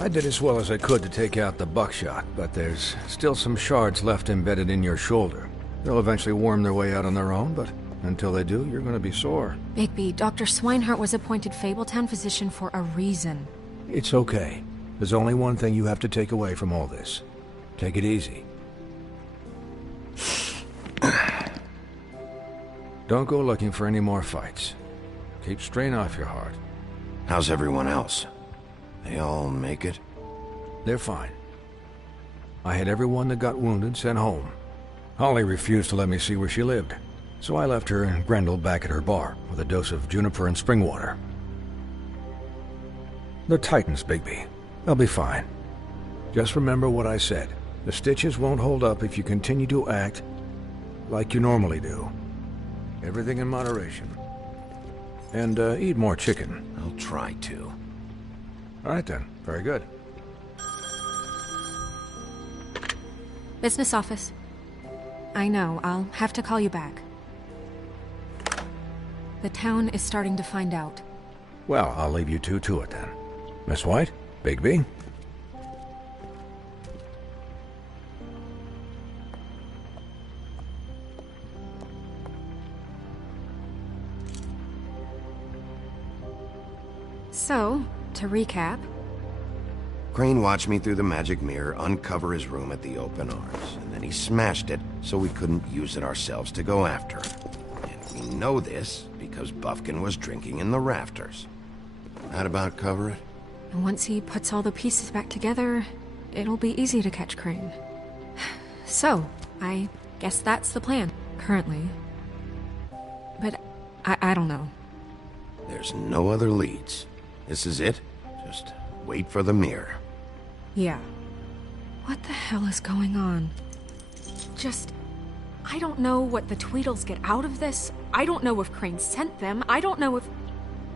I did as well as I could to take out the buckshot, but there's still some shards left embedded in your shoulder. They'll eventually worm their way out on their own, but until they do, you're gonna be sore. Bigby, Dr. Swinehart was appointed Fabletown physician for a reason. It's okay. There's only one thing you have to take away from all this. Take it easy. Don't go looking for any more fights. Keep strain off your heart. How's everyone else? They all make it? They're fine. I had everyone that got wounded sent home. Holly refused to let me see where she lived, so I left her and Grendel back at her bar with a dose of juniper and spring water. They're Titans, Bigby. They'll be fine. Just remember what I said. The stitches won't hold up if you continue to act like you normally do. Everything in moderation. And eat more chicken. I'll try to. All right then. Very good. Business office. I know, I'll have to call you back. The town is starting to find out. Well, I'll leave you two to it then. Miss White? Bigby? So, to recap... Crane watched me through the magic mirror uncover his room at the Open Arms, and then he smashed it so we couldn't use it ourselves to go after him. And we know this because Buffkin was drinking in the rafters. That about cover it? And once he puts all the pieces back together, it'll be easy to catch Crane. So, I guess that's the plan, currently. But I don't know. There's no other leads. This is it. Just wait for the mirror. Yeah. What the hell is going on? I don't know what the Tweedles get out of this. I don't know if Crane sent them. I don't know if...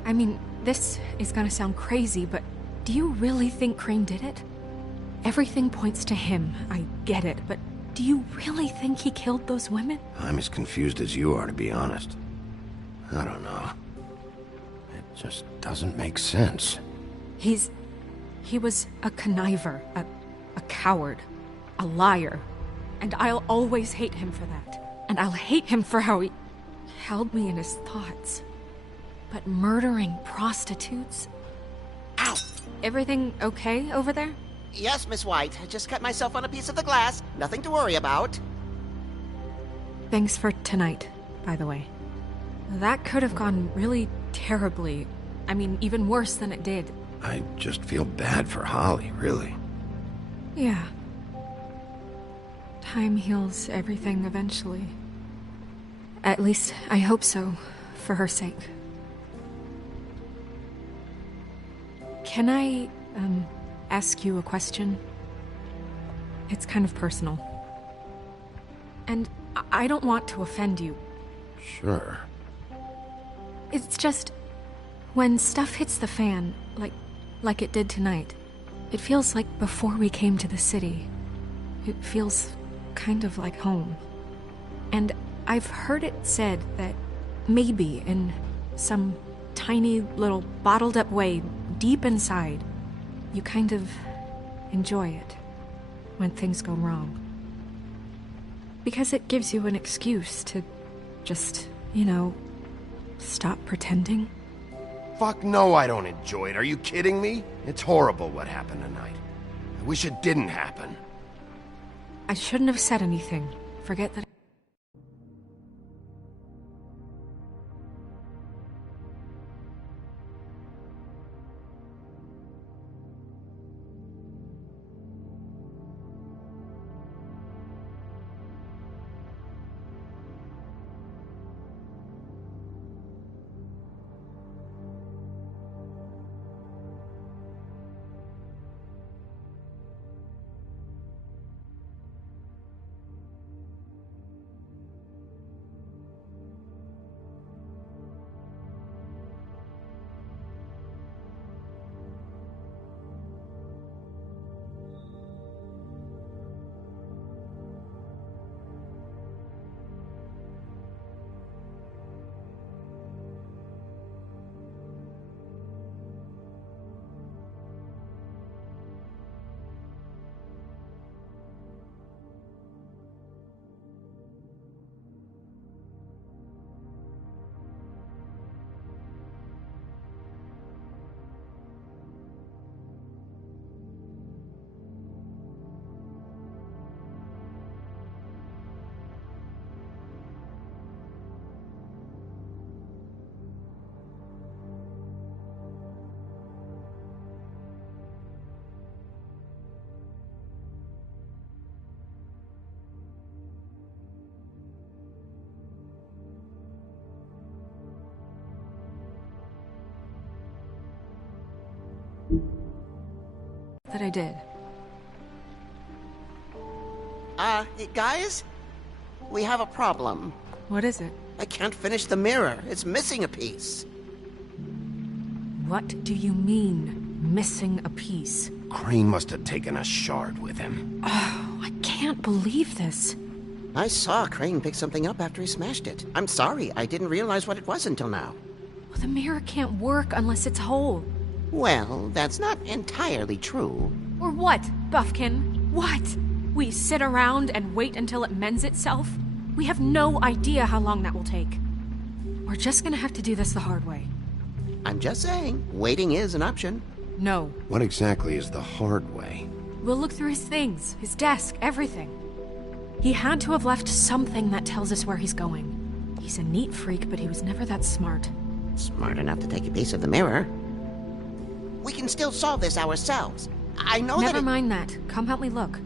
I mean, this is gonna sound crazy, but do you really think Crane did it? Everything points to him. I get it, but do you really think he killed those women? I'm as confused as you are, to be honest. I don't know. It just doesn't make sense. He was a conniver, a coward, a liar. And I'll always hate him for that. And I'll hate him for how he held me in his thoughts. But murdering prostitutes? Ow! Everything okay over there? Yes, Miss White. I just cut myself on a piece of the glass. Nothing to worry about. Thanks for tonight, by the way. That could have gone really terribly. I mean, even worse than it did. I just feel bad for Holly, really. Yeah. Time heals everything eventually. At least, I hope so, for her sake. Can I, ask you a question? It's kind of personal. And I don't want to offend you. Sure. It's just... when stuff hits the fan, like it did tonight, it feels like before we came to the city. It feels kind of like home. And I've heard it said that maybe in some tiny little bottled up way deep inside, you kind of enjoy it when things go wrong. Because it gives you an excuse to just, stop pretending. Fuck no, I don't enjoy it. Are you kidding me? It's horrible what happened tonight. I wish it didn't happen. I shouldn't have said anything. Forget that. that I did. Guys? We have a problem. What is it? I can't finish the mirror. It's missing a piece. What do you mean, missing a piece? Crane must have taken a shard with him. Oh, I can't believe this. I saw Crane pick something up after he smashed it. I'm sorry, I didn't realize what it was until now. Well, the mirror can't work unless it's whole. Well, that's not entirely true. Or what, Buffkin? What? We sit around and wait until it mends itself? We have no idea how long that will take. We're just gonna have to do this the hard way. I'm just saying, waiting is an option. No. What exactly is the hard way? We'll look through his things, his desk, everything. He had to have left something that tells us where he's going. He's a neat freak, but he was never that smart. Smart enough to take a piece of the mirror. We can still solve this ourselves. I know that Never mind that. Come help me look.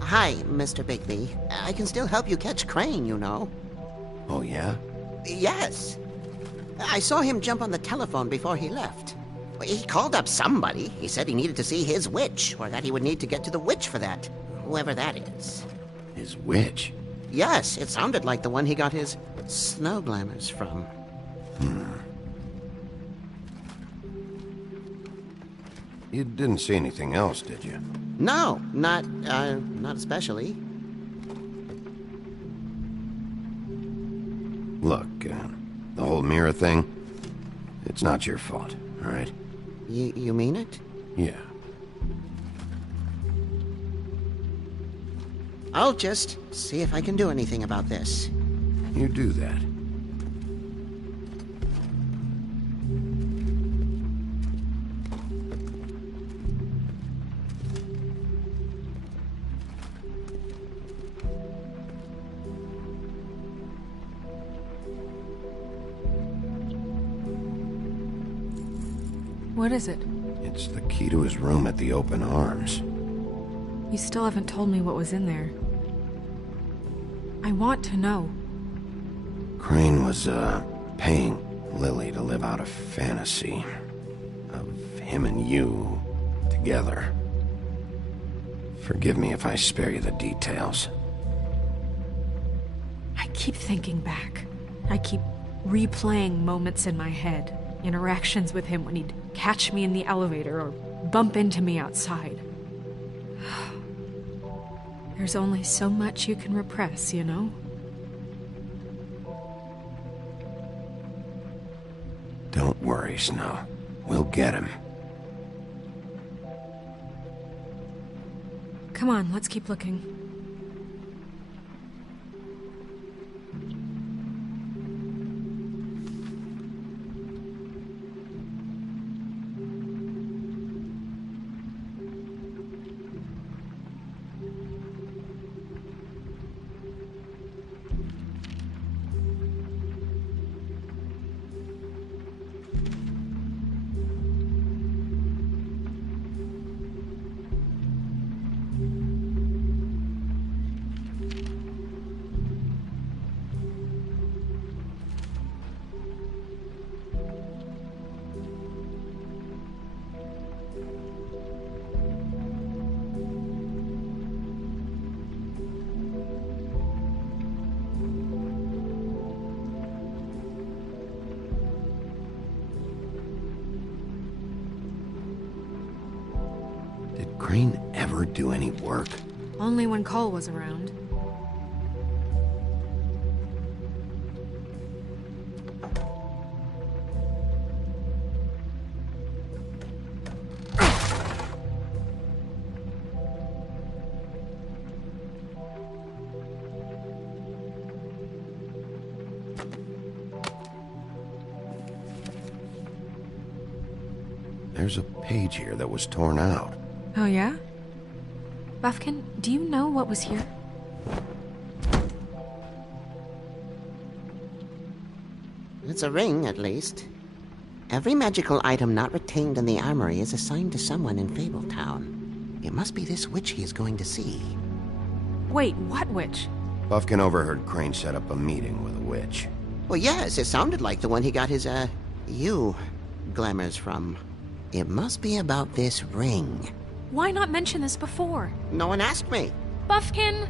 Hi, Mr. Bigby. I can still help you catch Crane, you know. Oh, yeah? Yes. I saw him jump on the telephone before he left. He called up somebody. He said he needed to see his witch, or that he would need to get to the witch for that. Whoever that is. His witch? Yes, it sounded like the one he got his snow glamours from. You didn't see anything else, did you? No, not especially. Look, the whole mirror thing, it's not your fault, all right? You mean it? Yeah. I'll just see if I can do anything about this. You do that. What is it? It's the key to his room at the Open Arms. You still haven't told me what was in there. I want to know. Crane was, paying Lily to live out a fantasy of him and you together. Forgive me if I spare you the details. I keep thinking back. I keep replaying moments in my head. Interactions with him when he'd catch me in the elevator or bump into me outside. There's only so much you can repress, you know? Don't worry, Snow. We'll get him. Come on, let's keep looking. Did Crane ever do any work? Only when Cole was around. There's a page here that was torn out. Oh, yeah? Buffkin, do you know what was here? It's a ring, at least. Every magical item not retained in the armory is assigned to someone in Fabletown. It must be this witch he is going to see. Wait, what witch? Buffkin overheard Crane set up a meeting with a witch. Well, yes, it sounded like the one he got his, glamours from. It must be about this ring. Why not mention this before? No one asked me. Buffkin!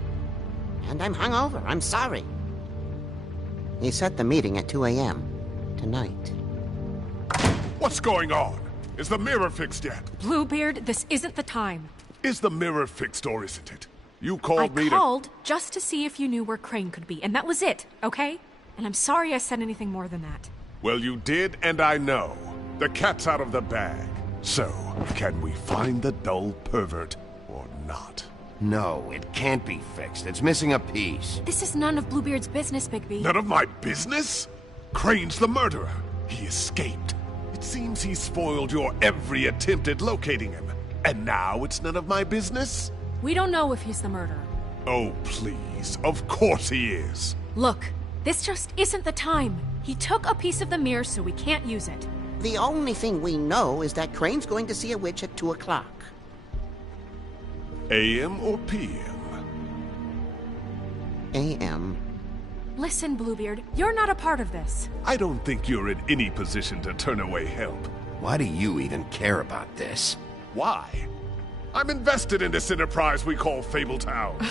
And I'm hungover. I'm sorry. He set the meeting at 2 a.m. tonight. What's going on? Is the mirror fixed yet? Bluebeard, this isn't the time. Is the mirror fixed or isn't it? You called me I called just to see if you knew where Crane could be, and that was it, okay? And I'm sorry I said anything more than that. Well, you did, and I know. The cat's out of the bag. So, can we find the dull pervert or not? No, it can't be fixed. It's missing a piece. This is none of Bluebeard's business, Bigby. None of my business? Crane's the murderer. He escaped. It seems he spoiled your every attempt at locating him. And now it's none of my business? We don't know if he's the murderer. Oh, please. Of course he is. Look, this just isn't the time. He took a piece of the mirror, so we can't use it. The only thing we know is that Crane's going to see a witch at 2 o'clock. AM or PM? A.M. Listen, Bluebeard, you're not a part of this. I don't think you're in any position to turn away help. Why do you even care about this? Why? I'm invested in this enterprise we call Fabletown.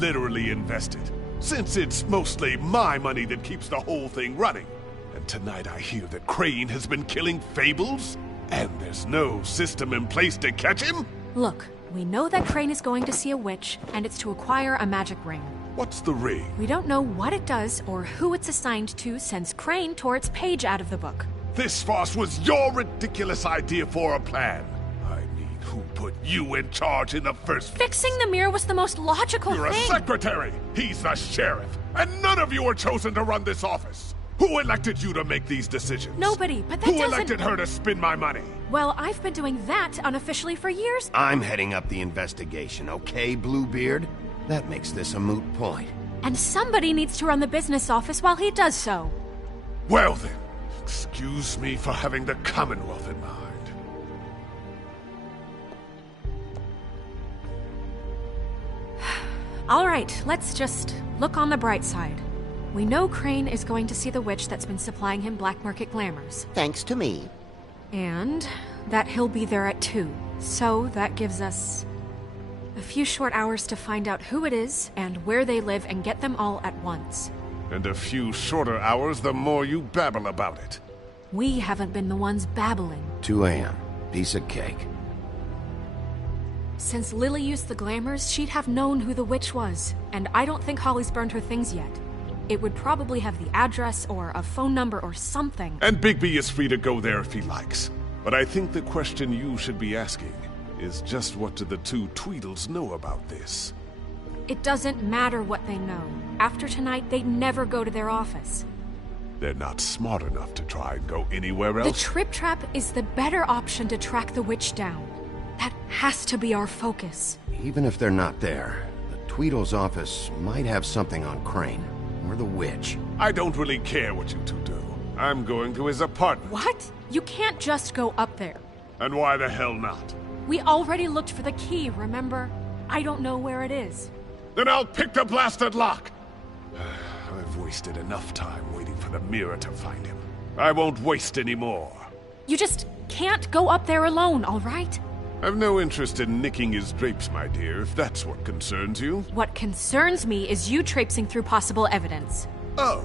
Literally invested. Since it's mostly my money that keeps the whole thing running. And tonight I hear that Crane has been killing Fables? And there's no system in place to catch him? Look, we know that Crane is going to see a witch, and it's to acquire a magic ring. What's the ring? We don't know what it does or who it's assigned to since Crane tore its page out of the book. This farce was your ridiculous idea for a plan. I mean, who put you in charge in the first place? Fixing the mirror was the most logical You're thing. a secretary! He's the sheriff! And none of you were chosen to run this office! Who elected you to make these decisions? Nobody, but that Who doesn't... elected her to spend my money? Well, I've been doing that unofficially for years. I'm heading up the investigation, okay, Bluebeard? That makes this a moot point. And somebody needs to run the business office while he does so. Well then, excuse me for having the Commonwealth in mind. All right, let's just look on the bright side. We know Crane is going to see the witch that's been supplying him black market glamours. Thanks to me. And that he'll be there at 2. So that gives us a few short hours to find out who it is and where they live and get them all at once. And a few shorter hours the more you babble about it. We haven't been the ones babbling. 2 a.m. Piece of cake. Since Lily used the glamours, she'd have known who the witch was. And I don't think Holly's burned her things yet. It would probably have the address or a phone number or something. And Bigby is free to go there if he likes. But I think the question you should be asking is just what do the two Tweedles know about this? It doesn't matter what they know. After tonight, they'd never go to their office. They're not smart enough to try and go anywhere else. The Trip Trap is the better option to track the witch down. That has to be our focus. Even if they're not there, the Tweedle's office might have something on Crane. Or the witch. I don't really care what you two do. I'm going to his apartment. What? You can't just go up there. And why the hell not? We already looked for the key, remember? I don't know where it is. Then I'll pick the blasted lock! I've wasted enough time waiting for the mirror to find him. I won't waste any more. You just can't go up there alone, all right? I've no interest in nicking his drapes, my dear, if that's what concerns you. What concerns me is you traipsing through possible evidence. Oh,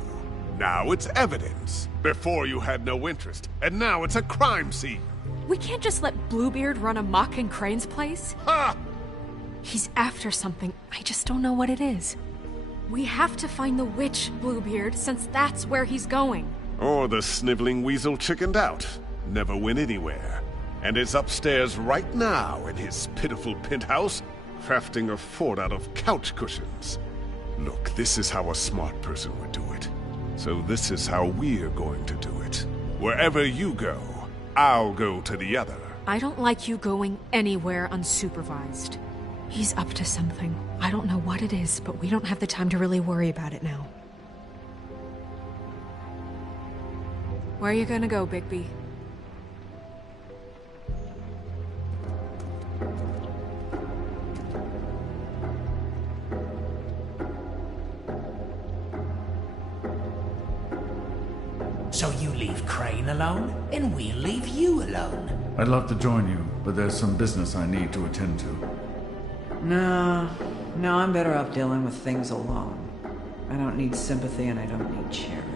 now it's evidence. Before you had no interest, and now it's a crime scene. We can't just let Bluebeard run amok in Crane's place. Ha! He's after something. I just don't know what it is. We have to find the witch, Bluebeard, since that's where he's going. Or the sniveling weasel chickened out. Never went anywhere. And is upstairs right now in his pitiful penthouse, crafting a fort out of couch cushions. Look, this is how a smart person would do it. So this is how we're going to do it. Wherever you go, I'll go to the other. I don't like you going anywhere unsupervised. He's up to something. I don't know what it is, but we don't have the time to really worry about it now. Where are you gonna go, Bigby? So you leave Crane alone, and we'll leave you alone. I'd love to join you, but there's some business I need to attend to. No, I'm better off dealing with things alone. I don't need sympathy and I don't need charity.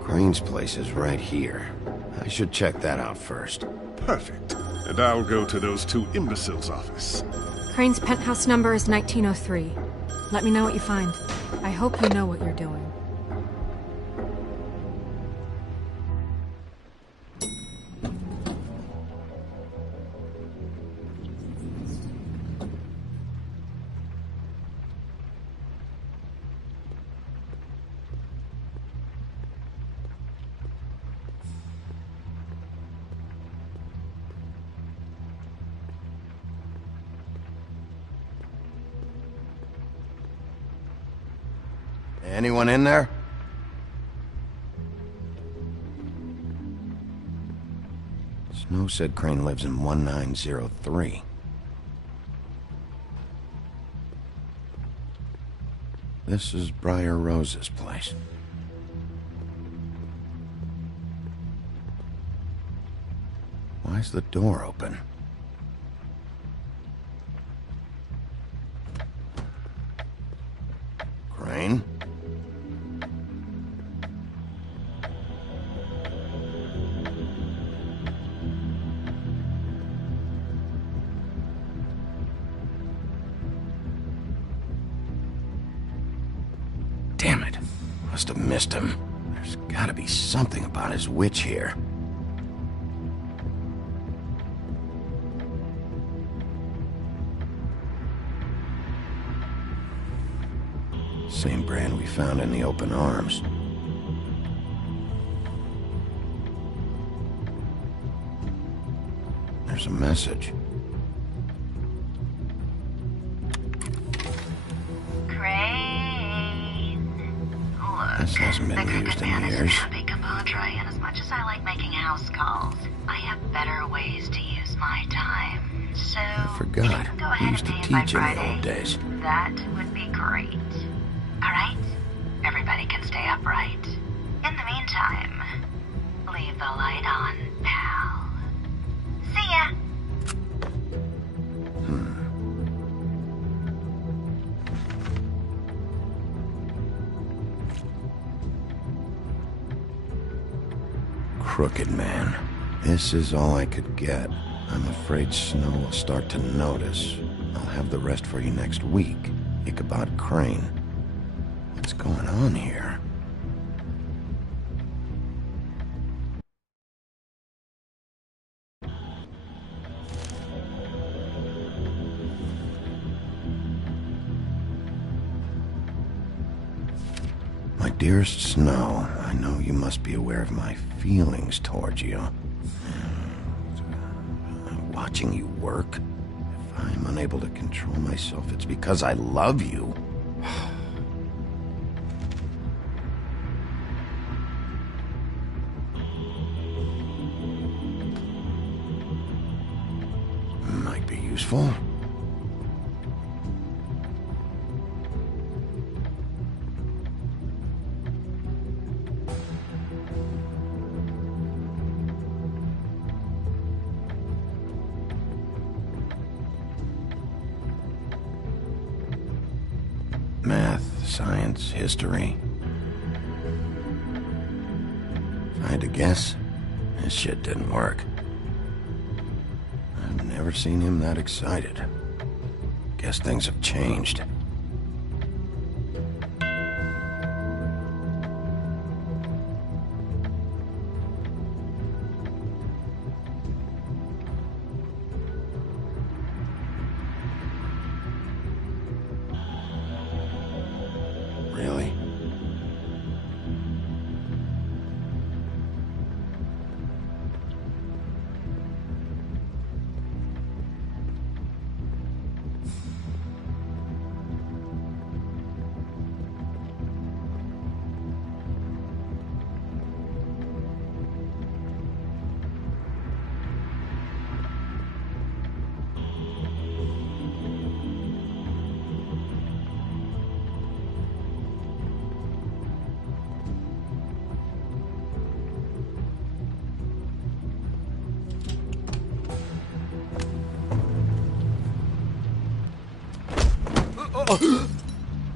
Crane's place is right here. I should check that out first. Perfect. And I'll go to those two imbeciles' office. Crane's penthouse number is 1903. Let me know what you find. I hope you know what you're doing. Anyone in there? Snow said Crane lives in 1903. This is Briar Rose's place. Why's the door open? Crane? Damn it. Must have missed him. There's gotta be something about his witch here. Same brand we found in the open arms. There's a message. This hasn't been used in years. Happy, compadre, and as much as I like making house calls, I have better ways to use my time. So, I forgot. Go We ahead used to and pay by teach in the Friday. old days. That would be great. Alright? Everybody can stay upright. In the meantime, leave the light on, pal. See ya! Crooked man. This is all I could get. I'm afraid Snow will start to notice. I'll have the rest for you next week. Ichabod Crane. What's going on here? My dearest Snow, I know you must be aware of my feelings towards you. Watching you work, if I'm unable to control myself, it's because I love you. Might be useful. Math, science, history. If I had to guess, this shit didn't work. I've never seen him that excited. Guess things have changed. Really?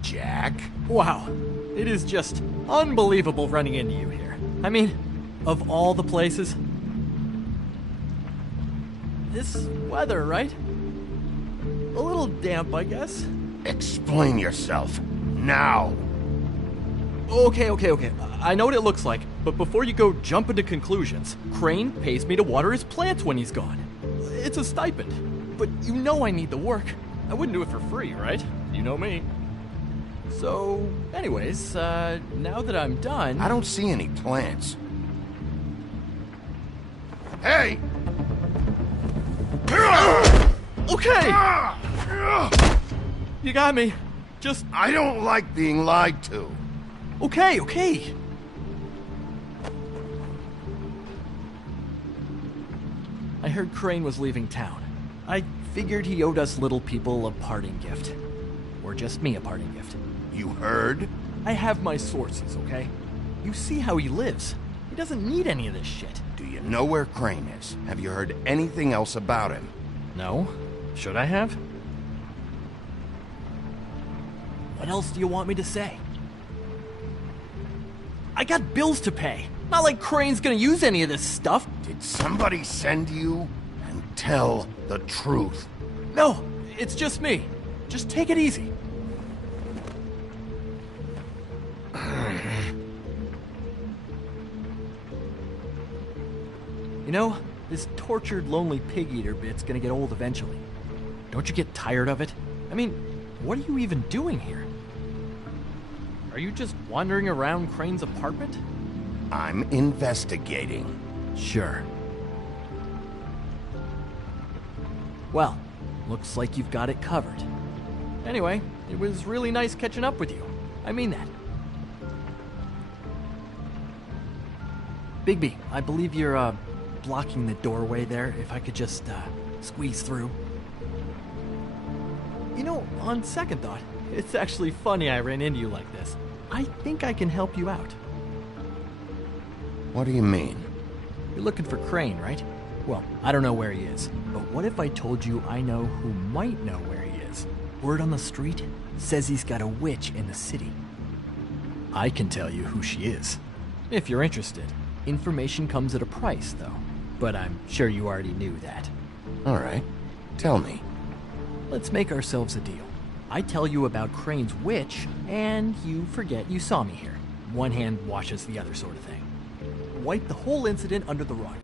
Jack? Wow, it is just unbelievable running into you here. I mean, of all the places. This weather, right? A little damp, I guess. Explain yourself. Now! Okay. I know what it looks like, but before you go jumping to conclusions, Crane pays me to water his plants when he's gone. It's a stipend, but you know I need the work. I wouldn't do it for free, right? You know me. So, anyways, now that I'm done... I don't see any plants. Hey! Okay! You got me. Just... I don't like being lied to. Okay. I heard Crane was leaving town. I figured he owed us little people a parting gift. Or just me a parting gift. You heard? I have my sources, okay? You see how he lives. He doesn't need any of this shit. Do you know where Crane is? Have you heard anything else about him? No? Should I have? What else do you want me to say? I got bills to pay. Not like Crane's gonna use any of this stuff. Did somebody send you? And tell the truth. No, it's just me. Just take it easy. You know, this tortured, lonely pig-eater bit's gonna get old eventually. Don't you get tired of it? I mean, what are you even doing here? Are you just wandering around Crane's apartment? I'm investigating. Sure. Well, looks like you've got it covered. Anyway, it was really nice catching up with you. I mean that. Bigby, I believe you're, blocking the doorway there. If I could just, squeeze through. You know, on second thought, it's actually funny I ran into you like this. I think I can help you out. What do you mean? You're looking for Crane, right? Well, I don't know where he is, but what if I told you I know who might know where he is? Word on the street says he's got a witch in the city. I can tell you who she is, if you're interested. Information comes at a price, though, but I'm sure you already knew that. All right, tell me. Let's make ourselves a deal. I tell you about Crane's witch, and you forget you saw me here. One hand washes the other sort of thing. Wipe the whole incident under the rug.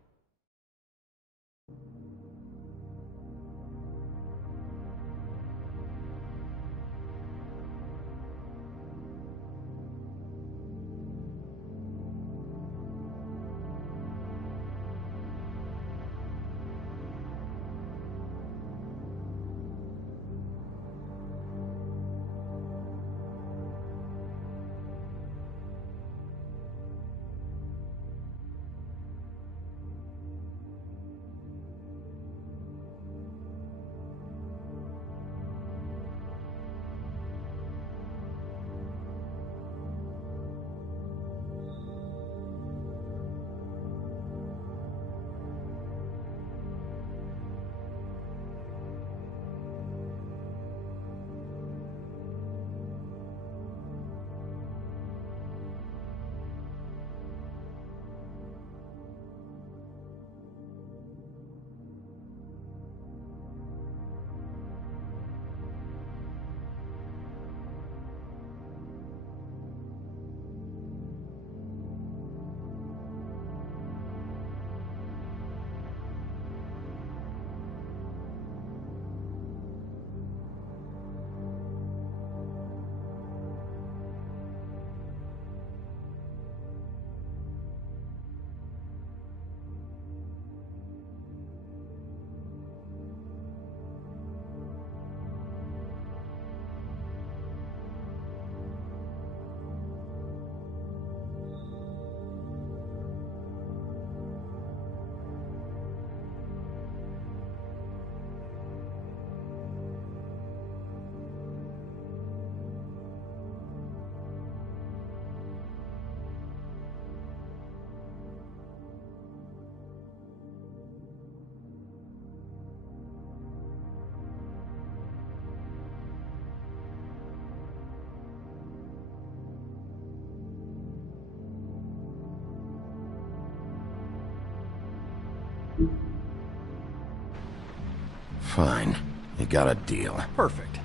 Fine. You got a deal. Perfect.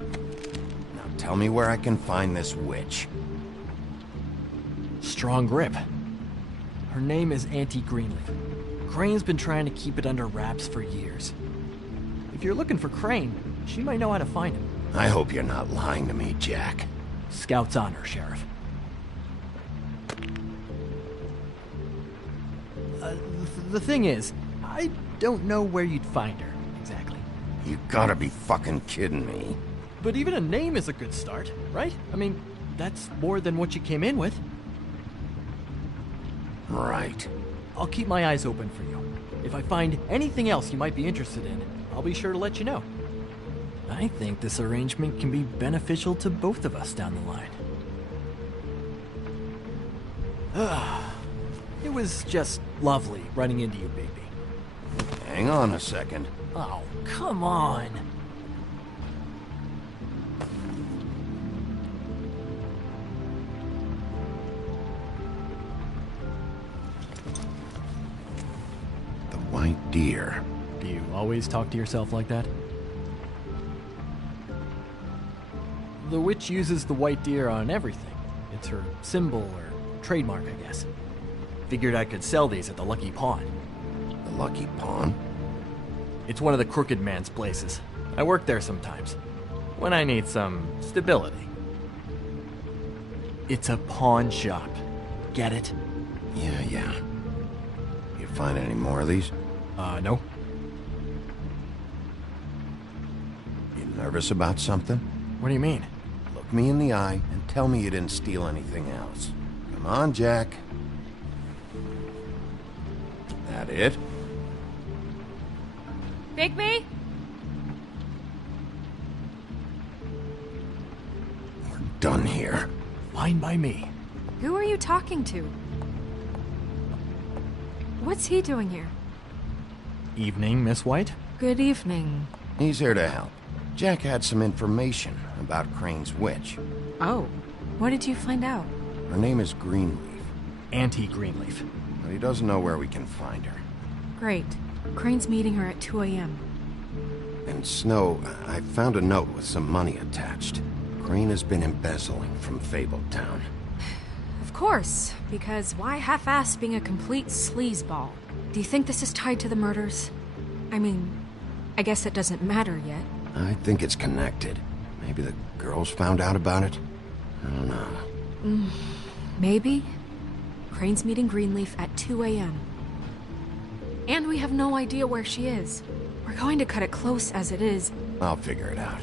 Now tell me where I can find this witch. Strong grip. Her name is Auntie Greenleaf. Crane's been trying to keep it under wraps for years. If you're looking for Crane, she might know how to find him. I hope you're not lying to me, Jack. Scout's honor, Sheriff. The thing is, I don't know where you'd find her, exactly. You gotta be fucking kidding me. But even a name is a good start, right? I mean, that's more than what you came in with. Right. I'll keep my eyes open for you. If I find anything else you might be interested in, I'll be sure to let you know. I think this arrangement can be beneficial to both of us down the line. It was just lovely running into you, Bigby. Hang on a second. Oh, come on. The white deer. Do you always talk to yourself like that? The witch uses the white deer on everything. It's her symbol or trademark, I guess. Figured I could sell these at the Lucky Pawn. The Lucky Pawn? It's one of the crooked man's places. I work there sometimes, when I need some stability. It's a pawn shop. Get it? Yeah. You find any more of these? No. You nervous about something? What do you mean? Look me in the eye and tell me you didn't steal anything else. Come on, Jack. That it? Bigby? We're done here. Fine by me. Who are you talking to? What's he doing here? Evening, Miss White? Good evening. He's here to help. Jack had some information about Crane's witch. Oh, what did you find out? Her name is Greenleaf, Auntie Greenleaf. but he doesn't know where we can find her. Great. Crane's meeting her at 2 a.m. And Snow, I found a note with some money attached. Crane has been embezzling from Fabletown. Of course, because why half-ass being a complete sleazeball? Do you think this is tied to the murders? I mean, I guess it doesn't matter yet. I think it's connected. Maybe the girls found out about it? I don't know. Maybe? Crane's meeting Greenleaf at 2 a.m. And we have no idea where she is. We're going to cut it close as it is. I'll figure it out.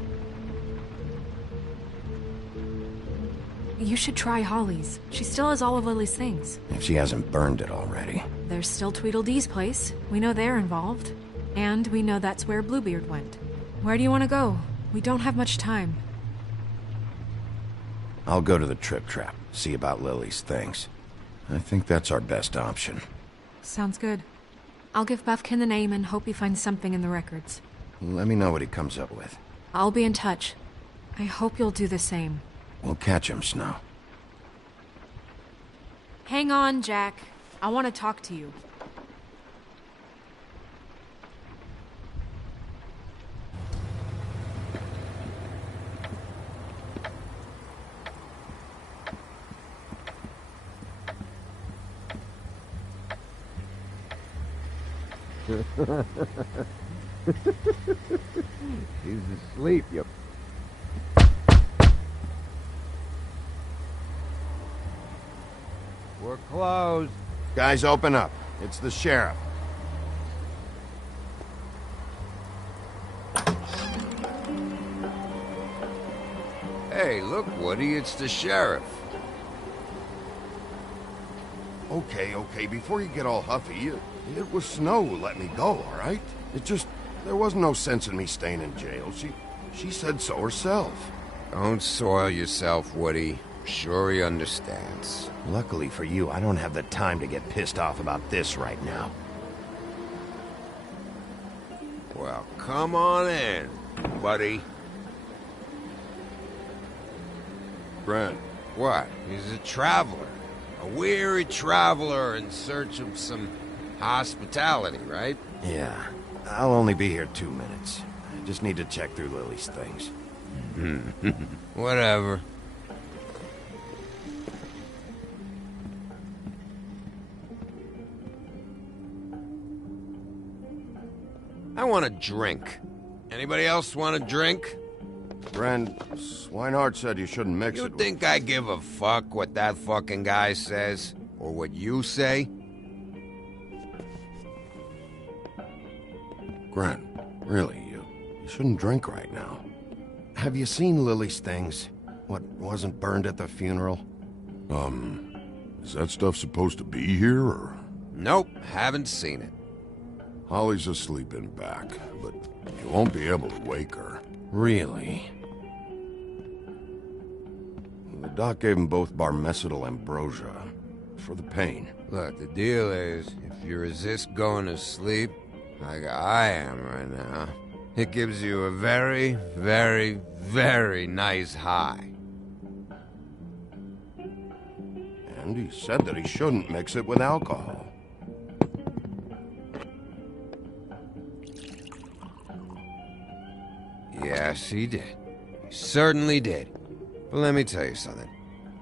You should try Holly's. She still has all of Lily's things. If she hasn't burned it already. There's still Tweedledee's place. We know they're involved. And we know that's where Bluebeard went. Where do you want to go? We don't have much time. I'll go to the Trip Trap, see about Lily's things. I think that's our best option. Sounds good. I'll give Buffkin the name and hope he finds something in the records. Let me know what he comes up with. I'll be in touch. I hope you'll do the same. We'll catch him, Snow. Hang on, Jack. I want to talk to you. He's asleep, you... We're closed. Guys, open up. It's the sheriff. Hey, look, Woody, it's the sheriff. Okay, before you get all huffy, it was Snow who let me go, all right? There was no sense in me staying in jail. She said so herself. Don't soil yourself, Woody. I'm sure he understands. Luckily for you, I don't have the time to get pissed off about this right now. Well, come on in, buddy. Brent. What? He's a traveler. A weary traveler in search of some hospitality, right? Yeah. I'll only be here 2 minutes. I just need to check through Lily's things. Whatever. I want a drink. Anybody else want a drink? Brent, Swinehart said you shouldn't mix You it think I give a fuck what that fucking guy says? Or what you say? Grant, really, you shouldn't drink right now. Have you seen Lily's things? What wasn't burned at the funeral? Is that stuff supposed to be here, or...? Nope, haven't seen it. Holly's asleep in back, but you won't be able to wake her. Really? The doc gave them both Barmecidal ambrosia for the pain. Look, the deal is, if you resist going to sleep, like I am right now, it gives you a very, very, very nice high. And he said that he shouldn't mix it with alcohol. Yes, he did. He certainly did. But let me tell you something.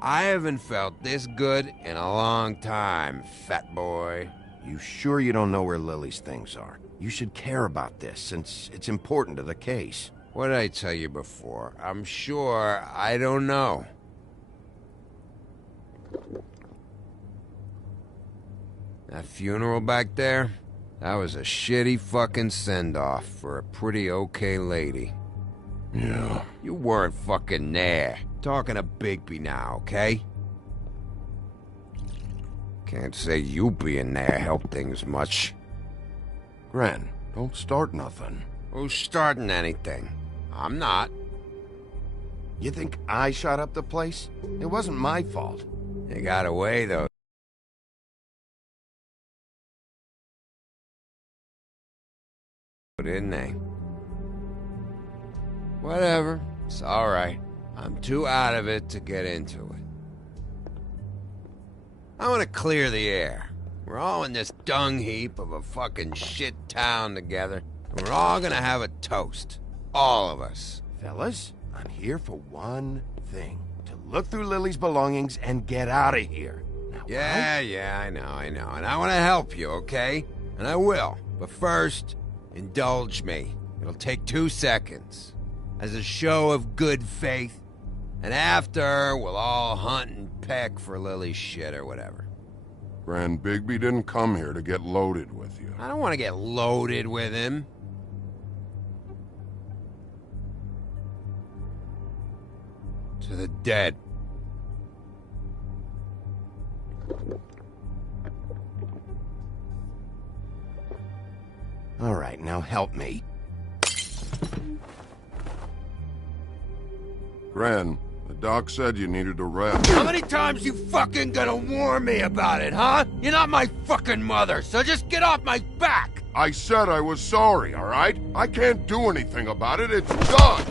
I haven't felt this good in a long time, fat boy. You sure you don't know where Lily's things are? You should care about this, since it's important to the case. What did I tell you before? I'm sure I don't know. That funeral back there? That was a shitty fucking send-off for a pretty okay lady. Yeah. You weren't fucking there. Talking to Bigby now, okay? Can't say you being there helped things much. Gren, don't start nothing. Who's starting anything? I'm not. You think I shot up the place? It wasn't my fault. They got away, though. Didn't they? Whatever. It's alright. I'm too out of it to get into it. I want to clear the air. We're all in this dung heap of a fucking shit town together, and we're all gonna have a toast. All of us. Fellas, I'm here for one thing. To look through Lily's belongings and get out of here. Now, Yeah, I know. And I want to help you, okay? And I will. But first, indulge me. It'll take 2 seconds. As a show of good faith. And after, we'll all hunt and peck for Lily's shit or whatever. Grand Bigby didn't come here to get loaded with you. I don't want to get loaded with him. To the dead. All right, now help me. Gran, the doc said you needed to rest. How many times you fucking gonna warn me about it, huh? You're not my fucking mother, so just get off my back! I said I was sorry, all right? I can't do anything about it. It's done!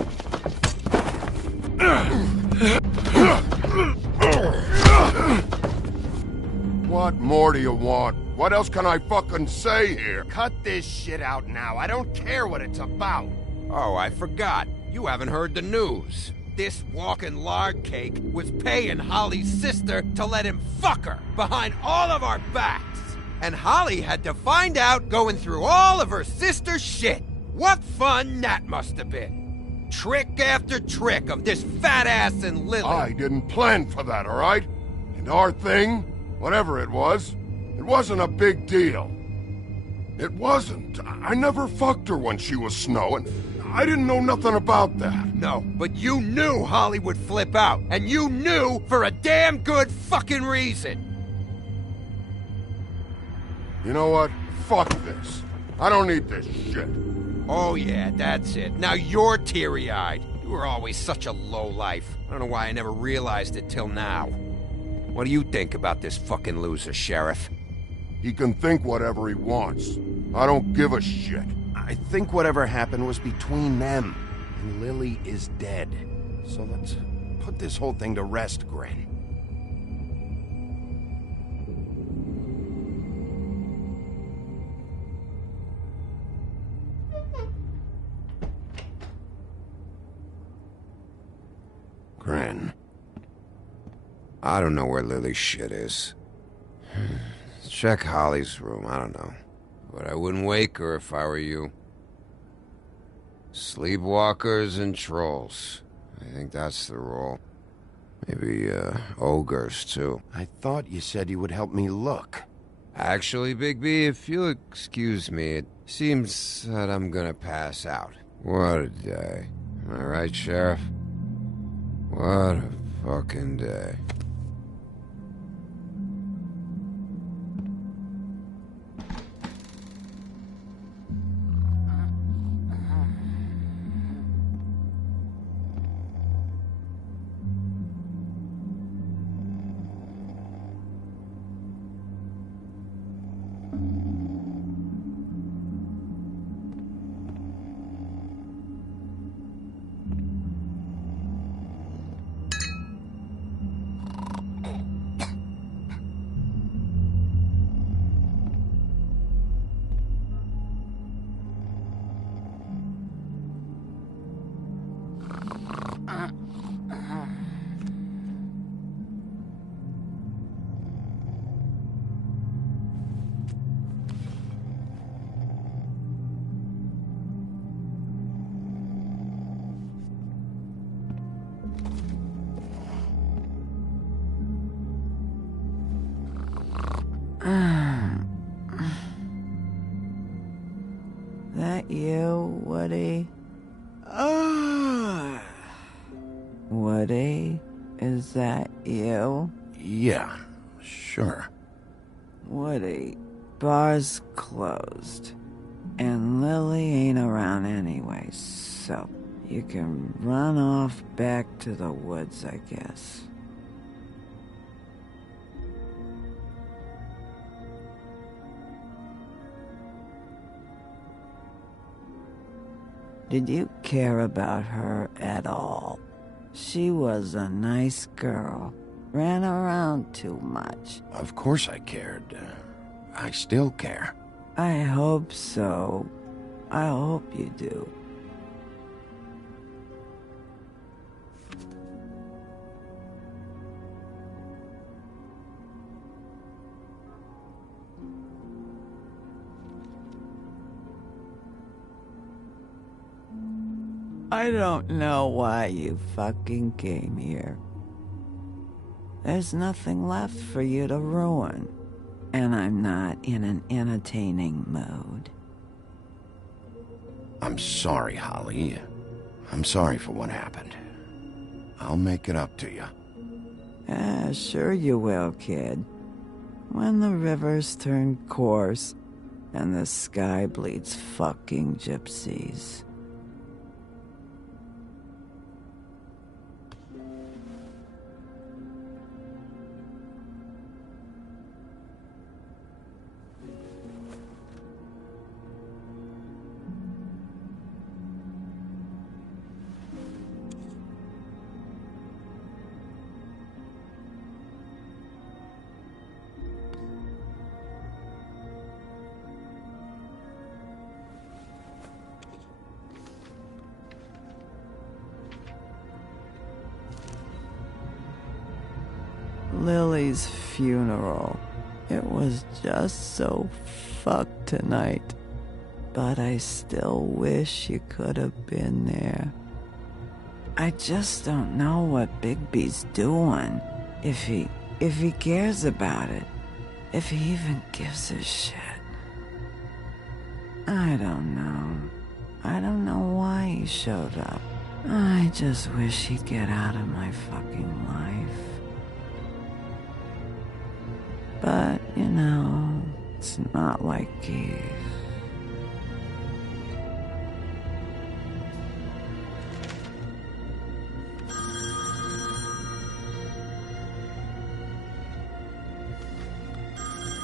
What more do you want? What else can I fucking say here? Cut this shit out now. I don't care what it's about. Oh, I forgot. You haven't heard the news. This walking lard cake was paying Holly's sister to let him fuck her behind all of our backs. And Holly had to find out going through all of her sister's shit. What fun that must have been. Trick after trick of this fat ass and Lily. I didn't plan for that, all right? And our thing, whatever it wasn't a big deal. It wasn't. I never fucked her when she was snowing. I didn't know nothing about that. No, but you knew Holly would flip out. And you knew for a damn good fucking reason. You know what? Fuck this. I don't need this shit. Oh yeah, that's it. Now you're teary-eyed. You were always such a lowlife. I don't know why I never realized it till now. What do you think about this fucking loser, Sheriff? He can think whatever he wants. I don't give a shit. I think whatever happened was between them. And Lily is dead. So let's put this whole thing to rest, Gren. Gren. I don't know where Lily's shit is. Check Holly's room, I don't know. But I wouldn't wake her if I were you. Sleepwalkers and trolls. I think that's the rule. Maybe, ogres, too. I thought you said you would help me look. Actually, Bigby, if you'll excuse me, it seems that I'm gonna pass out. What a day. Am I right, Sheriff? What a fucking day. That you, Woody? Woody? Is that you? Yeah, sure. Woody, bar's closed. And Lily ain't around anyway, so you can run off back to the woods, I guess. Did you care about her at all? She was a nice girl. Ran around too much. Of course I cared. I still care. I hope so. I hope you do. I don't know why you fucking came here. There's nothing left for you to ruin, and I'm not in an entertaining mood. I'm sorry, Holly. I'm sorry for what happened. I'll make it up to you. Yeah, sure you will, kid. When the rivers turn coarse and the sky bleeds fucking gypsies. Lily's funeral. It was just so fucked tonight. But I still wish you could have been there. I just don't know what Bigby's doing. If he cares about it. If he even gives a shit. I don't know. I don't know why he showed up. I just wish he'd get out of my fucking life. But, you know, it's not like he...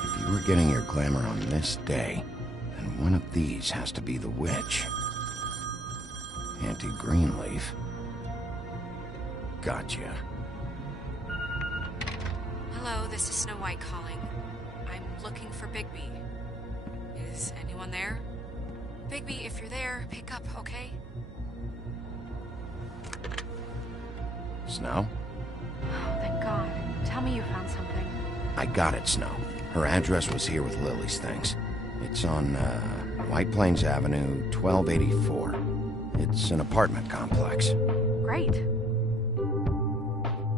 If you were getting your glamour on this day, then one of these has to be the witch. Auntie Greenleaf. Gotcha. Hello, this is Snow White calling. I'm looking for Bigby. Is anyone there? Bigby, if you're there, pick up, okay? Snow? Oh, thank God. Tell me you found something. I got it, Snow. Her address was here with Lily's things. It's on, White Plains Avenue, 1284. It's an apartment complex. Great.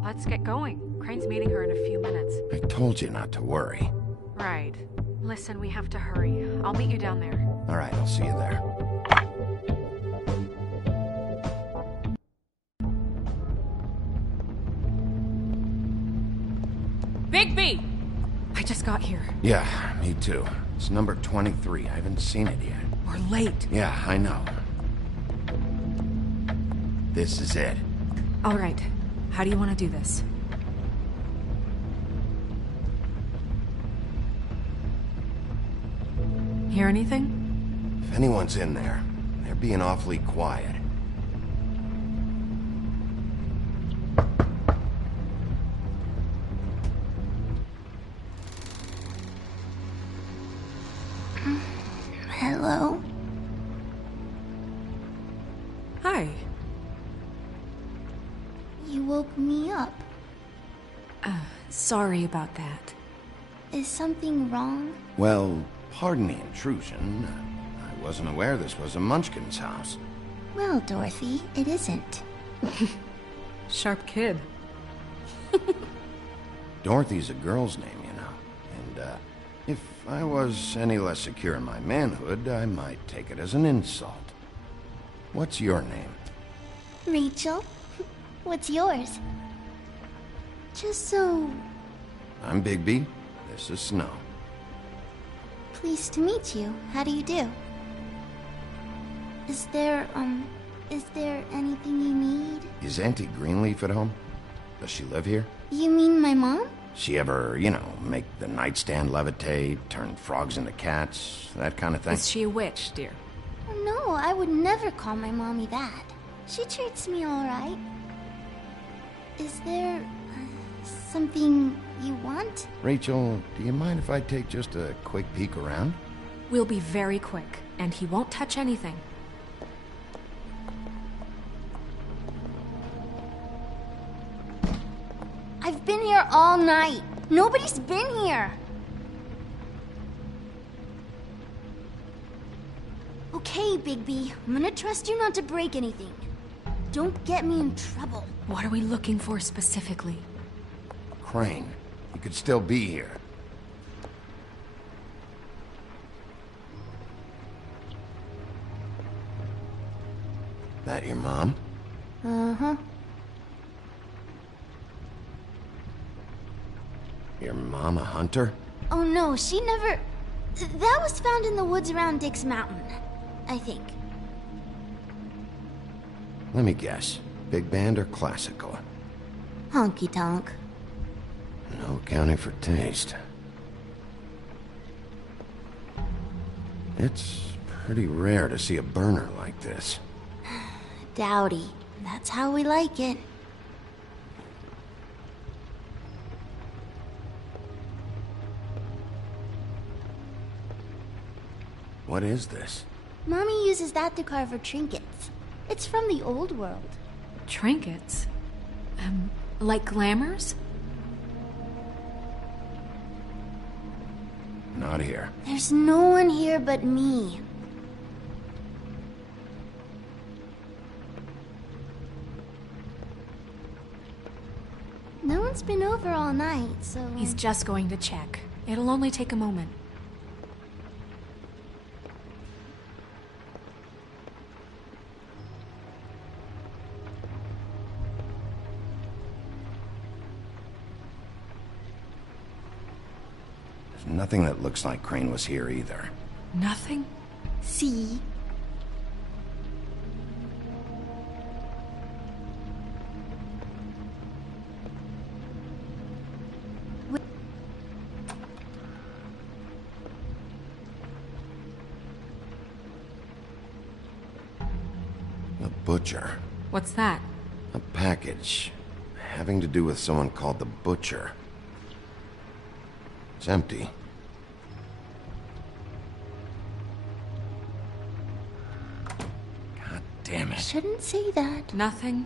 Let's get going. Crane's meeting her in a few minutes. I told you not to worry. Right. Listen, we have to hurry. I'll meet you down there. All right, I'll see you there. Bigby! I just got here. Yeah, me too. It's number 23. I haven't seen it yet. We're late. Yeah, I know. This is it. All right. How do you want to do this? Hear anything? If anyone's in there, they're being awfully quiet. Hello? Hi. You woke me up. Sorry about that. Is something wrong? Well, pardon the intrusion. I wasn't aware this was a Munchkin's house. Well, Dorothy, it isn't. Sharp kid. Dorothy's a girl's name, you know. And, If I was any less secure in my manhood, I might take it as an insult. What's your name? Rachel, what's yours? Just so... I'm Bigby. This is Snow. Pleased to meet you. How do you do? Is there anything you need? Is Auntie Greenleaf at home? Does she live here? You mean my mom? She ever, make the nightstand levitate, turn frogs into cats, that kind of thing? Is she a witch, dear? No, I would never call my mommy that. She treats me all right. Is there something you want? Rachel, do you mind if I take just a quick peek around? We'll be very quick, and he won't touch anything. I've been here all night. Nobody's been here. Okay, Bigby. I'm gonna trust you not to break anything. Don't get me in trouble. What are we looking for specifically? Crane, he could still be here. That your mom? Uh-huh. Your mom a hunter? Oh no, she never... That was found in the woods around Dick's Mountain, I think. Let me guess. Big band or classical? Honky tonk. No accounting for taste. It's pretty rare to see a burner like this. Dowdy. That's how we like it. What is this? Mommy uses that to carve her trinkets. It's from the old world. Trinkets? Like glamours? Not here. There's no one here but me. No one's been over all night, so... He's just going to check. It'll only take a moment. Nothing that looks like Crane was here either. Nothing? See? The Butcher. What's that? A package. Having to do with someone called the Butcher. It's empty. God damn it. Shouldn't say that. Nothing?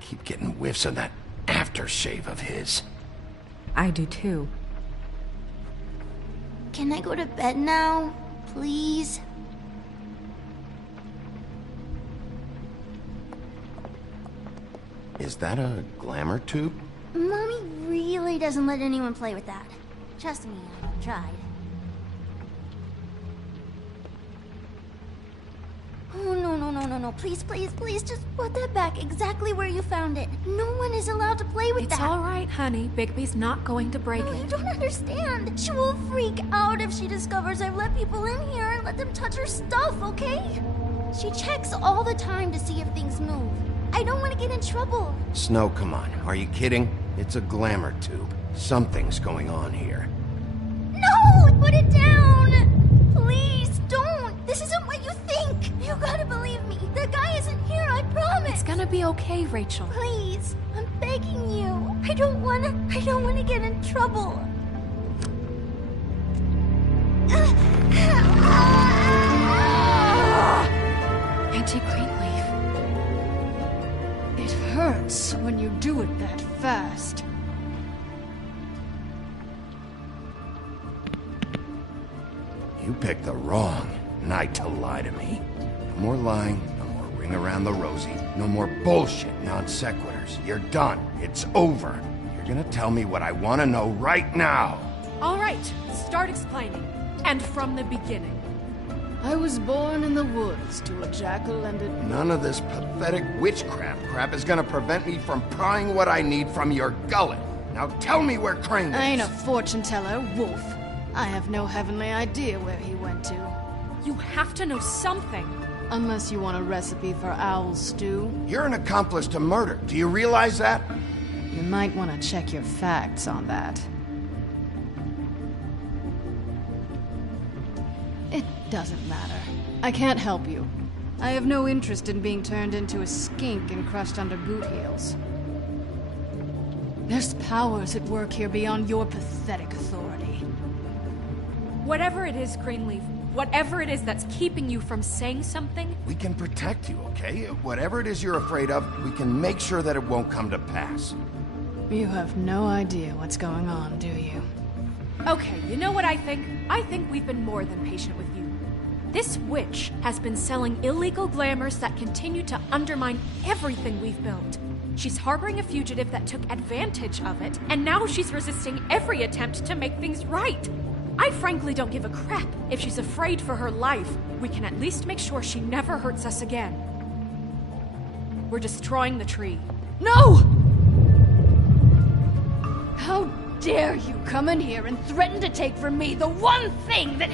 Keep getting whiffs of that aftershave of his. I do too. Can I go to bed now? Please? Is that a glamour tube? Mommy really doesn't let anyone play with that. Trust me, I've tried. Oh, no. Please, just put that back exactly where you found it. No one is allowed to play with that. It's all right, honey. Bigby's not going to break No, it. you don't understand. She will freak out if she discovers I've let people in here and let them touch her stuff, okay? She checks all the time to see if things move. I don't want to get in trouble. Snow, come on. Are you kidding? It's a glamour tube. Something's going on here. No! Put it down! Please, don't! This isn't what you think! You gotta believe me. The guy isn't here, I promise! It's gonna be okay, Rachel. Please, I'm begging you. I don't wanna get in trouble. Auntie Greenleaf. It hurts when you do it that fast. You picked the wrong night to lie to me. No more lying, no more ring around the rosy, no more bullshit non sequiturs. You're done. It's over. You're gonna tell me what I want to know right now. All right, start explaining. And from the beginning. I was born in the woods to a jackal and a... None of this pathetic witchcraft crap is gonna prevent me from prying what I need from your gullet. Now tell me where Crane is. I ain't a fortune teller, Wolf. I have no heavenly idea where he went to. You have to know something. Unless you want a recipe for owl stew. You're an accomplice to murder. Do you realize that? You might want to check your facts on that. It doesn't matter. I can't help you. I have no interest in being turned into a skink and crushed under boot heels. There's powers at work here beyond your pathetic authority. Whatever it is, Greenleaf, whatever it is that's keeping you from saying something... We can protect you, okay? Whatever it is you're afraid of, we can make sure that it won't come to pass. You have no idea what's going on, do you? Okay, you know what I think? I think we've been more than patient with you. This witch has been selling illegal glamours that continue to undermine everything we've built. She's harboring a fugitive that took advantage of it, and now she's resisting every attempt to make things right. I frankly don't give a crap if she's afraid for her life. We can at least make sure she never hurts us again. We're destroying the tree. No! How dare you come in here and threaten to take from me the one thing that...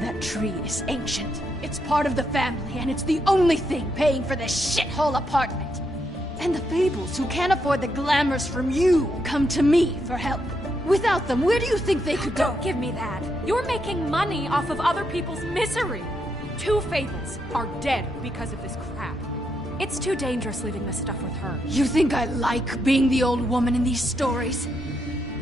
That tree is ancient. It's part of the family, and it's the only thing paying for this shithole apartment. And the Fables, who can't afford the glamours from you, come to me for help. Without them, where do you think they could go? Don't give me that. You're making money off of other people's misery. 2 Fables are dead because of this crap. It's too dangerous leaving this stuff with her. You think I like being the old woman in these stories?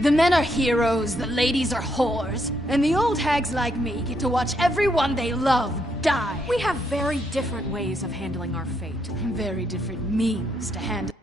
The men are heroes, the ladies are whores, and the old hags like me get to watch everyone they love die. We have very different ways of handling our fate. Very different means to handle.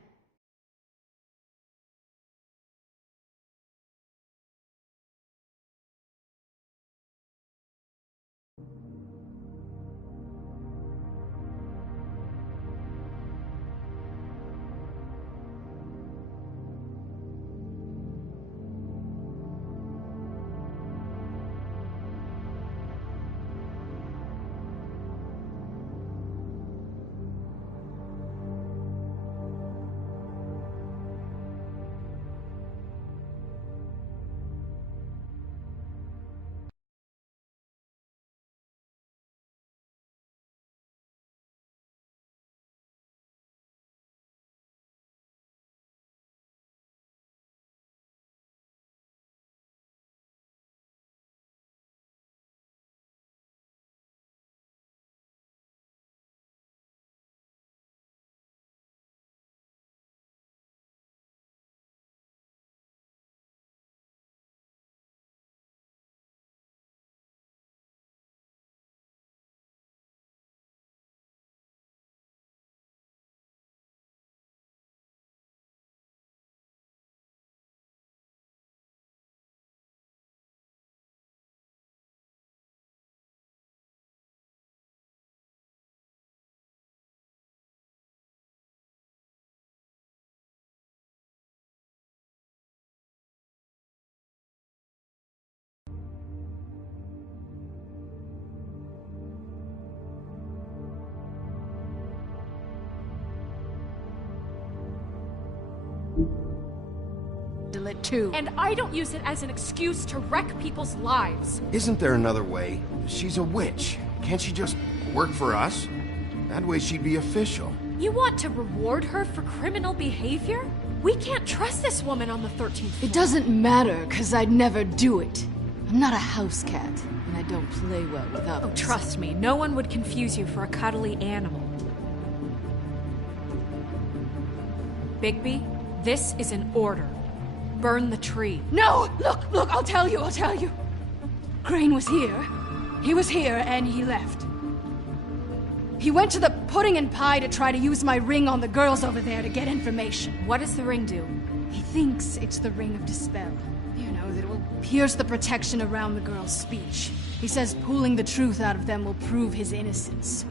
It too. And I don't use it as an excuse to wreck people's lives. Isn't there another way? She's a witch. Can't she just work for us? That way she'd be official. You want to reward her for criminal behavior? We can't trust this woman on the 13th floor. It doesn't matter, because I'd never do it. I'm not a house cat, and I don't play well with others. Oh, trust me, no one would confuse you for a cuddly animal. Bigby, this is an order. Burn the tree. No! Look, I'll tell you. Crane was here. He was here, and he left. He went to the pudding and pie to try to use my ring on the girls over there to get information. What does the ring do? He thinks it's the ring of dispel. You know, that it will pierce the protection around the girls' speech. He says pulling the truth out of them will prove his innocence.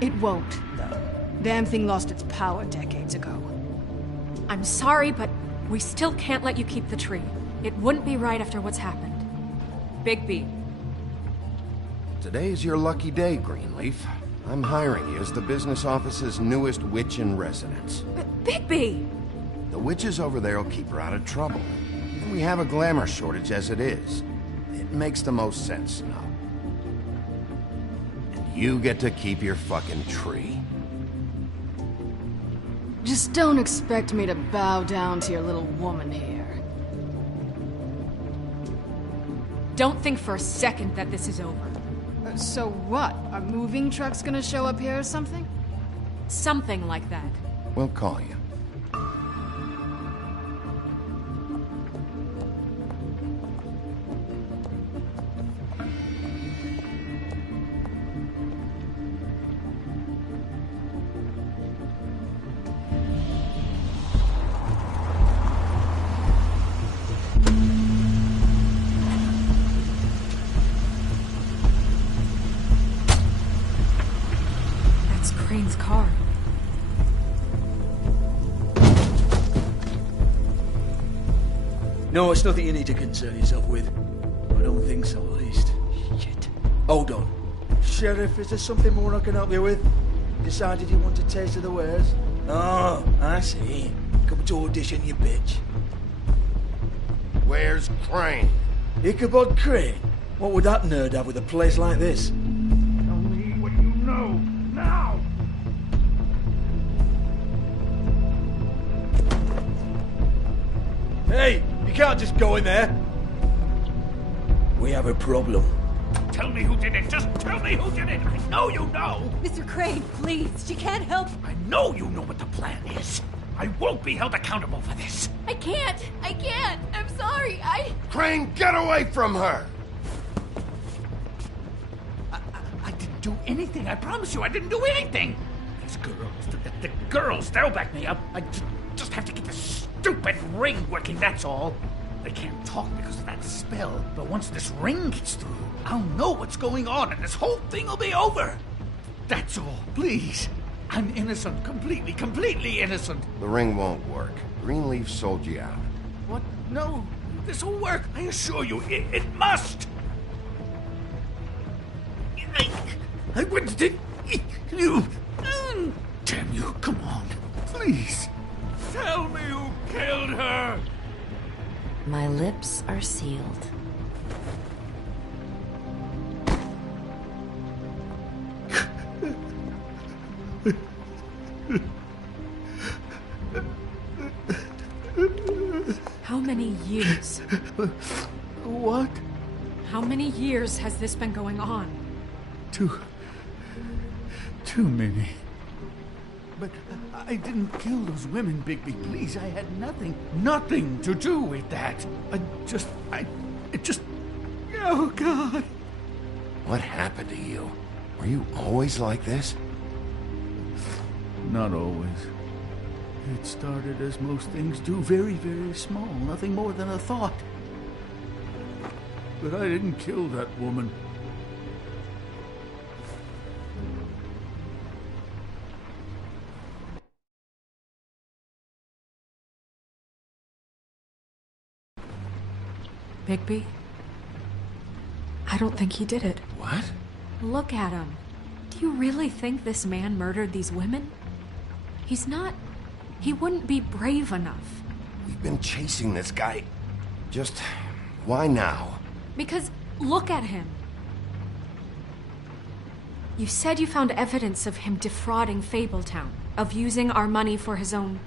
It won't, though. Damn thing lost its power decades ago. I'm sorry, but we still can't let you keep the tree. It wouldn't be right after what's happened. Bigby. Today's your lucky day, Greenleaf. I'm hiring you as the business office's newest witch in residence. Bigby! The witches over there will keep her out of trouble. And we have a glamour shortage as it is. It makes the most sense now. And you get to keep your fucking tree. Just don't expect me to bow down to your little woman here. Don't think for a second that this is over. So what? Are moving trucks gonna show up here or something? Something like that. We'll call you. Crane's car. No, it's nothing you need to concern yourself with. I don't think so, at least. Shit. Hold on. Sheriff, is there something more I can help you with? Decided you want a taste of the wares? Oh, I see. Come to audition, you bitch. Where's Crane? Ichabod Crane? What would that nerd have with a place like this? Tell me what you know, now! Hey, you can't just go in there. We have a problem. Tell me who did it. Just tell me who did it. I know you know. Mr. Crane, please. She can't help. I know you know what the plan is. I won't be held accountable for this. I can't. I'm sorry. Crane, get away from her! I didn't do anything. I promise you, I didn't do anything. These girls, the girls, they'll back me up. I just have to get this stupid ring working, that's all. They can't talk because of that spell, but once this ring gets through, I'll know what's going on and this whole thing will be over. That's all, please. I'm innocent, completely innocent. The ring won't work. Greenleaf sold you out. What? No, this will work. I assure you, it must. I wouldn't think you. Damn you, come on. Please. Tell me who killed her. My lips are sealed. How many years? What? How many years has this been going on? Too many. But I didn't kill those women, Bigby. Please, I had nothing to do with that. It just... Oh, God. What happened to you? Were you always like this? Not always. It started as most things do, very, very small, nothing more than a thought. But I didn't kill that woman. Bigby? I don't think he did it. What? Look at him. Do you really think this man murdered these women? He's not... He wouldn't be brave enough. We've been chasing this guy. Just... why now? Because look at him. You said you found evidence of him defrauding Fabletown, of using our money for his own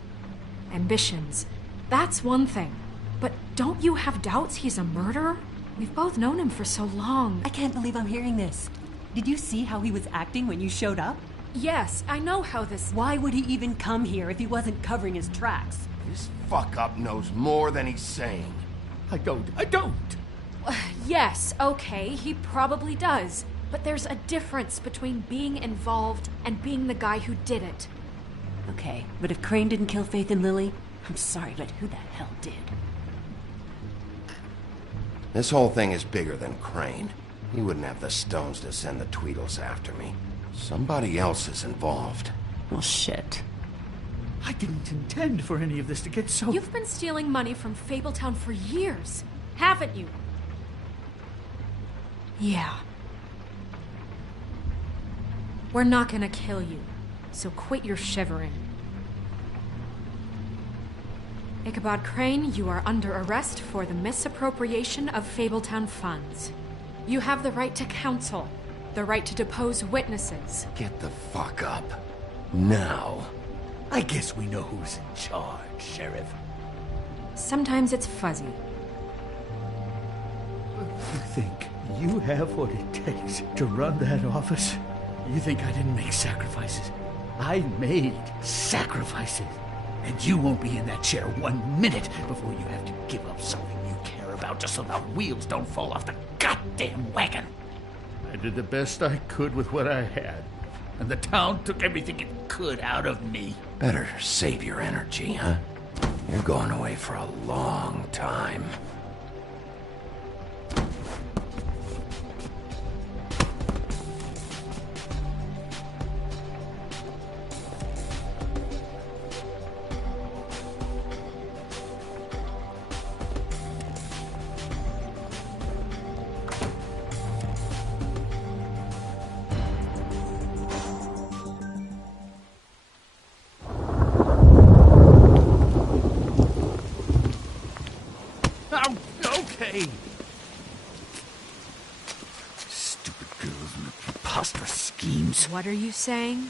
ambitions. That's one thing. But don't you have doubts he's a murderer? We've both known him for so long. I can't believe I'm hearing this. Did you see how he was acting when you showed up? Yes, I know how this... Why would he even come here if he wasn't covering his tracks? This fuck-up knows more than he's saying. I don't. Yes, okay, he probably does. But there's a difference between being involved and being the guy who did it. Okay, but if Crane didn't kill Faith and Lily, I'm sorry, but who the hell did? This whole thing is bigger than Crane. He wouldn't have the stones to send the Tweedles after me. Somebody else is involved. Well, shit. I didn't intend for any of this to get so... You've been stealing money from Fabletown for years, haven't you? Yeah. We're not gonna kill you, so quit your shivering. Ichabod Crane, you are under arrest for the misappropriation of Fabletown funds. You have the right to counsel, the right to depose witnesses. Get the fuck up. Now. I guess we know who's in charge, Sheriff. Sometimes it's fuzzy. You think you have what it takes to run that office? You think I didn't make sacrifices? I made sacrifices. And you won't be in that chair 1 minute before you have to give up something you care about just so the wheels don't fall off the goddamn wagon. I did the best I could with what I had, and the town took everything it could out of me. Better save your energy, huh? You're going away for a long time. Okay. Stupid girls and preposterous schemes. What are you saying?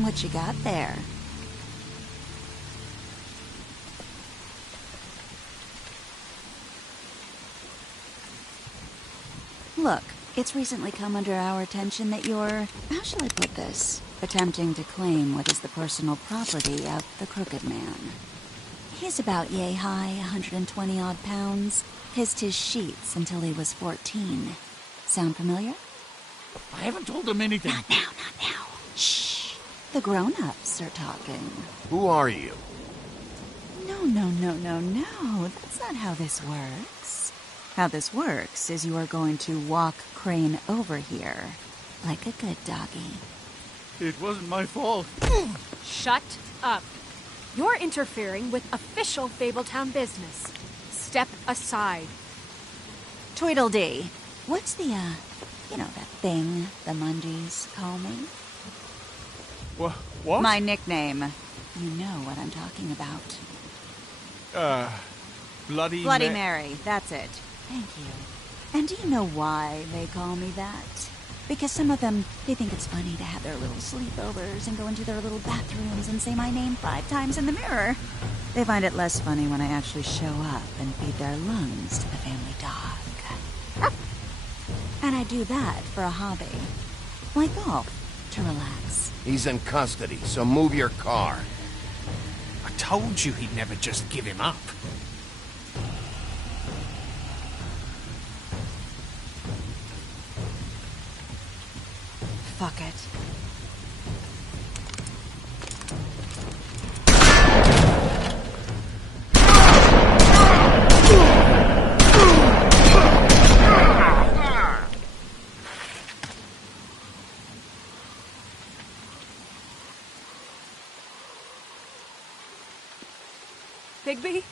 What you got there? Look, it's recently come under our attention that you're, how shall I put this, attempting to claim what is the personal property of the Crooked Man. He's about yay high, 120 odd pounds, pissed his sheets until he was 14. Sound familiar? I haven't told him anything. Not now. Shh. The grown-ups are talking. Who are you? No. That's not how this works. How this works is you are going to walk Crane over here. Like a good doggy. It wasn't my fault. Shut up. You're interfering with official Fabletown business. Step aside. Tweedledee. What's the, that thing the Mundies call me? What? My nickname. You know what I'm talking about. Bloody Mary, that's it. Thank you. And do you know why they call me that? Because some of them, they think it's funny to have their little sleepovers and go into their little bathrooms and say my name 5 times in the mirror. They find it less funny when I actually show up and feed their lungs to the family dog. And I do that for a hobby. Like golf. To relax. He's in custody, so move your car. I told you he'd never just give him up. Fuck it. Bigby?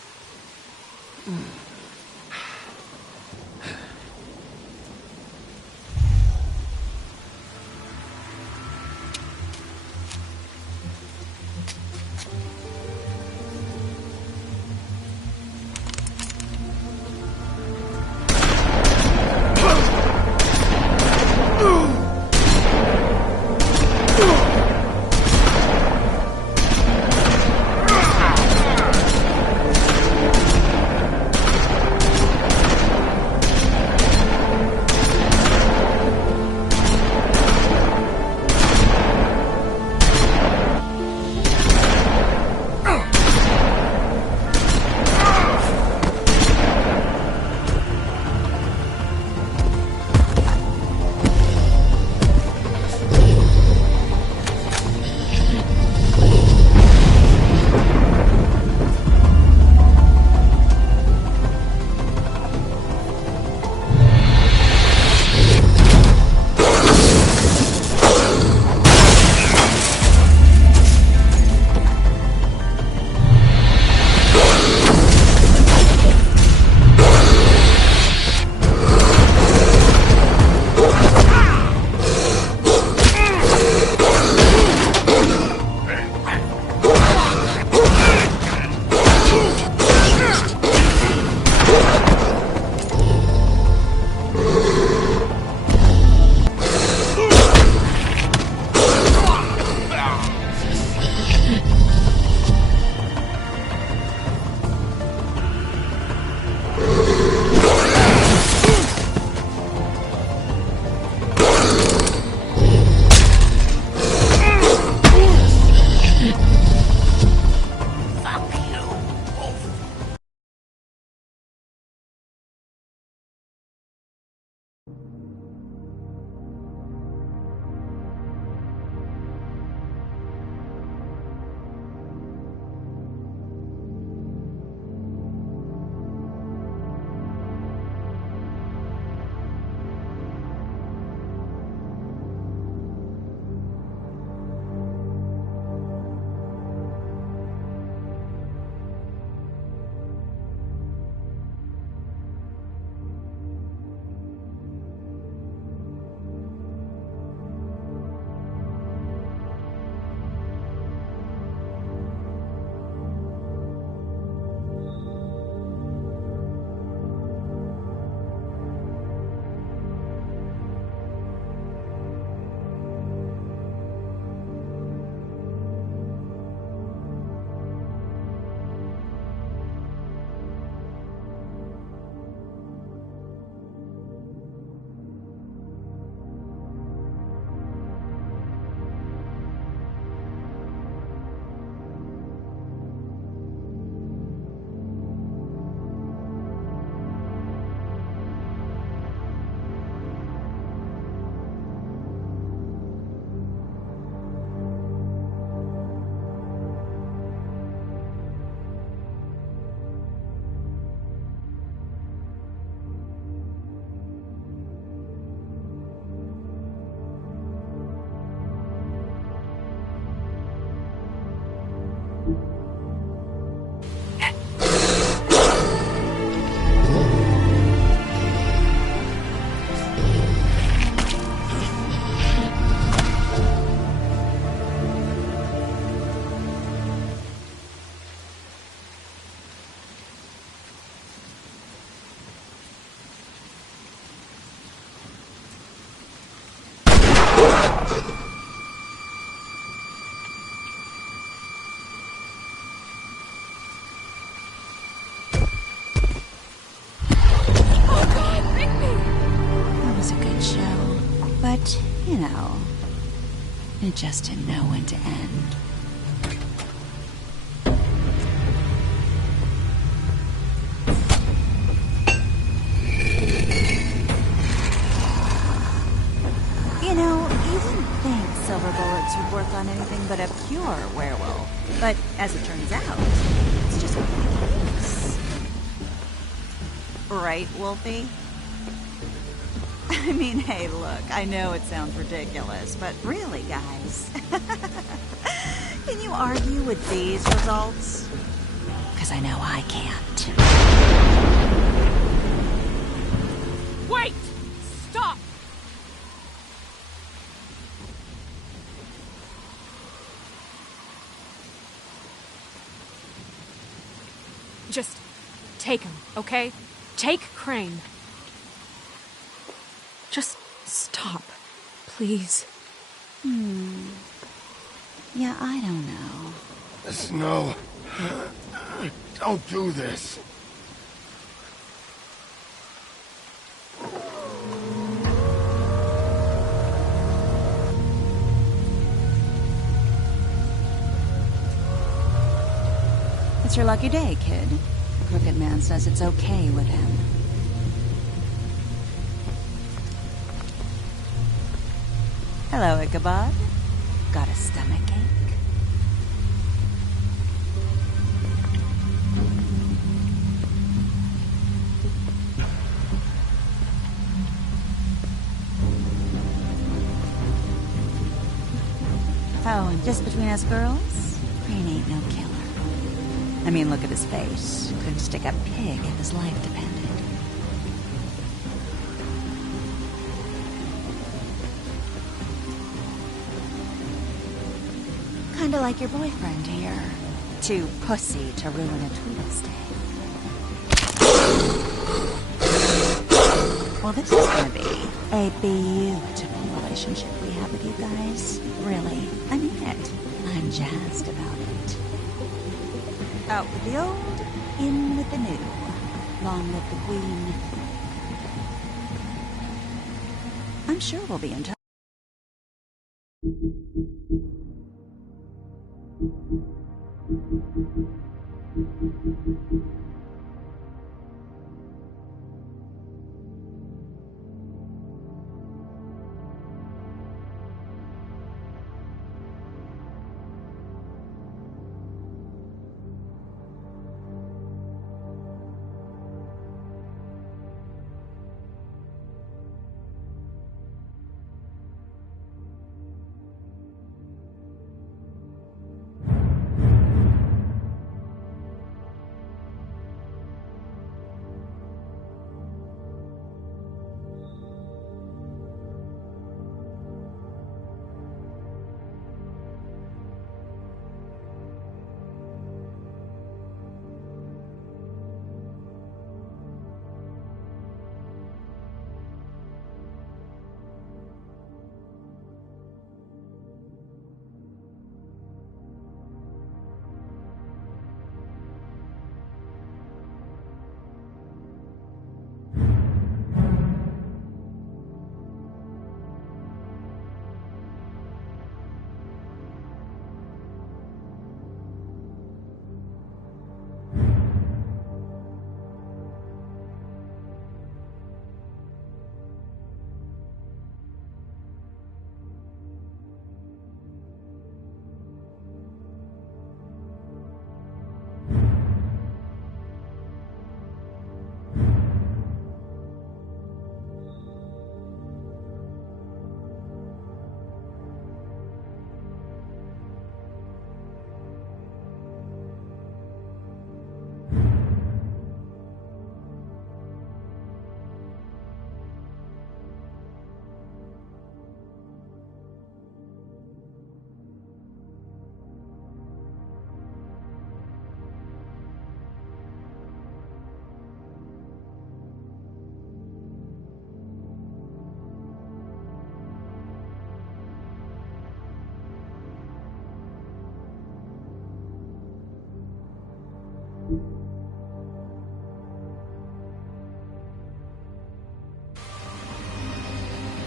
But, you know, it just didn't know when to end. You know, you wouldn't think silver bullets would work on anything but a pure werewolf. But as it turns out, it's just one of the case. Right, Wolfie? I mean, hey, look, I know it sounds ridiculous, but really, guys, can you argue with these results? Because I know I can't. Wait! Stop! Just take him, okay? Take Crane. Just stop, please. Yeah, I don't know. Snow, don't do this. It's your lucky day, kid. Crooked Man says it's okay with him. Hello, Ichabod. Got a stomachache? Oh, and just between us girls, Crane ain't no killer. I mean, look at his face. Couldn't stick a pig if his life depended. Kinda like your boyfriend here. Too pussy to ruin a Tweedle's day. Well, this is gonna be a beautiful relationship we have with you guys. Really, I mean it. I'm jazzed about it. Out with the old, in with the new. Long live the Queen. I'm sure we'll be in touch.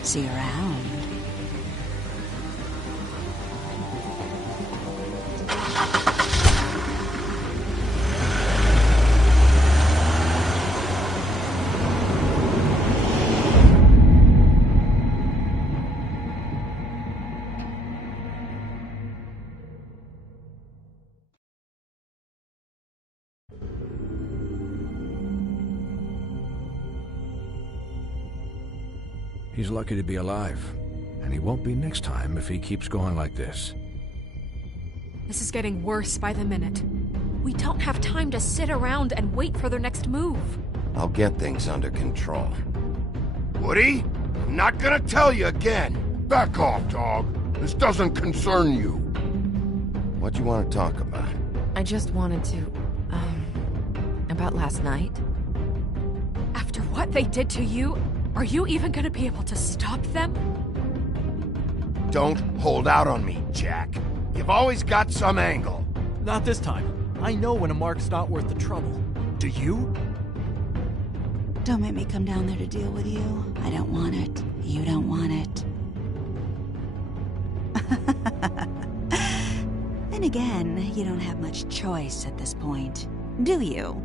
See you around. He's lucky to be alive, and he won't be next time if he keeps going like this. This is getting worse by the minute. We don't have time to sit around and wait for their next move. I'll get things under control. Woody, I'm not gonna tell you again. Back off, dog. This doesn't concern you. What do you want to talk about? I just wanted to, about last night. After what they did to you, are you even gonna be able to stop them? Don't hold out on me, Jack. You've always got some angle. Not this time. I know when a mark's not worth the trouble. Do you? Don't make me come down there to deal with you. I don't want it. You don't want it. Then again, you don't have much choice at this point, do you?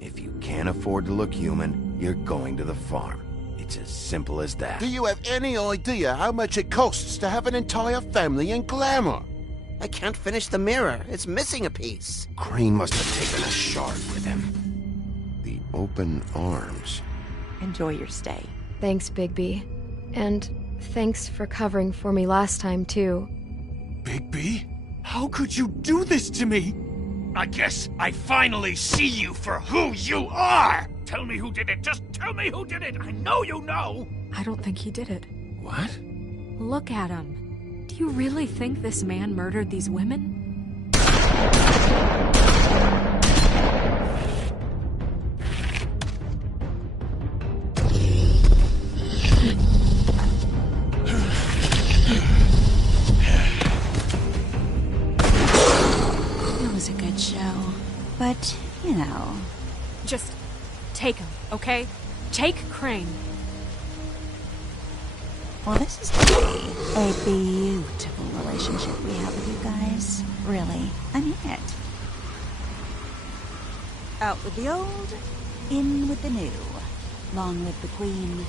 If you can't afford to look human, you're going to the farm. It's as simple as that. Do you have any idea how much it costs to have an entire family in Glamour? I can't finish the mirror. It's missing a piece. Crane must have taken a shard with him. The open arms. Enjoy your stay. Thanks, Bigby. And thanks for covering for me last time, too. Bigby? How could you do this to me? I guess I finally see you for who you are! Tell me who did it! Just tell me who did it! I know you know! I don't think he did it. What? Look at him. Do you really think this man murdered these women? okay? Take Crane. Well, this is a beautiful relationship we have with you guys. Really, I mean it. Out with the old, in with the new. Long live the Queen.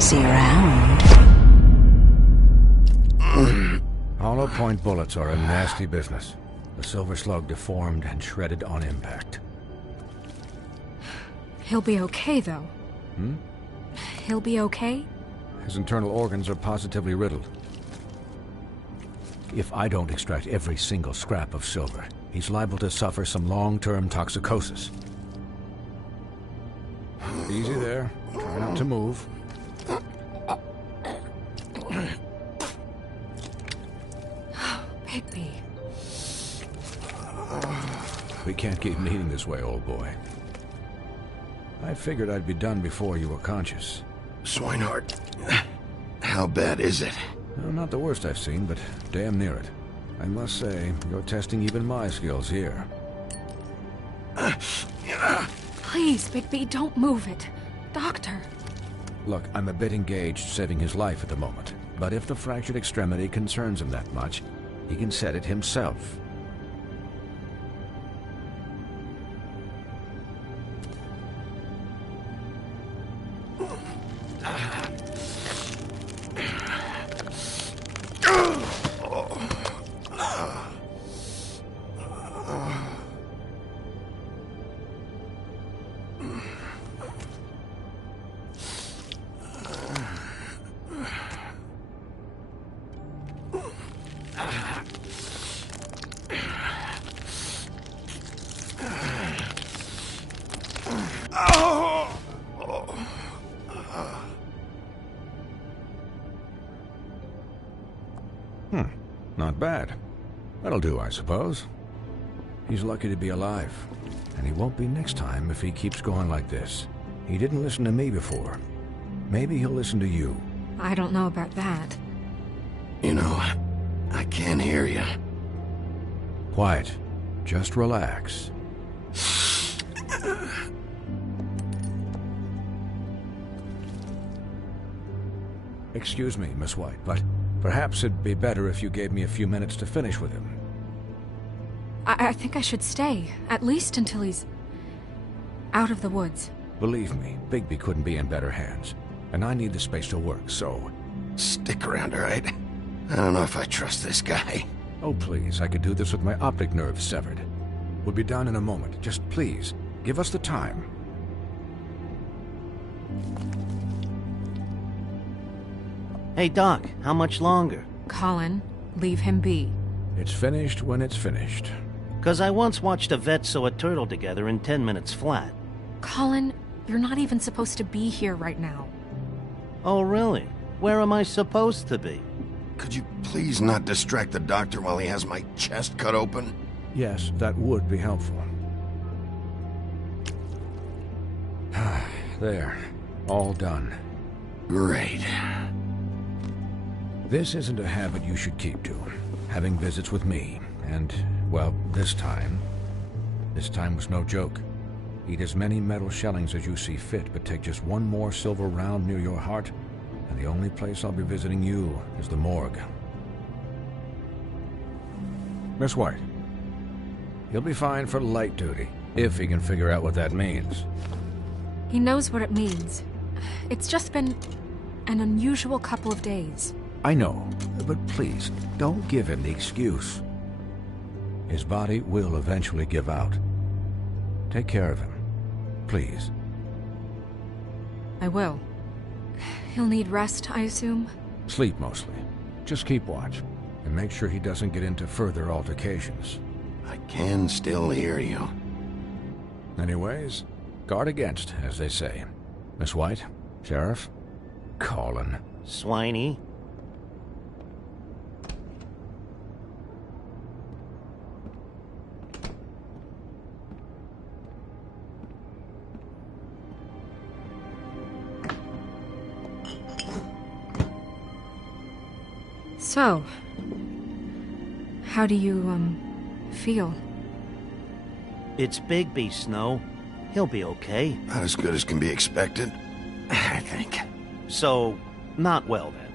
See you around. Hollow point bullets are a nasty business. The Silver Slug deformed and shredded on impact. He'll be okay, though. He'll be okay? His internal organs are positively riddled. If I don't extract every single scrap of silver, he's liable to suffer some long-term toxicosis. Easy there. Try not to move. Bigby. We can't keep meeting this way, old boy. I figured I'd be done before you were conscious. Swinehart, how bad is it? Well, not the worst I've seen, but damn near it. I must say, you're testing even my skills here. Please, Bigby, don't move it. Doctor. Look, I'm a bit engaged saving his life at the moment, but if the fractured extremity concerns him that much, he can set it himself. Not bad. That'll do, I suppose. He's lucky to be alive. And he won't be next time if he keeps going like this. He didn't listen to me before. Maybe he'll listen to you. I don't know about that. You know, I can't hear you. Quiet. Just relax. Excuse me, Miss White, but perhaps it'd be better if you gave me a few minutes to finish with him. I think I should stay, at least until he's out of the woods. Believe me, Bigby couldn't be in better hands. And I need the space to work, so... Stick around, all right? I don't know if I trust this guy. Oh, please, I could do this with my optic nerve severed. We'll be done in a moment. Just please, give us the time. Hey, Doc, how much longer? Colin, leave him be. It's finished when it's finished. 'Cause I once watched a vet sew a turtle together in 10 minutes flat. Colin, you're not even supposed to be here right now. Oh, really? Where am I supposed to be? Could you please not distract the doctor while he has my chest cut open? Yes, that would be helpful. There. All done. Great. This isn't a habit you should keep to. Having visits with me. And, well, this time was no joke. Eat as many metal shellings as you see fit, but take just one more silver round near your heart, and the only place I'll be visiting you is the morgue. Miss White, he'll be fine for light duty, if he can figure out what that means. He knows what it means. It's just been an unusual couple of days. I know, but please, don't give him the excuse. His body will eventually give out. Take care of him, please. I will. He'll need rest, I assume? Sleep mostly. Just keep watch, and make sure he doesn't get into further altercations. I can still hear you. Anyways, guard against, as they say. Miss White? Sheriff? Colin. Swiney. So, how do you, feel? It's Bigby, Snow. He'll be okay. Not as good as can be expected, I think. So, not well then.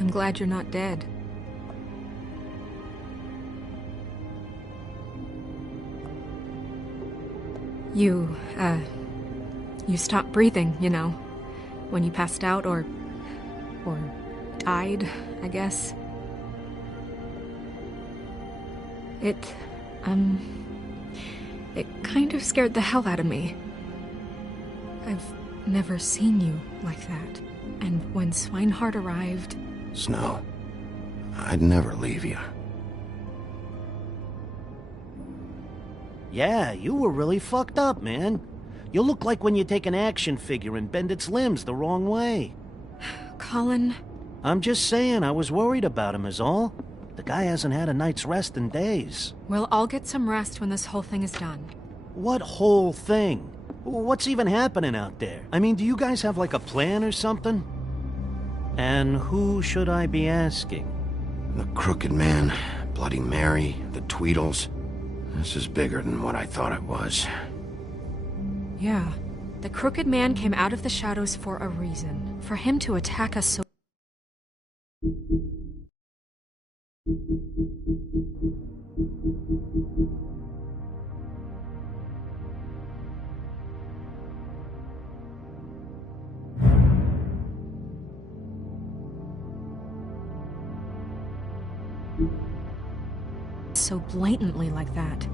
I'm glad you're not dead. You stopped breathing, you know, when you passed out or died, I guess. It kind of scared the hell out of me. I've never seen you like that. And when Swinehart arrived... Snow, I'd never leave you. Yeah, you were really fucked up, man. You look like when you take an action figure and bend its limbs the wrong way. Colin... I'm just saying, I was worried about him is all. The guy hasn't had a night's rest in days. Well, I'll get some rest when this whole thing is done. What whole thing? What's even happening out there? I mean, do you guys have like a plan or something? And who should I be asking? The Crooked Man, Bloody Mary, the Tweedles. This is bigger than what I thought it was. Yeah. The Crooked Man came out of the shadows for a reason. For him to attack us so... so blatantly like that.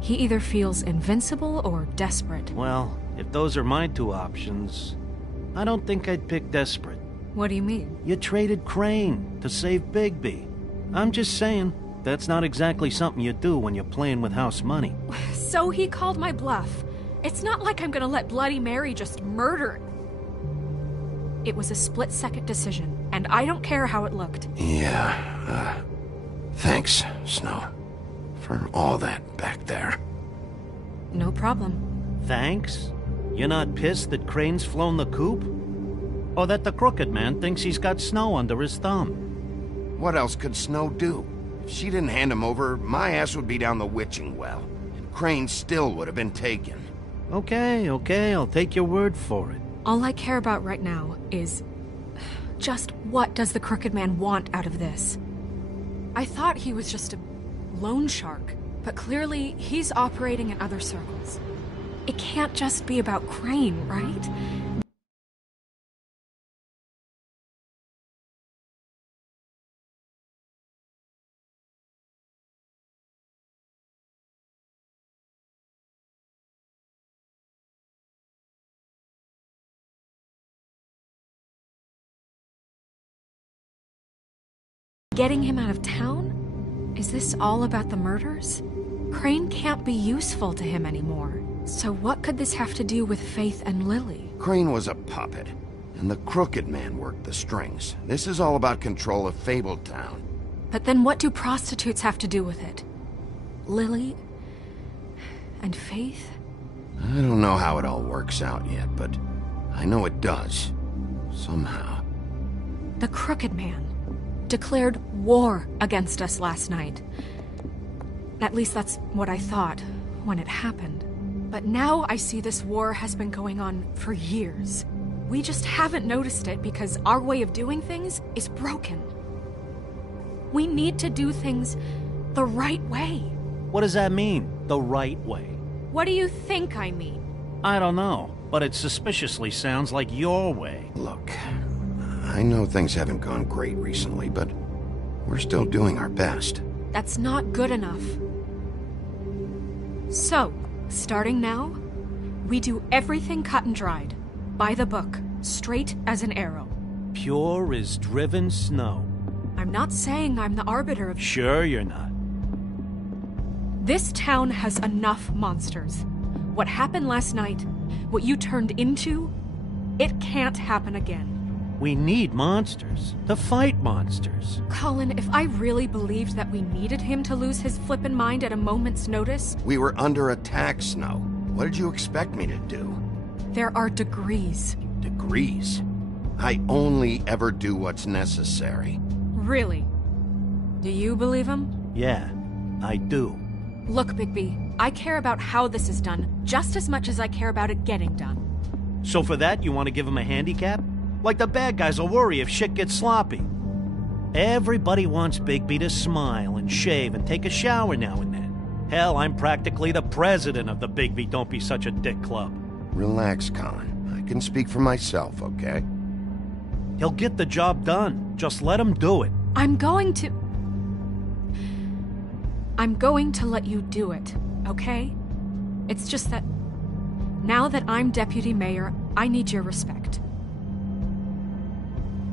He either feels invincible or desperate. Well, if those are my two options, I don't think I'd pick desperate. What do you mean? You traded Crane to save Bigby. I'm just saying, that's not exactly something you do when you're playing with house money. So he called my bluff. It's not like I'm gonna let Bloody Mary just murder... It was a split-second decision, and I don't care how it looked. Yeah, thanks, Snow, for all that back there. No problem. Thanks? You're not pissed that Crane's flown the coop? Or that the Crooked Man thinks he's got Snow under his thumb? What else could Snow do? If she didn't hand him over, my ass would be down the witching well, and Crane still would have been taken. Okay, I'll take your word for it. All I care about right now is... just what does the Crooked Man want out of this? I thought he was just a loan shark, but clearly he's operating in other circles. It can't just be about Crane, right? Getting him out of town? Is this all about the murders? Crane can't be useful to him anymore. So what could this have to do with Faith and Lily? Crane was a puppet, and the Crooked Man worked the strings. This is all about control of Fabletown. But then what do prostitutes have to do with it? Lily? And Faith? I don't know how it all works out yet, but I know it does. Somehow. The Crooked Man declared war against us last night. At least that's what I thought when it happened. But now I see this war has been going on for years. We just haven't noticed it because our way of doing things is broken. We need to do things the right way. What does that mean, the right way? What do you think I mean? I don't know, but it suspiciously sounds like your way. Look, I know things haven't gone great recently, but we're still doing our best. That's not good enough. So, starting now, we do everything cut and dried. By the book, straight as an arrow. Pure as driven snow. I'm not saying I'm the arbiter of... Sure you're not. This town has enough monsters. What happened last night, what you turned into, it can't happen again. We need monsters. To fight monsters. Colin, if I really believed that we needed him to lose his flippin' mind at a moment's notice... We were under attack, Snow. What did you expect me to do? There are degrees. Degrees? I only ever do what's necessary. Really? Do you believe him? Yeah, I do. Look, Bigby, I care about how this is done just as much as I care about it getting done. So for that, you want to give him a handicap? Like the bad guys will worry if shit gets sloppy. Everybody wants Bigby to smile and shave and take a shower now and then. Hell, I'm practically the president of the Bigby Don't Be Such a Dick Club. Relax, Colin. I can speak for myself, okay? He'll get the job done. Just let him do it. I'm going to let you do it, okay? It's just that now that I'm deputy mayor, I need your respect.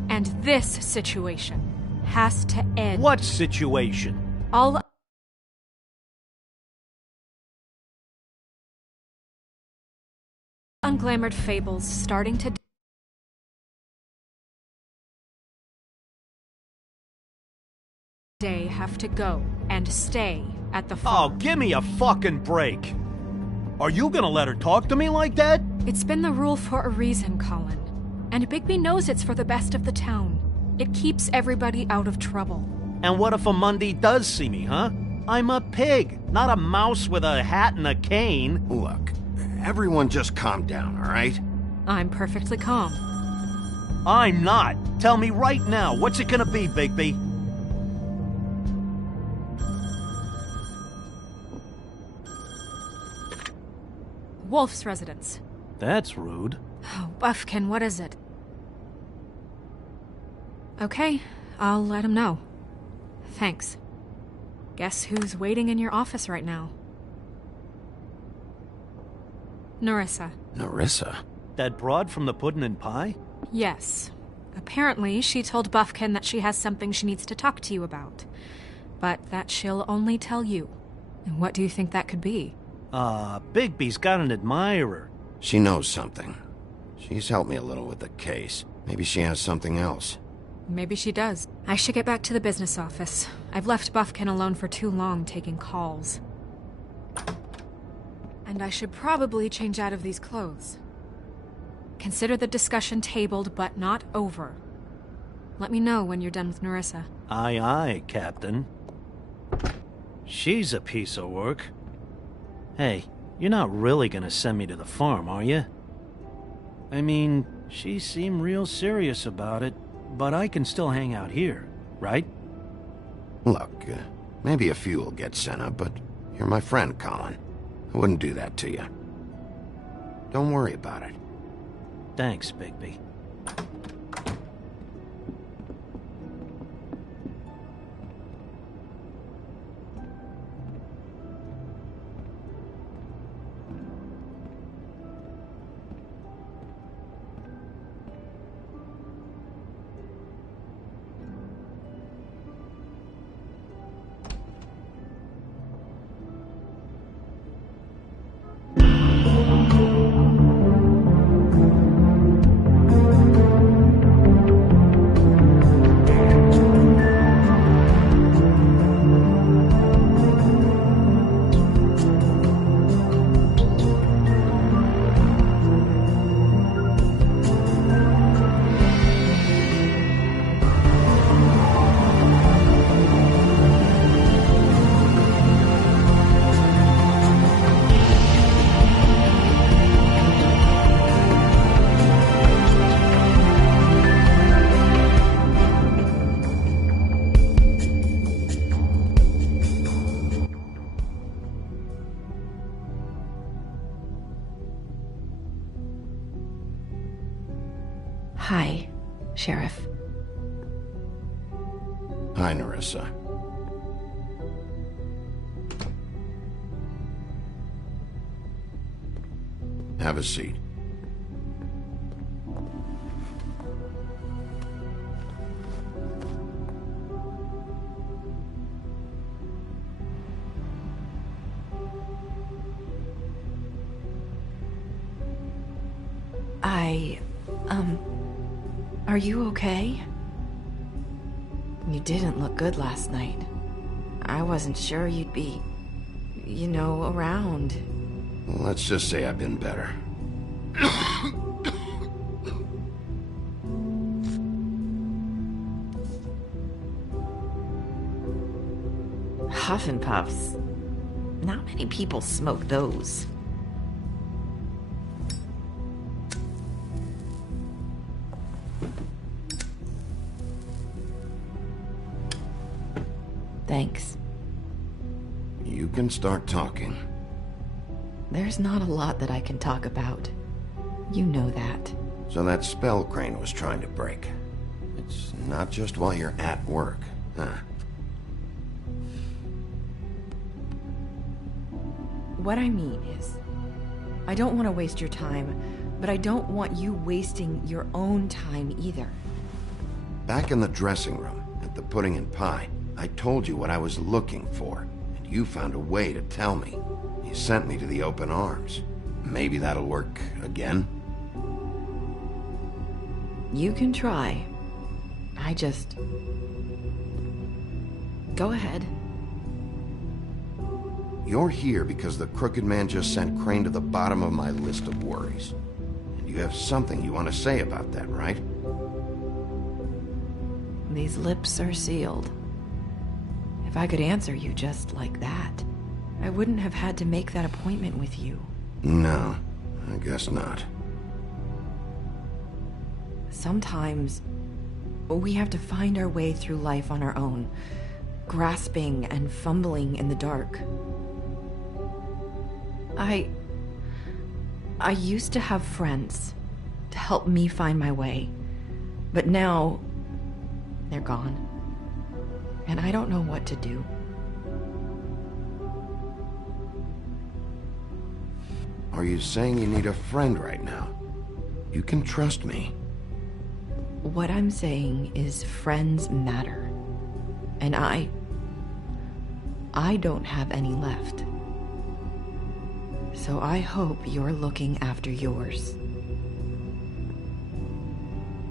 And this situation has to end. What situation? All unglamored fables starting to day have to go and stay at the farm. Oh, give me a fucking break. Are you gonna let her talk to me like that? It's been the rule for a reason, Colin. And Bigby knows it's for the best of the town. It keeps everybody out of trouble. And what if a Mundy does see me, huh? I'm a pig, not a mouse with a hat and a cane. Look, everyone just calm down, all right? I'm perfectly calm. I'm not. Tell me right now, what's it gonna be, Bigby? Wolf's residence. That's rude. Oh, Buffkin, what is it? Okay, I'll let him know. Thanks. Guess who's waiting in your office right now? Nerissa. Nerissa? That broad from the Puddin' and Pie? Yes. Apparently, she told Buffkin that she has something she needs to talk to you about. But that she'll only tell you. And what do you think that could be? Bigby's got an admirer. She knows something. She's helped me a little with the case. Maybe she has something else. Maybe she does. I should get back to the business office. I've left Buffkin alone for too long taking calls. And I should probably change out of these clothes. Consider the discussion tabled, but not over. Let me know when you're done with Nerissa. Aye, aye, Captain. She's a piece of work. Hey, you're not really gonna send me to the farm, are you? I mean, she seemed real serious about it, but I can still hang out here, right? Look, maybe a few will get sent up, but you're my friend, Colin. I wouldn't do that to you. Don't worry about it. Thanks, Bigby. Hi, Sheriff. Hi, Nerissa. Have a seat. Are you okay? You didn't look good last night. I wasn't sure you'd be, around. Let's just say I've been better. Huff and Puffs. Not many people smoke those. Thanks. You can start talking. There's not a lot that I can talk about. You know that. So that spell Crane was trying to break. It's not just while you're at work, huh? What I mean is, I don't want to waste your time, but I don't want you wasting your own time either. Back in the dressing room, at the pudding and pie, I told you what I was looking for, and you found a way to tell me. You sent me to the open arms. Maybe that'll work again? You can try. Go ahead. You're here because the Crooked Man just sent Crane to the bottom of my list of worries. And you have something you want to say about that, right? These lips are sealed. If I could answer you just like that, I wouldn't have had to make that appointment with you. No, I guess not. Sometimes, we have to find our way through life on our own, grasping and fumbling in the dark. I used to have friends to help me find my way, but now they're gone, and I don't know what to do. Are you saying you need a friend right now? You can trust me. What I'm saying is friends matter, and I don't have any left. So I hope you're looking after yours.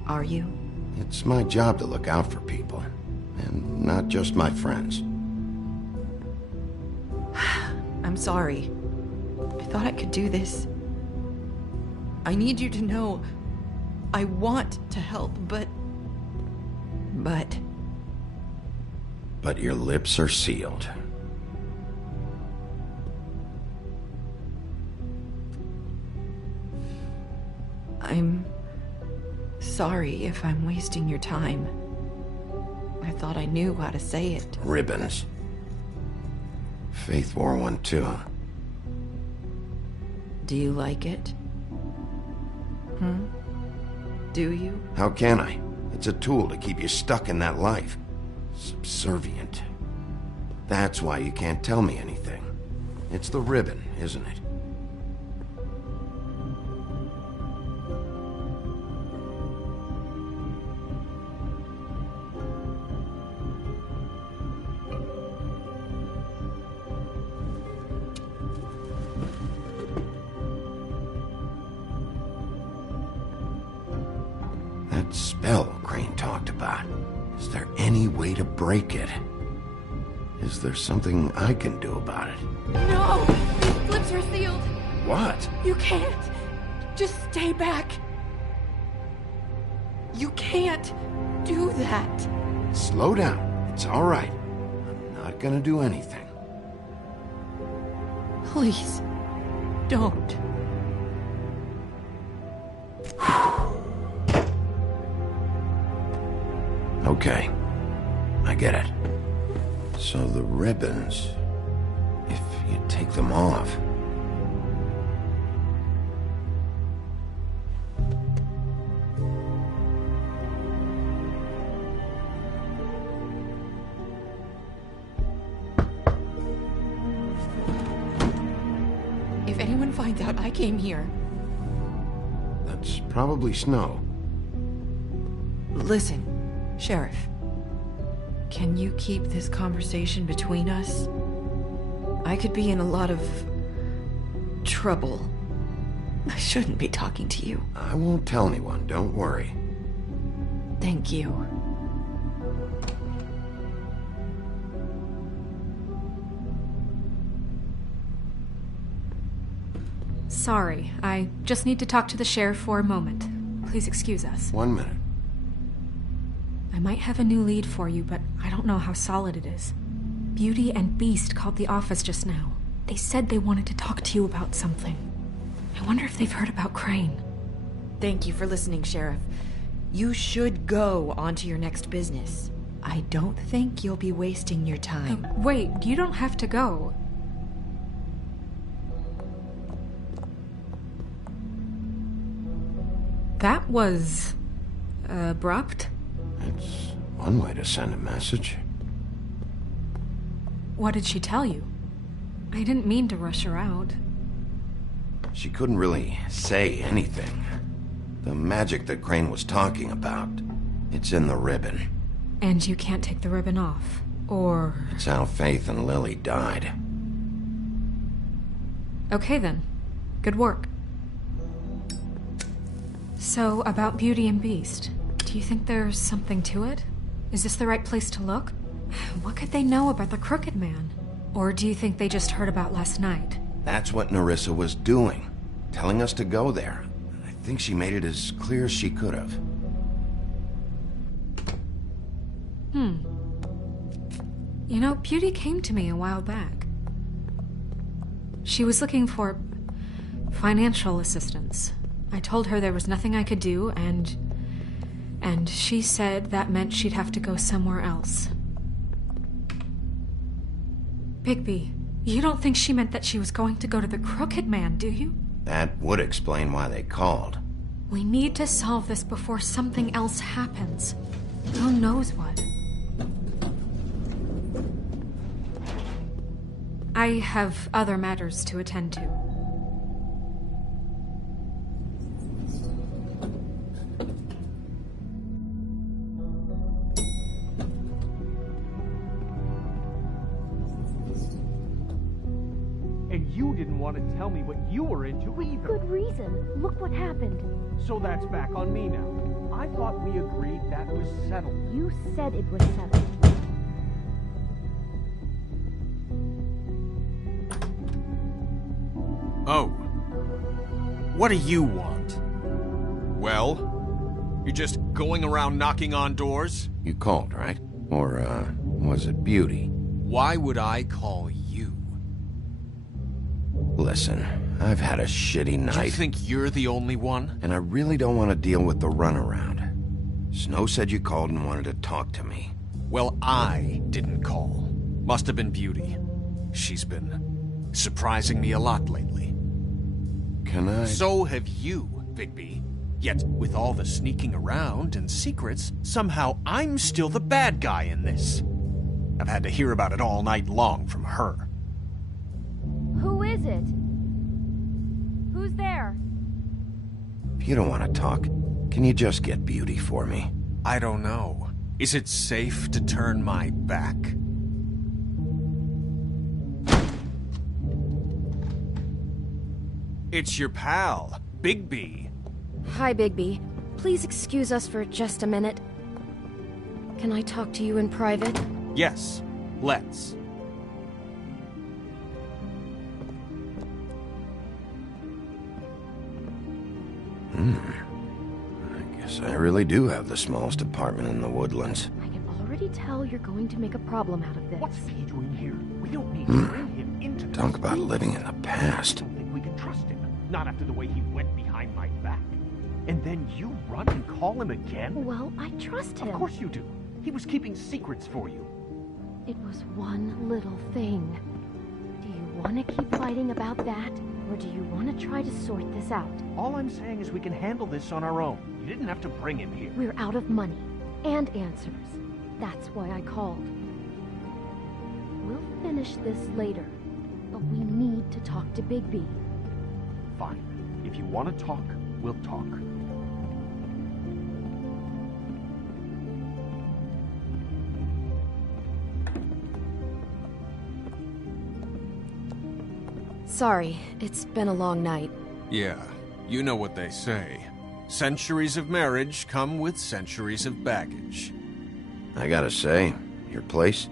Are you? It's my job to look out for people, and not just my friends. I'm sorry. I thought I could do this. I need you to know I want to help, but... But your lips are sealed. I'm sorry if I'm wasting your time. I thought I knew how to say it. Ribbons. Faith wore one too. Do you like it? Do you? How can I? It's a tool to keep you stuck in that life. Subservient. That's why you can't tell me anything. It's the ribbon, isn't it? That spell Crane talked about. Is there any way to break it? Is there something I can do about it? No! These lips are sealed! What? You can't! Just stay back! You can't do that! Slow down. It's all right. I'm not gonna do anything. Please, don't. Okay. I get it. So the ribbons... if you take them off... If anyone finds out I came here... That's probably Snow. Listen, Sheriff. Can you keep this conversation between us? I could be in a lot of trouble. I shouldn't be talking to you. I won't tell anyone, don't worry. Thank you. Sorry, I just need to talk to the sheriff for a moment. Please excuse us. 1 minute. I might have a new lead for you, but I don't know how solid it is. Beauty and Beast called the office just now. They said they wanted to talk to you about something. I wonder if they've heard about Crane. Thank you for listening, Sheriff. You should go on to your next business. I don't think you'll be wasting your time. Wait, you don't have to go. That was... abrupt? It's one way to send a message. What did she tell you? I didn't mean to rush her out. She couldn't really say anything. The magic that Crane was talking about, it's in the ribbon. And you can't take the ribbon off, or... It's how Faith and Lily died. Okay then. Good work. So, about Beauty and Beast, do you think there's something to it? Is this the right place to look? What could they know about the Crooked Man? Or do you think they just heard about last night? That's what Nerissa was doing, telling us to go there. I think she made it as clear as she could have. You know, Beauty came to me a while back. She was looking for financial assistance. I told her there was nothing I could do, and she said that meant she'd have to go somewhere else. Bigby, you don't think she meant that she was going to go to the Crooked Man, do you? That would explain why they called. We need to solve this before something else happens. Who knows what? I have other matters to attend to. And you didn't want to tell me what you were into either. Good reason. Look what happened. So that's back on me now. I thought we agreed that was settled. You said it was settled. Oh. What do you want? Well, you're just going around knocking on doors? You called, right? Or, was it Beauty? Why would I call you? Listen, I've had a shitty night. You think you're the only one? And I really don't want to deal with the runaround. Snow said you called and wanted to talk to me. Well, I didn't call. Must have been Beauty. She's been surprising me a lot lately. Can I? So have you, Bigby. Yet, with all the sneaking around and secrets, somehow I'm still the bad guy in this. I've had to hear about it all night long from her. Who is it? Who's there? If you don't want to talk, can you just get Beauty for me? I don't know. Is it safe to turn my back? It's your pal, Bigby. Hi, Bigby. Please excuse us for just a minute. Can I talk to you in private? Yes, let's. I guess I really do have the smallest apartment in the Woodlands. I can already tell you're going to make a problem out of this. What's he doing here? We don't need to bring him into this. Talk about living in the past. I don't think we can trust him. Not after the way he went behind my back. And then you run and call him again? Well, I trust him. Of course you do. He was keeping secrets for you. It was one little thing. Do you want to keep fighting about that? Or do you want to try to sort this out? All I'm saying is we can handle this on our own. You didn't have to bring him here. We're out of money. And answers. That's why I called. We'll finish this later. But we need to talk to Bigby. Fine. If you want to talk, we'll talk. Sorry, it's been a long night. Yeah, You know what they say. Centuries of marriage come with centuries of baggage. I gotta say, your place,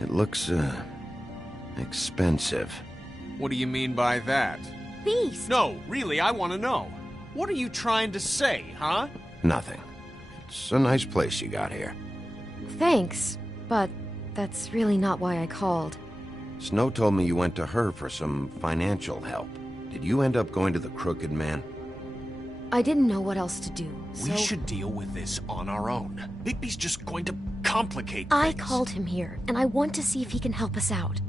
it looks, expensive. What do you mean by that? Beast! No, really, I want to know. What are you trying to say, huh? Nothing. It's a nice place you got here. Thanks, but that's really not why I called. Snow told me you went to her for some financial help. Did you end up going to the Crooked Man? I didn't know what else to do, so... We should deal with this on our own. Bigby's just going to complicate things. I called him here, and I want to see if he can help us out.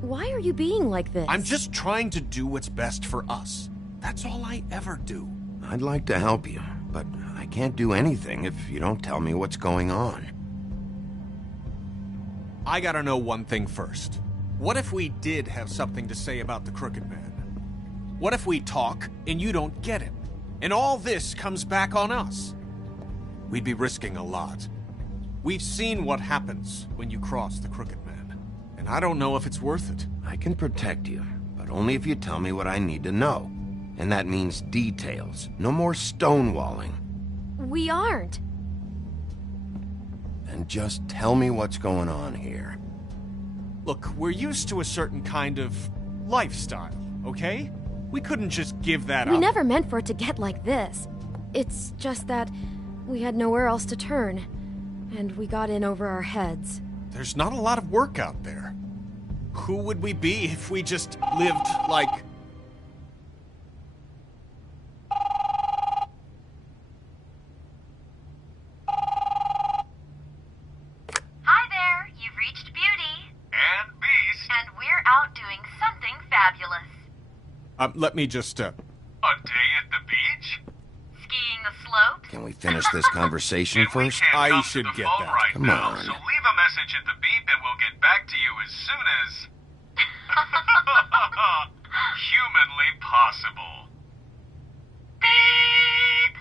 Why are you being like this? I'm just trying to do what's best for us. That's all I ever do. I'd like to help you, but I can't do anything if you don't tell me what's going on. I gotta know one thing first. What if we did have something to say about the Crooked Man? What if we talk and you don't get him? And all this comes back on us? We'd be risking a lot. We've seen what happens when you cross the Crooked Man, and I don't know if it's worth it. I can protect you, but only if you tell me what I need to know. And that means details. No more stonewalling. We aren't. Then just tell me what's going on here. Look, we're used to a certain kind of lifestyle, okay? We couldn't just give that up. We never meant for it to get like this. It's just that we had nowhere else to turn, and we got in over our heads. There's not a lot of work out there. Who would we be if we just lived like... Hi there, you've reached Beauty. And Beast. And we're out doing something fabulous. Let me just, A day at the beach? Skiing the slopes? Can we finish this conversation first? I should get that. Right Come now, on. so leave a message at the beep and we'll get back to you as soon as... humanly possible. Beep!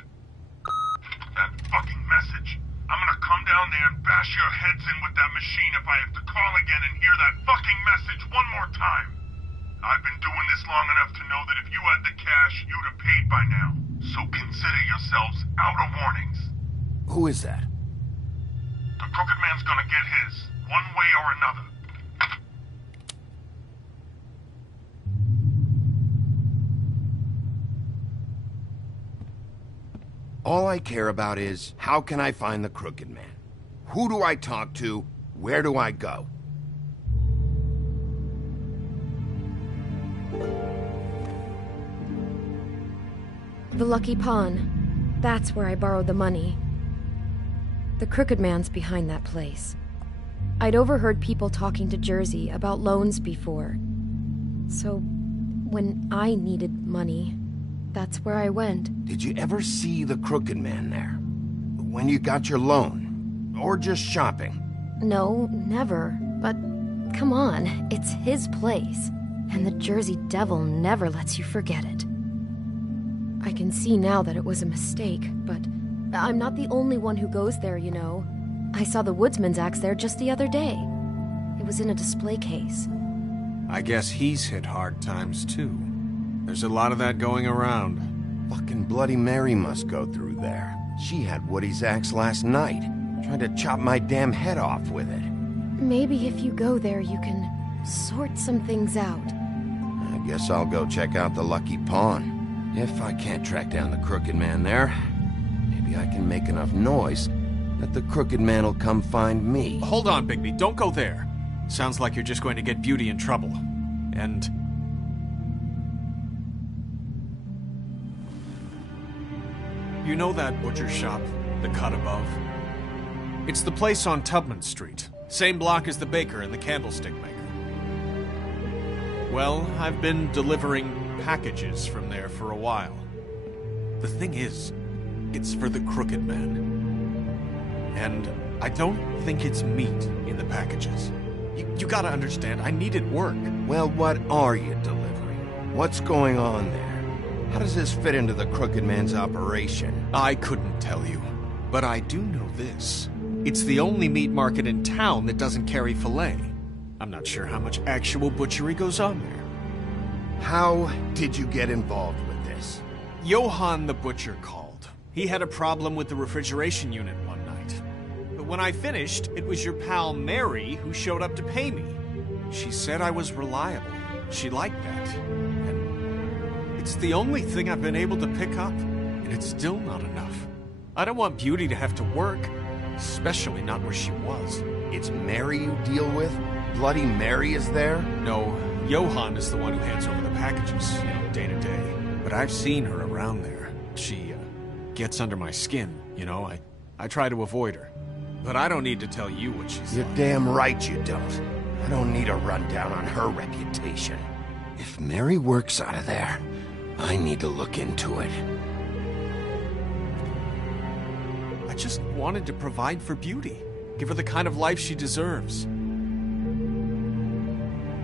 That fucking message. I'm gonna come down there and bash your heads in with that machine if I have to call again and hear that fucking message one more time. I've been doing this long enough to know that if you had the cash, you'd have paid by now. So consider yourselves out of warnings. Who is that? The Crooked Man's gonna get his, one way or another. All I care about is, how can I find the Crooked Man? Who do I talk to? Where do I go? The Lucky Pawn. That's where I borrowed the money. The Crooked Man's behind that place. I'd overheard people talking to Jersey about loans before. So, when I needed money, that's where I went. Did you ever see the Crooked Man there? When you got your loan? Or just shopping? No, never. But, come on, it's his place. And the Jersey Devil never lets you forget it. I can see now that it was a mistake, but I'm not the only one who goes there, you know. I saw the Woodsman's axe there just the other day. It was in a display case. I guess he's hit hard times, too. There's a lot of that going around. Fucking Bloody Mary must go through there. She had Woody's axe last night. Tried to chop my damn head off with it. Maybe if you go there, you can sort some things out. I guess I'll go check out the Lucky Pawn. If I can't track down the Crooked Man there, maybe I can make enough noise that the Crooked Man will come find me. Hold on, Bigby. Don't go there. Sounds like you're just going to get Beauty in trouble. And... you know that butcher shop, the cut above? It's the place on Tubman Street. Same block as the baker and the candlestick maker. Well, I've been delivering packages from there for a while. The thing is, it's for the Crooked Man. And I don't think it's meat in the packages. You gotta understand, I needed work. Well, what are you delivering? What's going on there? How does this fit into the Crooked Man's operation? I couldn't tell you, but I do know this. It's the only meat market in town that doesn't carry filet. I'm not sure how much actual butchery goes on there. How did you get involved with this? Johann the Butcher called. He had a problem with the refrigeration unit one night. But when I finished, it was your pal Mary who showed up to pay me. She said I was reliable. She liked that. And it's the only thing I've been able to pick up, and it's still not enough. I don't want Beauty to have to work, especially not where she was. It's Mary you deal with? Bloody Mary is there? No, Johann is the one who hands over the packages, day to day. But I've seen her around there. She, gets under my skin, I try to avoid her. But I don't need to tell you what she's You're like. damn right you don't. I don't need a rundown on her reputation. If Mary works out of there, I need to look into it. I just wanted to provide for Beauty. Give her the kind of life she deserves.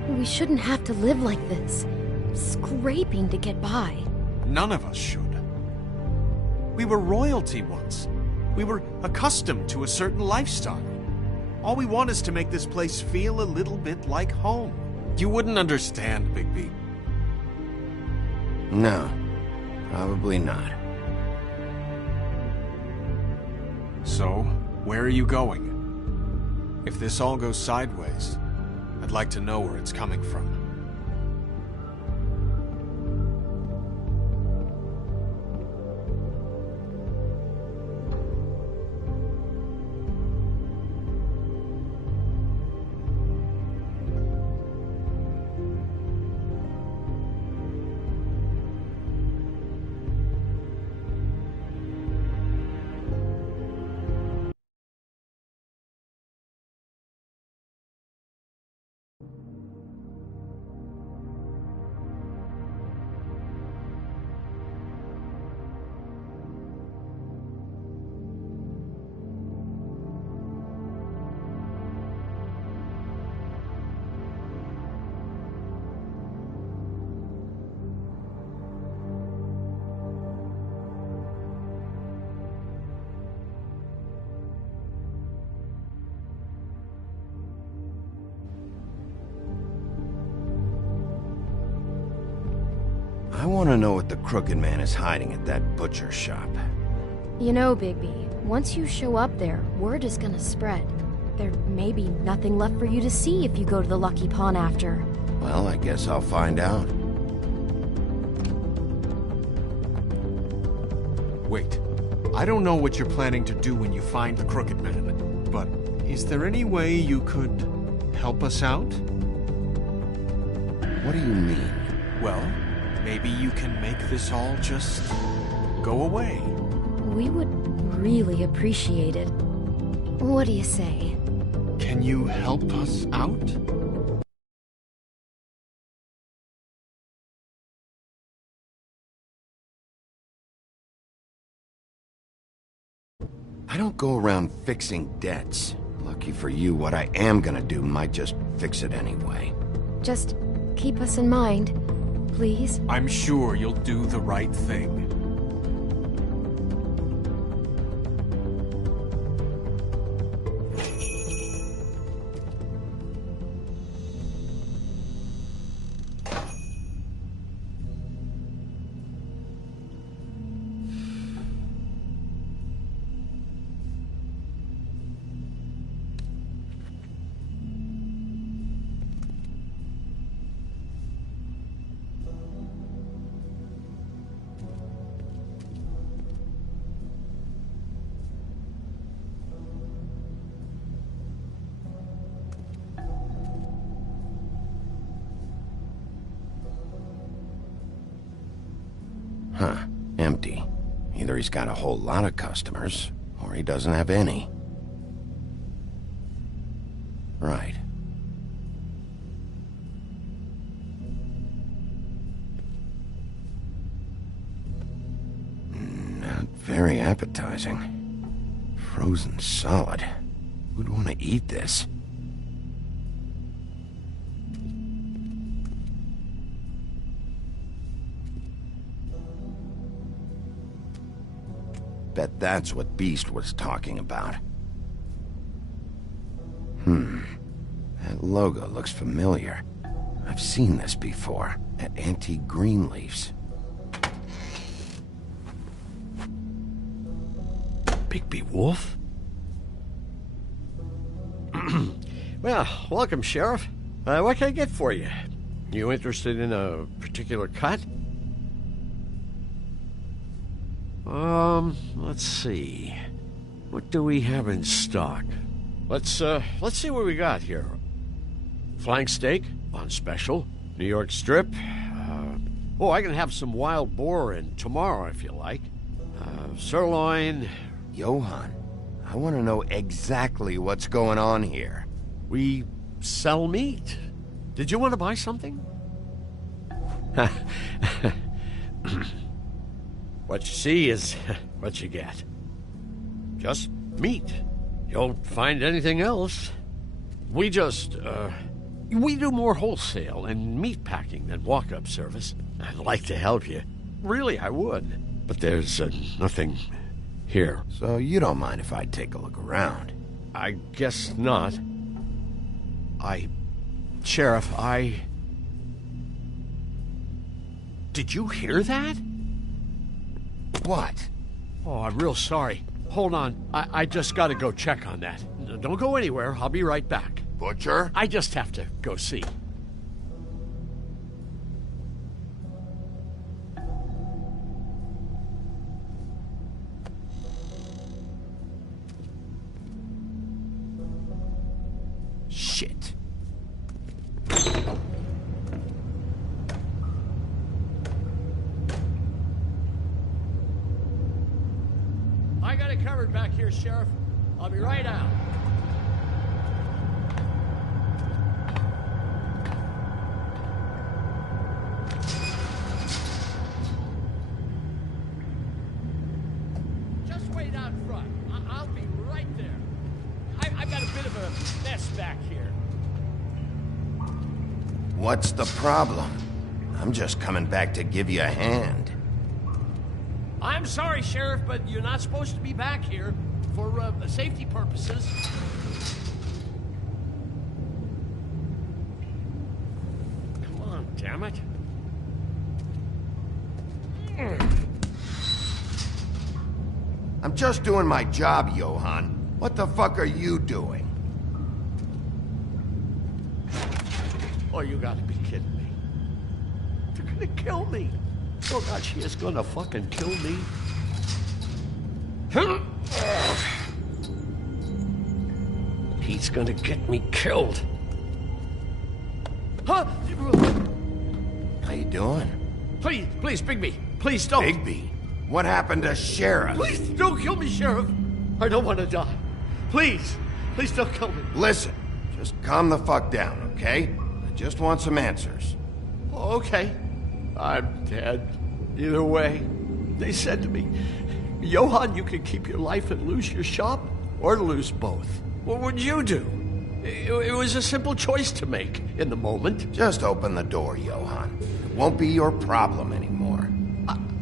We shouldn't have to live like this, scraping to get by. None of us should. We were royalty once. We were accustomed to a certain lifestyle. All we want is to make this place feel a little bit like home. You wouldn't understand, Bigby. No, probably not. So, where are you going? If this all goes sideways, I'd like to know where it's coming from. I want to know what the Crooked Man is hiding at that butcher shop. You know, Bigby, once you show up there, word is gonna spread. There may be nothing left for you to see if you go to the Lucky Pawn after. Well, I guess I'll find out. Wait. I don't know what you're planning to do when you find the Crooked Man, but is there any way you could help us out? What do you mean? Well, maybe you can make this all just go away. We would really appreciate it. What do you say? Can you help us out? I don't go around fixing debts. Lucky for you, what I am gonna do might just fix it anyway. Just keep us in mind, please. I'm sure you'll do the right thing. Huh. Empty. Either he's got a whole lot of customers, or he doesn't have any. Right. Not very appetizing. Frozen solid. Who'd want to eat this? Bet that's what Beast was talking about. That logo looks familiar. I've seen this before, at Antique Greenleaf's. Bigby Wolf? Well, welcome, Sheriff. What can I get for you? You interested in a particular cut? Let's see. What do we have in stock? Let's see what we got here. Flank steak on special. New York strip. I can have some wild boar in tomorrow if you like. Sirloin. Johann, I want to know exactly what's going on here. We sell meat. Did you want to buy something? What you see is what you get. Just meat. You won't find anything else. We do more wholesale and meat packing than walk-up service. I'd like to help you. Really, I would. But there's nothing here. So you don't mind if I take a look around? I guess not. Sheriff, Did you hear that? What? Oh, I'm real sorry. Hold on. I just gotta go check on that. Don't go anywhere. I'll be right back. Butcher? I just have to go see. Shit. I got it covered back here, Sheriff. I'll be right out. Just wait out front. I'll be right there. I've got a bit of a mess back here. What's the problem? I'm just coming back to give you a hand. I'm sorry, Sheriff, but you're not supposed to be back here for safety purposes. Come on, damn it. I'm just doing my job, Johann. What the fuck are you doing? Oh, you gotta be kidding me. They're gonna kill me. Oh, God, she is gonna fucking kill me. He's gonna get me killed. Huh? How you doing? Please, Bigby. Please don't. Bigby? What happened to Sheriff? Please don't kill me, Sheriff. I don't want to die. Please don't kill me. Listen, just calm the fuck down, okay? I just want some answers. Okay. I'm dead. Either way. They said to me, Johann, you can keep your life and lose your shop, or lose both. What would you do? It was a simple choice to make in the moment. Just open the door, Johann. It won't be your problem anymore.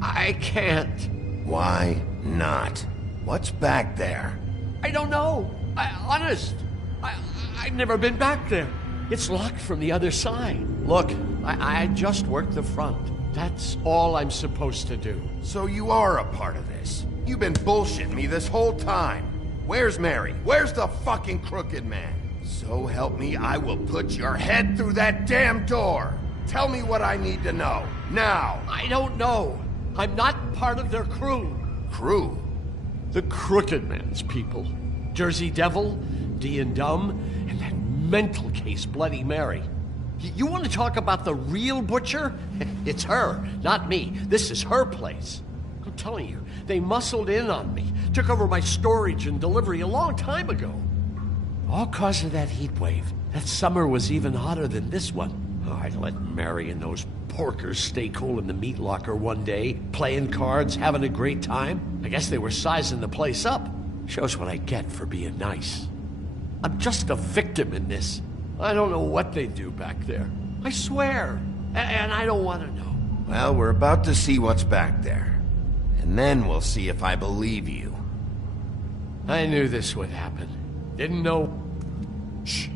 I can't. Why not? What's back there? I don't know. Honest. I've never been back there. It's locked from the other side. Look, I just worked the front. That's all I'm supposed to do. So you are a part of this. You've been bullshitting me this whole time. Where's Mary? Where's the fucking crooked man? So help me, I will put your head through that damn door. Tell me what I need to know. Now. I don't know. I'm not part of their crew. Crew? The Crooked Man's people. Jersey Devil, D and Dumb, and that mental case, Bloody Mary. You want to talk about the real butcher? It's her, not me. This is her place. I'm telling you, they muscled in on me, took over my storage and delivery a long time ago. All cause of that heat wave. That summer was even hotter than this one. Oh, I let Mary and those porkers stay cool in the meat locker one day, playing cards, having a great time. I guess they were sizing the place up. Shows what I get for being nice. I'm just a victim in this. I don't know what they do back there. I swear. And I don't want to know. Well, we're about to see what's back there. And then we'll see if I believe you. I knew this would happen. Didn't know... Shh.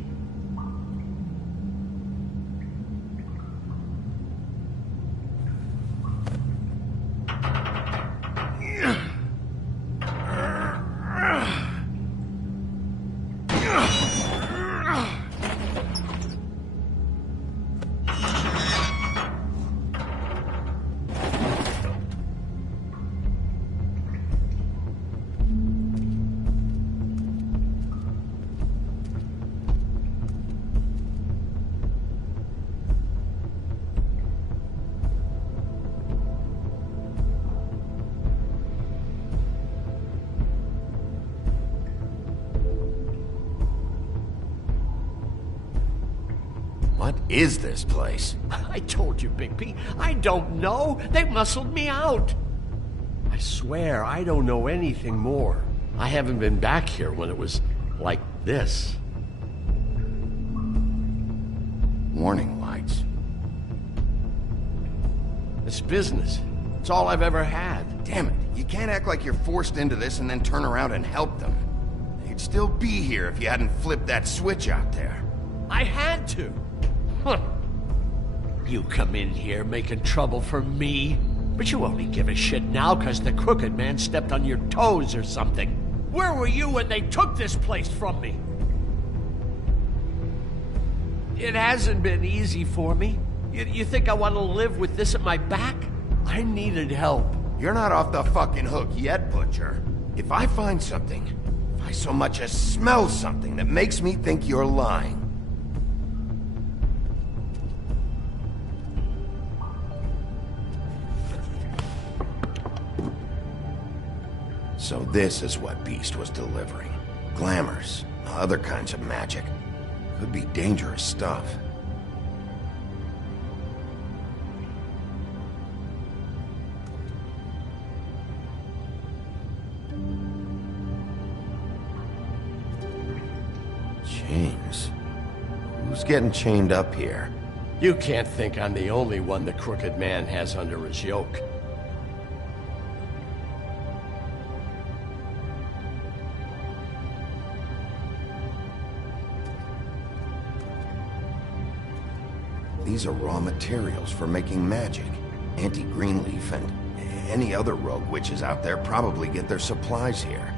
is this place? I told you, Bigby. I don't know. They muscled me out. I swear, I don't know anything more. I haven't been back here when it was like this. Warning lights. It's business. It's all I've ever had. Damn it. You can't act like you're forced into this and then turn around and help them. You'd still be here if you hadn't flipped that switch out there. I had to. Huh. You come in here making trouble for me, but you only give a shit now because the Crooked Man stepped on your toes or something. Where were you when they took this place from me? It hasn't been easy for me. You think I want to live with this at my back? I needed help. You're not off the fucking hook yet, Butcher. If I find something, if I so much as smell something that makes me think you're lying... So this is what Beast was delivering. Glamours, other kinds of magic. Could be dangerous stuff. Chains. Who's getting chained up here? You can't think I'm the only one the Crooked Man has under his yoke. These are raw materials for making magic. Auntie Greenleaf and any other rogue witches out there probably get their supplies here.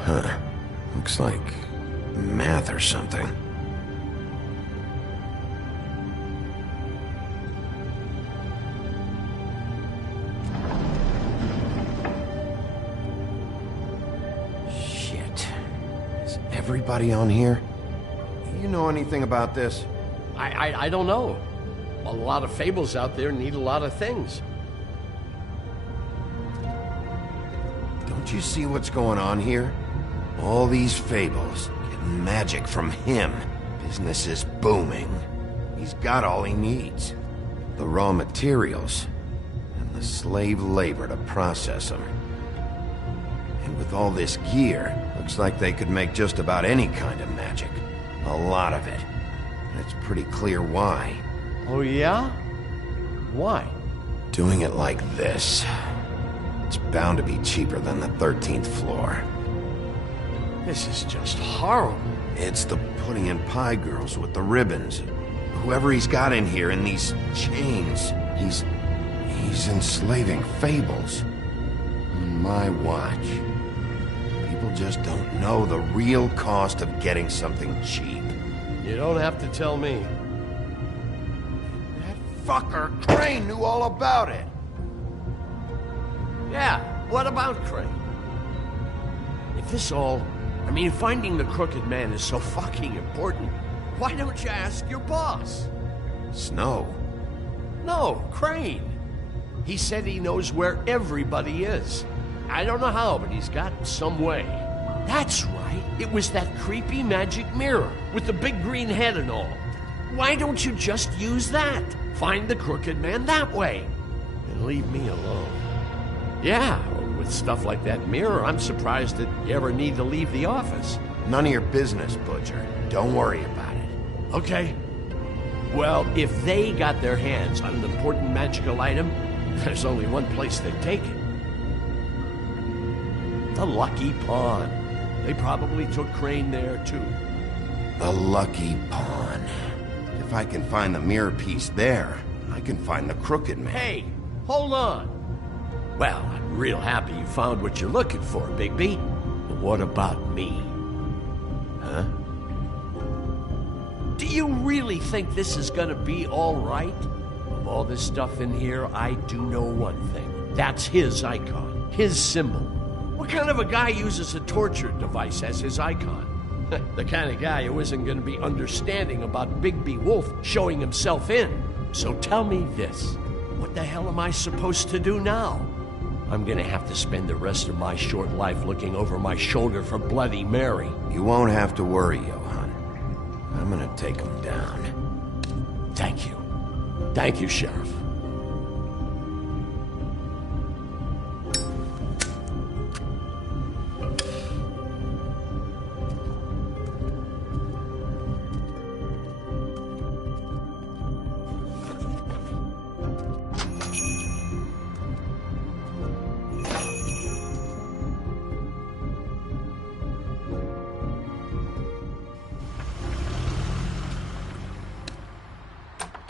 Huh. Looks like math or something. Everybody on here? You know anything about this? I don't know. A lot of fables out there need a lot of things. Don't you see what's going on here? All these fables, getting magic from him. Business is booming. He's got all he needs. The raw materials, and the slave labor to process them. And with all this gear, looks like they could make just about any kind of magic. A lot of it. And it's pretty clear why. Oh yeah? Why? Doing it like this. It's bound to be cheaper than the 13th floor. This is just horrible. It's the pudding and pie girls with the ribbons. Whoever he's got in here in these chains, he's enslaving fables. On my watch. People just don't know the real cost of getting something cheap. You don't have to tell me. That fucker Crane knew all about it. Yeah, what about Crane? If this all... I mean, finding the Crooked Man is so fucking important, why don't you ask your boss? Snow? No, Crane. He said he knows where everybody is. I don't know how, but he's got some way. That's right. It was that creepy magic mirror with the big green head and all. Why don't you just use that? Find the Crooked Man that way. And leave me alone. Yeah, with stuff like that mirror, I'm surprised that you ever need to leave the office. None of your business, Butcher. Don't worry about it. Okay. Well, if they got their hands on an important magical item, there's only one place they'd take it. The Lucky Pawn. They probably took Crane there, too. The Lucky Pawn. If I can find the mirror piece there, I can find the Crooked Man. Hey, hold on. Well, I'm real happy you found what you're looking for, Bigby. But what about me? Huh? Do you really think this is gonna be all right? Of all this stuff in here, I do know one thing. That's his icon, his symbol. What kind of a guy uses a torture device as his icon? The kind of guy who isn't going to be understanding about Bigby Wolf showing himself in. So tell me this. What the hell am I supposed to do now? I'm gonna have to spend the rest of my short life looking over my shoulder for Bloody Mary. You won't have to worry, Johann. I'm gonna take him down. Thank you. Thank you, Sheriff.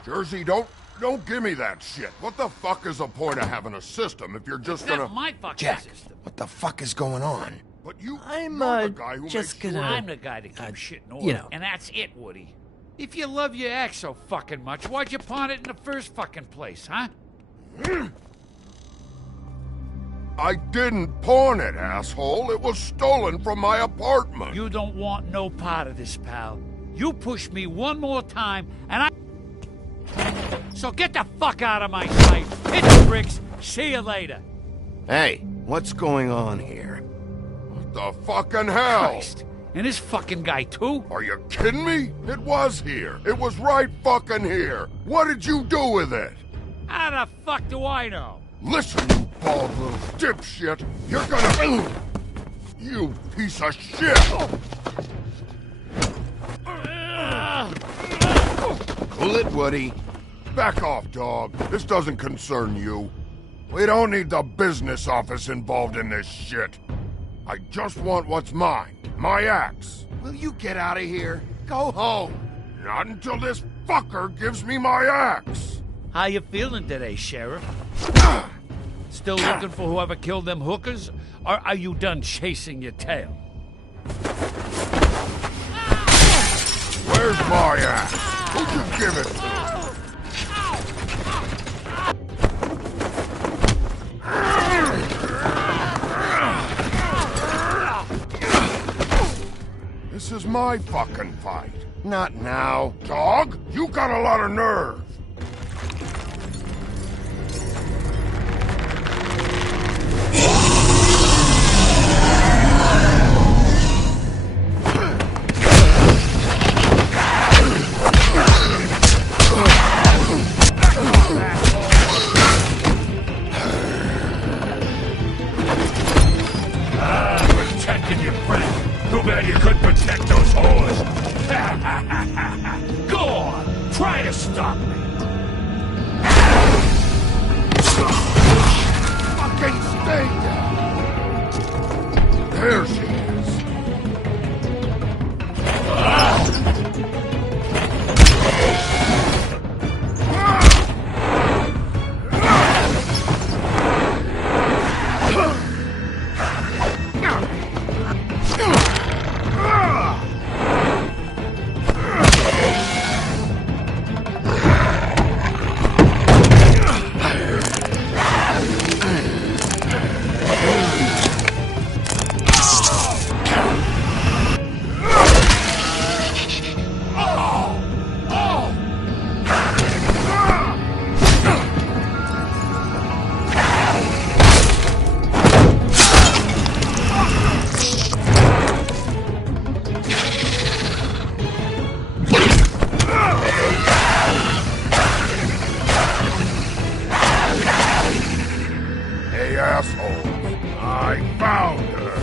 Jersey, don't give me that shit. What the fuck is the point of having a system if you're just gonna... That's my fucking Jack, system. what the fuck is going on? But you... I'm, you're the guy who just makes gonna... I'm the guy that keeps shit in order. you know. And that's it, Woody. If you love your ex so fucking much, why'd you pawn it in the first fucking place, huh? I didn't pawn it, asshole. It was stolen from my apartment. You don't want no part of this, pal. You push me one more time, and I... So get the fuck out of my sight. Hit the bricks. See you later. Hey, what's going on here? What the fucking hell? Christ. And this fucking guy, too? Are you kidding me? It was here. It was right fucking here. What did you do with it? How the fuck do I know? Listen, you bald little dipshit. You're gonna... You piece of shit! Cool it, Woody. Back off, dog. This doesn't concern you. We don't need the business office involved in this shit. I just want what's mine. My axe. Will you get out of here? Go home. Not until this fucker gives me my axe. How you feeling today, Sheriff? Still looking for whoever killed them hookers? Or are you done chasing your tail? Where's my axe? Who'd you give it to? This is my fucking fight. Not now. Dog, you got a lot of nerve. Protecting your friend. Too bad you couldn't protect those whores. Go on, try to stop me. Fucking stay there. There she is. Hey, asshole. I found her.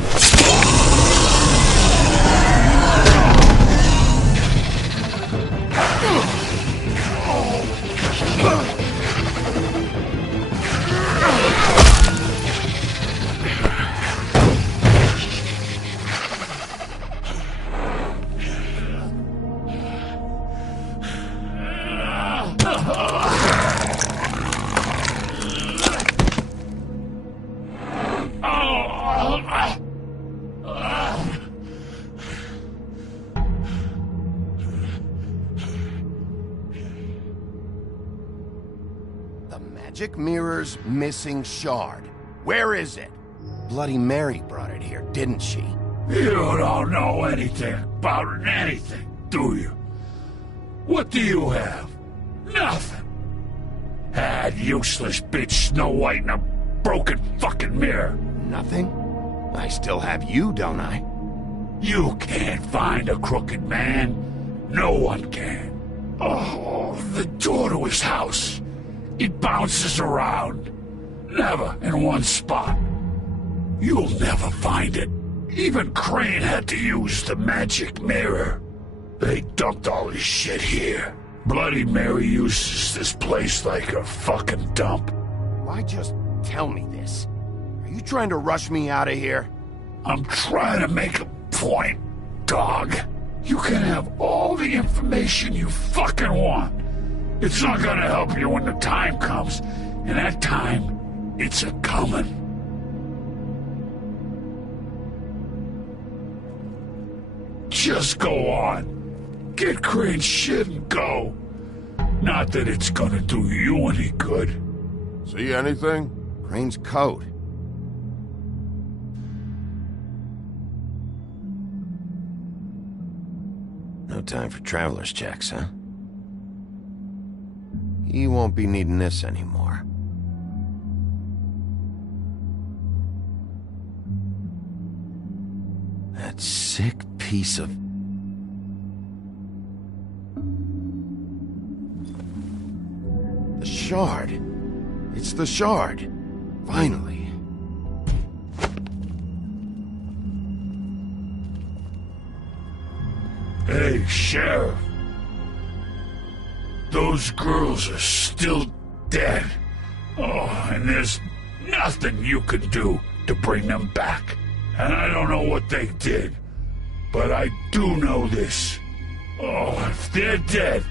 The magic mirror's missing shard. Where is it? Bloody Mary brought it here, didn't she? You don't know anything about anything, do you? What do you have? Nothing. That useless bitch Snow White and a broken fucking mirror? Nothing? I still have you, don't I? You can't find a crooked man. No one can. Oh, the door to his house. It bounces around. Never in one spot. You'll never find it. Even Crane had to use the magic mirror. They dumped all his shit here. Bloody Mary uses this place like a fucking dump. Why just tell me this? Are you trying to rush me out of here? I'm trying to make a point, dog. You can have all the information you fucking want. It's not gonna help you when the time comes. And that time, it's a-comin'. Just go on. Get Crane's shit and go. Not that it's gonna do you any good. See anything? Crane's coat. No time for traveler's checks, huh? He won't be needing this anymore. That sick piece of... The shard. It's the shard. Finally. Hey, Sheriff. Those girls are still dead. Oh, and there's nothing you can do to bring them back. And I don't know what they did, but I do know this. Oh, if they're dead,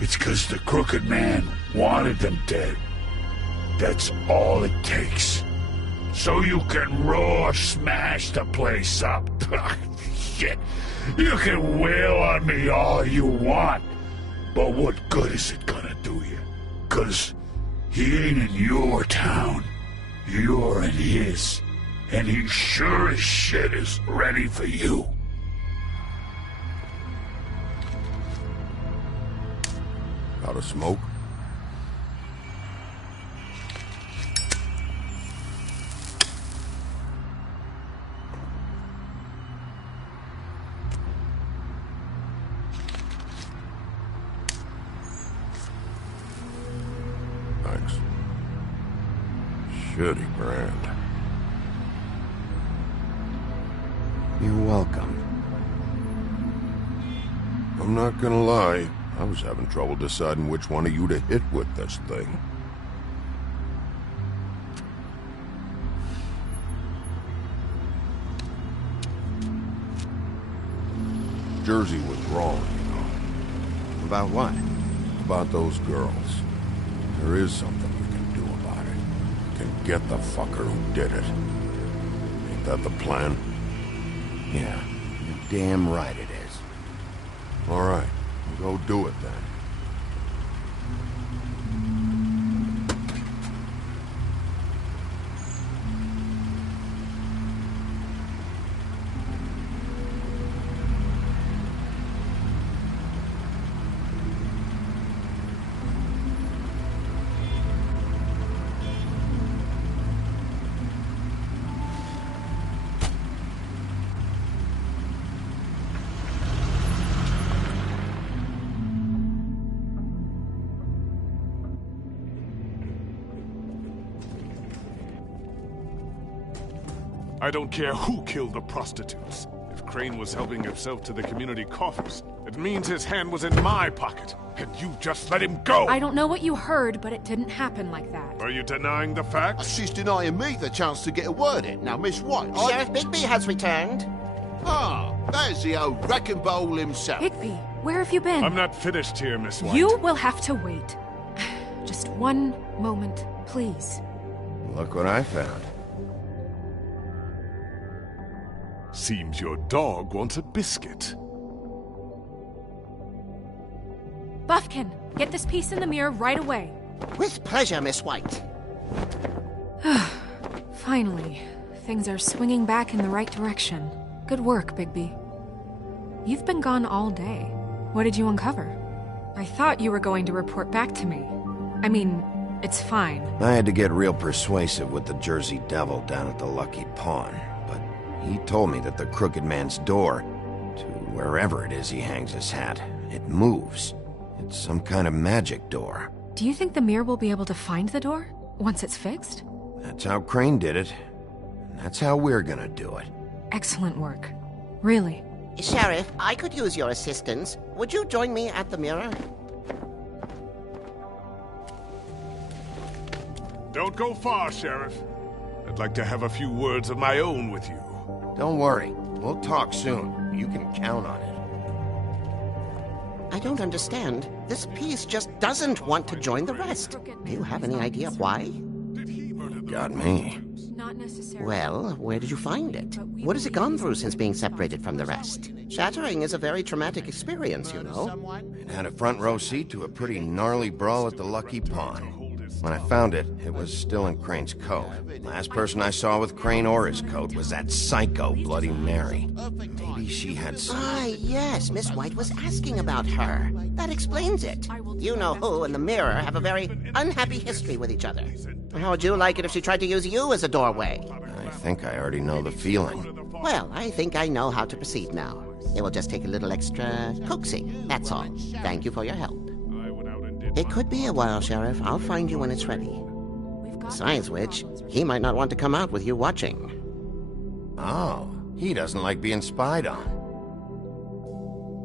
it's 'cause the Crooked Man wanted them dead. That's all it takes. So you can roar smash the place up. Shit. You can wail on me all you want, but what good is it gonna do you? 'Cause he ain't in your town. You're in his. And he sure as shit is ready for you. Out of smoke? Thanks. Shitty brand. You're welcome. I'm not gonna lie, I was having trouble deciding which one of you to hit with this thing. Jersey was wrong, you know. About what? About those girls. There is something you can do about it. You can get the fucker who did it. Ain't that the plan? Yeah, you're damn right it is. All right, go do it then. I don't care who killed the prostitutes. If Crane was helping himself to the community coffers, it means his hand was in my pocket, and you just let him go! I don't know what you heard, but it didn't happen like that. Are you denying the facts? She's denying me the chance to get a word in. Now, Miss White... Sheriff Bigby has returned. Ah, there's the old wrecking bowl himself. Bigby, where have you been? I'm not finished here, Miss White. You will have to wait. Just one moment, please. Look what I found. Seems your dog wants a biscuit. Buffkin, get this piece in the mirror right away. With pleasure, Miss White. Finally, things are swinging back in the right direction. Good work, Bigby. You've been gone all day. What did you uncover? I thought you were going to report back to me. I mean, It's fine. I had to get real persuasive with the Jersey Devil down at the Lucky Pawn, but he told me that the Crooked Man's door, to wherever it is he hangs his hat, it moves. It's some kind of magic door. Do you think the mirror will be able to find the door once it's fixed? That's how Crane did it. And that's how we're gonna do it. Excellent work. Really. Sheriff, I could use your assistance. Would you join me at the mirror? Don't go far, Sheriff. I'd like to have a few words of my own with you. Don't worry. We'll talk soon. You can count on it. I don't understand. This piece just doesn't want to join the rest. Do you have any idea why? Got me. Not necessarily. Well, where did you find it? What has it gone through since being separated from the rest? Shattering is a very traumatic experience, you know. It had a front row seat to a pretty gnarly brawl at the Lucky Pawn. When I found it, it was still in Crane's coat. Last person I saw with Crane or his coat was that psycho Bloody Mary. Maybe she had some... Ah, yes, Miss White was asking about her. That explains it. You know who and the mirror have a very unhappy history with each other. How would you like it if she tried to use you as a doorway? I think I already know the feeling. Well, I think I know how to proceed now. It will just take a little extra coaxing, that's all. Thank you for your help. It could be a while, Sheriff. I'll find you when it's ready. Besides which, he might not want to come out with you watching. Oh, he doesn't like being spied on.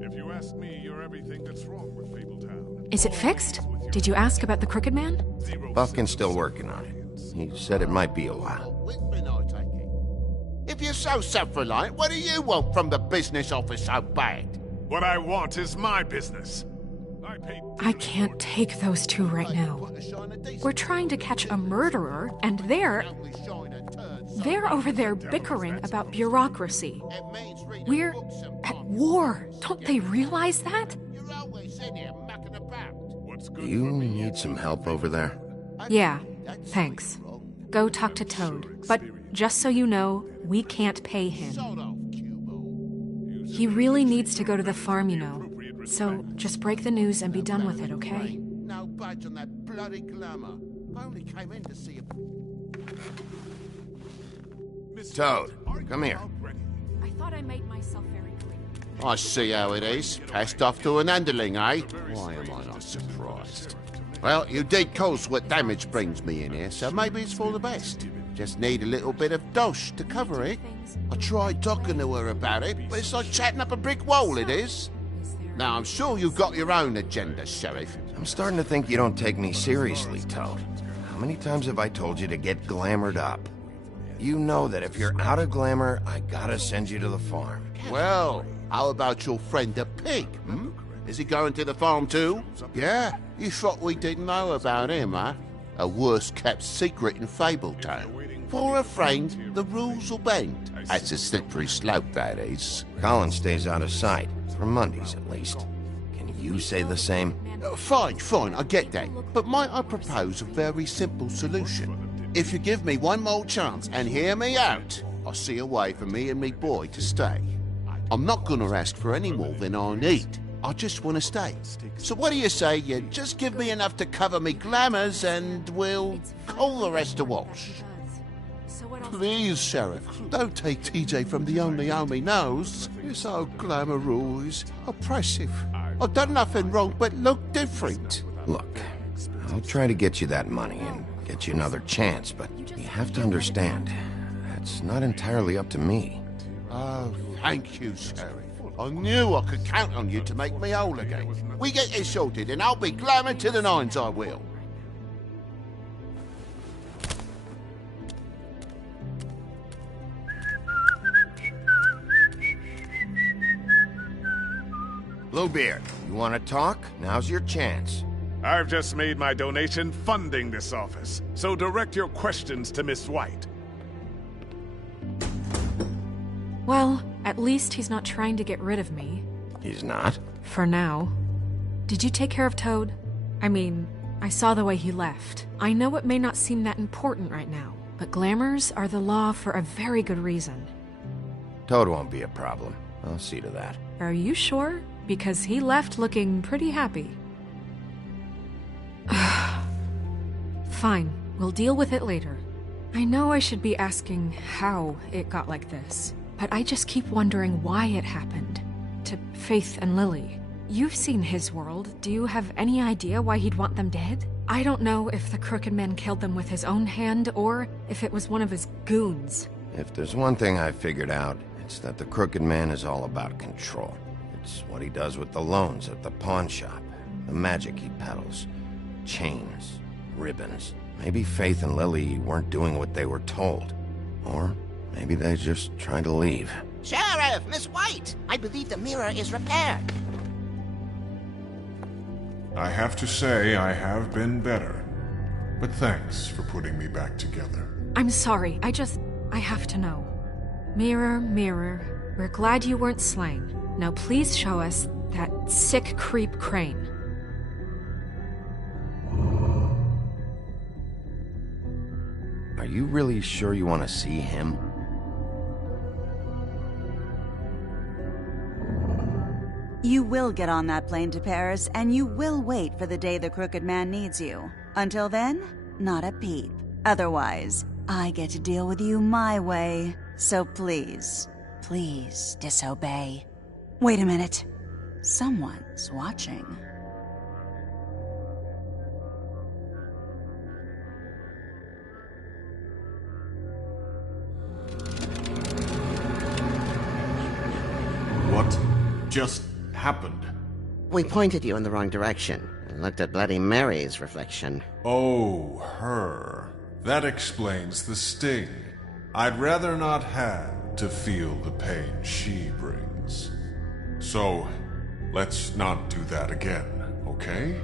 If you ask me, you're everything that's wrong with Fabletown. Is it fixed? Did you ask about the Crooked Man? Buffkin's still working on it. He said it might be a while. If you're so self-reliant, what do you want from the business office so bad? What I want is my business. I can't take those two right now. We're trying to catch a murderer, and they're over there bickering about bureaucracy. We're at war. Don't they realize that? Do you need some help over there? Yeah, thanks. Go talk to Toad. But just so you know, we can't pay him. He really needs to go to the farm, you know. So just break the news and be done with it, okay? No budge on that bloody glamour. I only came in to see Toad, come here. I thought I made myself very clear. I see how it is. Passed off to an underling, eh? Why am I not surprised? Well, you did cause what damage brings me in here, so maybe it's for the best. Just need a little bit of dosh to cover it. I tried talking to her about it, but it's like chatting up a brick wall, it is. Now, I'm sure you've got your own agenda, Sheriff. I'm starting to think you don't take me seriously, Toad. How many times have I told you to get glamored up? You know that if you're out of glamour, I gotta send you to the farm. Well, how about your friend the pig, hmm? Is he going to the farm too? Yeah? You thought we didn't know about him, huh? A worst-kept secret in Fabletown. For a friend, the rules will bend. That's a slippery slope, that is. Colin stays out of sight, for Mondays at least. Can you say the same? Fine, I get that. But might I propose a very simple solution? If you give me one more chance and hear me out, I'll see a way for me and me boy to stay. I'm not gonna ask for any more than I need. I just want to stay. So what do you say you just give me enough to cover me glamours and we'll call the rest a wash? Please, Sheriff, don't take TJ from the only home he knows. You're so glamorous, oppressive. I've done nothing wrong but look different. Look, I'll try to get you that money and get you another chance, but you have to understand, that's not entirely up to me. Oh, thank you, Sheriff. I knew I could count on you to make me whole again. We get this sorted and I'll be glamour to the nines, I will. Bluebeard, you want to talk? Now's your chance. I've just made my donation funding this office, so direct your questions to Miss White. Well, at least he's not trying to get rid of me. He's not? For now. Did you take care of Toad? I mean, I saw the way he left. I know it may not seem that important right now, but glamours are the law for a very good reason. Toad won't be a problem. I'll see to that. Are you sure? Because he left looking pretty happy. Fine, we'll deal with it later. I know I should be asking how it got like this, but I just keep wondering why it happened. To Faith and Lily. You've seen his world. Do you have any idea why he'd want them dead? I don't know if the Crooked Man killed them with his own hand, or if it was one of his goons. If there's one thing I figured out, it's that the Crooked Man is all about control. It's what he does with the loans at the pawn shop, the magic he peddles, chains, ribbons. Maybe Faith and Lily weren't doing what they were told. Or maybe they just tried to leave. Sheriff, Miss White! I believe the mirror is repaired. I have to say I have been better. But thanks for putting me back together. I'm sorry, I have to know. Mirror, mirror, we're glad you weren't slain. Now please show us that sick creep Crane. Are you really sure you want to see him? You will get on that plane to Paris, and you will wait for the day the Crooked Man needs you. Until then, not a peep. Otherwise, I get to deal with you my way. So please, please disobey. Wait a minute. Someone's watching. What just happened? We pointed you in the wrong direction and looked at Bloody Mary's reflection. Oh, her. That explains the sting. I'd rather not have to feel the pain she brings. So, let's not do that again, okay?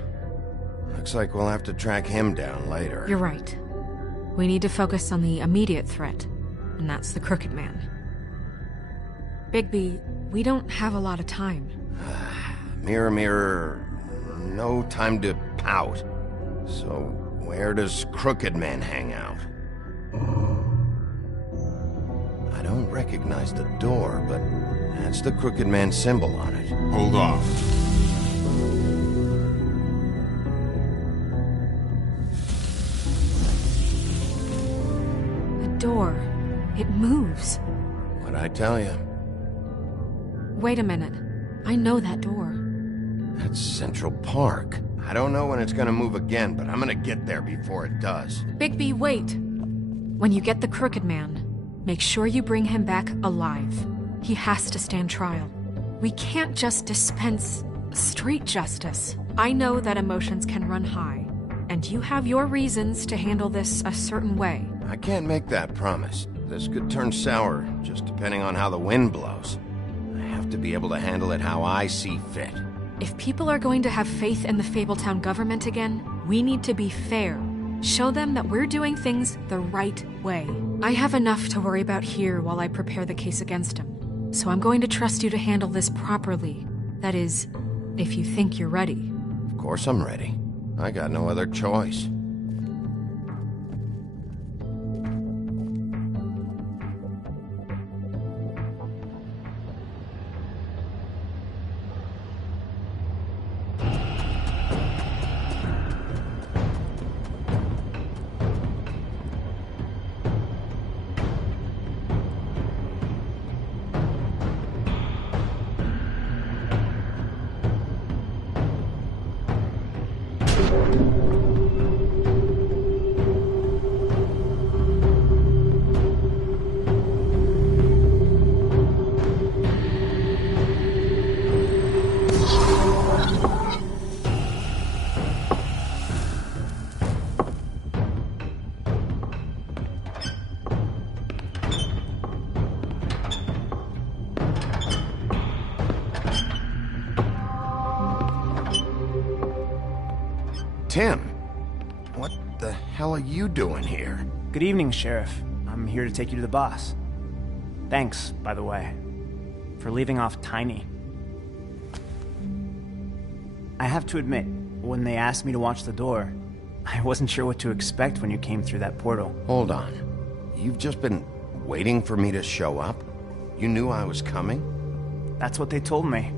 Looks like we'll have to track him down later. You're right. We need to focus on the immediate threat, and that's the Crooked Man. Bigby, we don't have a lot of time. Mirror, mirror, no time to pout. So, where does Crooked Man hang out? I don't recognize the door, but that's the Crooked Man symbol on it. Hold on. The door. It moves. What'd I tell you? Wait a minute. I know that door. That's Central Park. I don't know when it's gonna move again, but I'm gonna get there before it does. Bigby, wait! When you get the Crooked Man, make sure you bring him back alive. He has to stand trial. We can't just dispense street justice. I know that emotions can run high, and you have your reasons to handle this a certain way. I can't make that promise. This could turn sour, just depending on how the wind blows. I have to be able to handle it how I see fit. If people are going to have faith in the Fabletown government again, we need to be fair. Show them that we're doing things the right way. I have enough to worry about here while I prepare the case against him. So I'm going to trust you to handle this properly. That is, if you think you're ready. Of course I'm ready. I got no other choice. Tim, what the hell are you doing here? Good evening, Sheriff. I'm here to take you to the boss. Thanks, by the way, for leaving off Tiny. I have to admit, when they asked me to watch the door, I wasn't sure what to expect when you came through that portal. Hold on. You've just been waiting for me to show up? You knew I was coming? That's what they told me.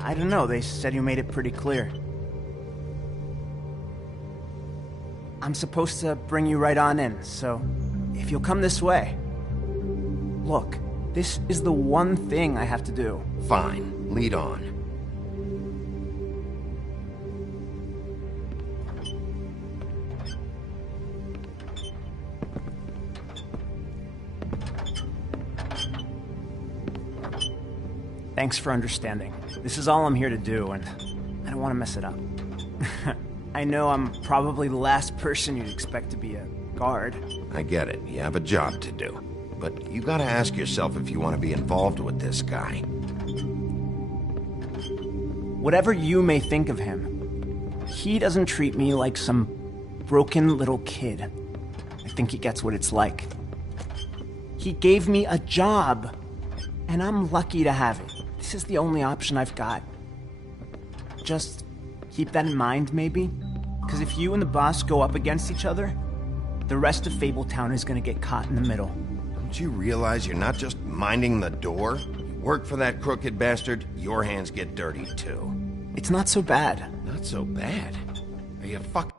I don't know, they said you made it pretty clear. I'm supposed to bring you right on in, so if you'll come this way. Look, this is the one thing I have to do. Fine, lead on. Thanks for understanding. This is all I'm here to do, and I don't want to mess it up. I know I'm probably the last person you'd expect to be a guard. I get it. You have a job to do. But you gotta ask yourself if you want to be involved with this guy. Whatever you may think of him, he doesn't treat me like some broken little kid. I think he gets what it's like. He gave me a job, and I'm lucky to have it. This is the only option I've got. Just keep that in mind, maybe? Because if you and the boss go up against each other, the rest of Fabletown is gonna get caught in the middle. Don't you realize you're not just minding the door? You work for that crooked bastard, your hands get dirty too. It's not so bad. Not so bad? Are you fuck...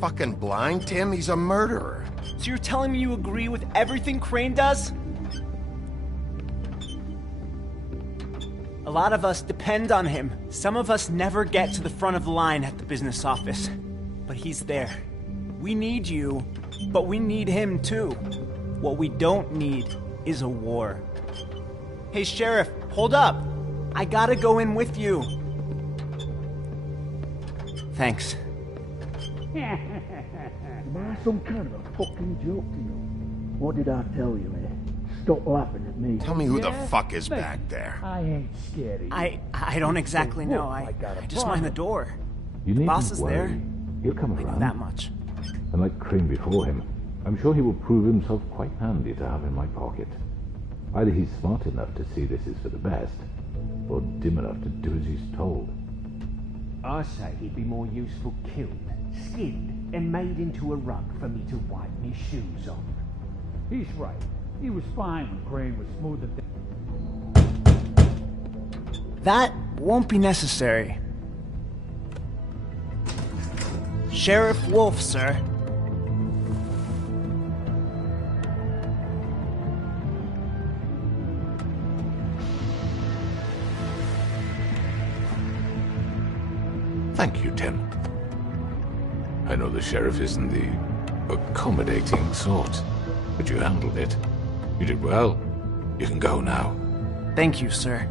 Fucking blind, Tim? He's a murderer. So you're telling me you agree with everything Crane does? A lot of us depend on him. Some of us never get to the front of the line at the business office. But he's there. We need you, but we need him too. What we don't need is a war. Hey, Sheriff, hold up. I gotta go in with you. Thanks. Am I some kind of a fucking joke to you? What did I tell you, eh? Stop laughing at me. Tell me who the fuck is back there. I ain't scared of you. I don't exactly know. I just mind the door. You The needn't boss is worry. there. He'll come I know around. that much. And like Crane before him, I'm sure he will prove himself quite handy to have in my pocket. Either he's smart enough to see this is for the best, or dim enough to do as he's told. I say he'd be more useful killed, skinned, and made into a rug for me to wipe me shoes on. He's right. He was fine when Crane was smoother than... That won't be necessary. Sheriff Wolf, sir. Thank you, Tim. I know the sheriff isn't the accommodating sort, but you handled it. You did well. You can go now. Thank you, sir.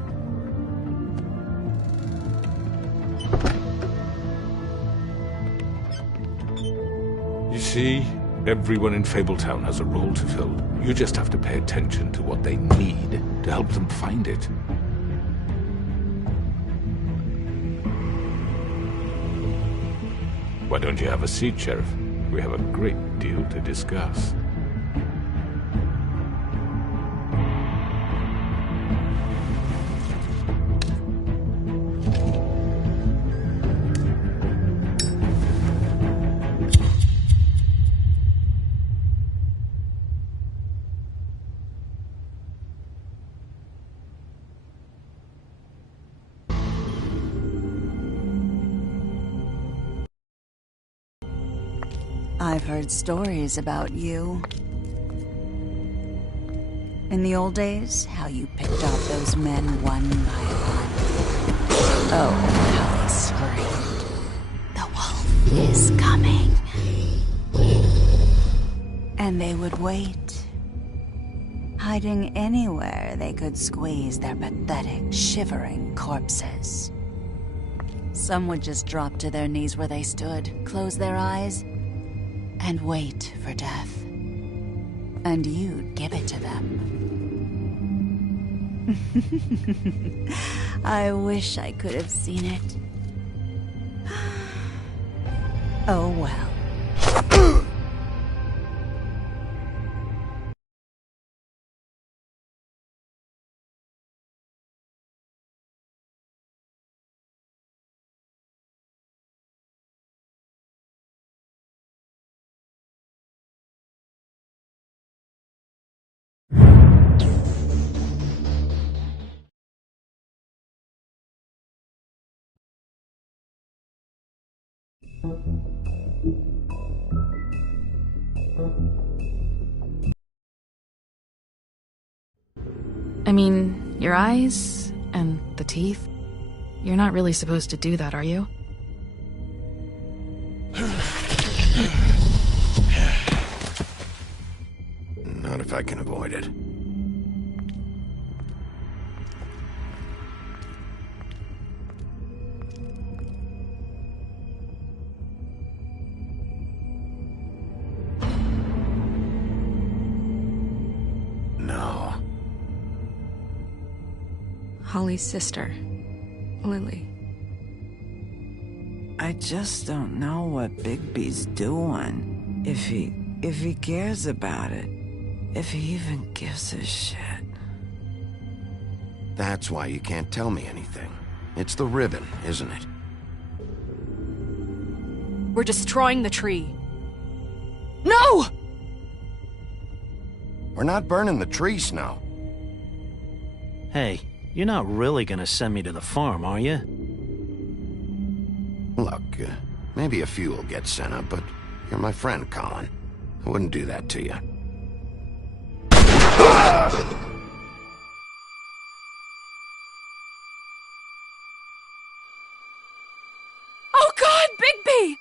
You see, everyone in Fabletown has a role to fill. You just have to pay attention to what they need to help them find it. Why don't you have a seat, Sheriff? We have a great deal to discuss. I've heard stories about you. In the old days, how you picked off those men one by one. Oh, how they screamed. The wolf is coming. And they would wait, hiding anywhere they could squeeze their pathetic, shivering corpses. Some would just drop to their knees where they stood, close their eyes, and wait for death. And you'd give it to them. I wish I could have seen it. Oh well. I mean, your eyes and the teeth. You're not really supposed to do that, are you? Not if I can avoid it. No. Holly's sister, Lily. I just don't know what Bigby's doing. If he cares about it. If he even gives a shit. That's why you can't tell me anything. It's the ribbon, isn't it? We're destroying the tree. No! We're not burning the tree, Snow. Hey, you're not really gonna send me to the farm, are you? Look, maybe a few will get sent up, but you're my friend, Colin. I wouldn't do that to you. Oh God, Bigby!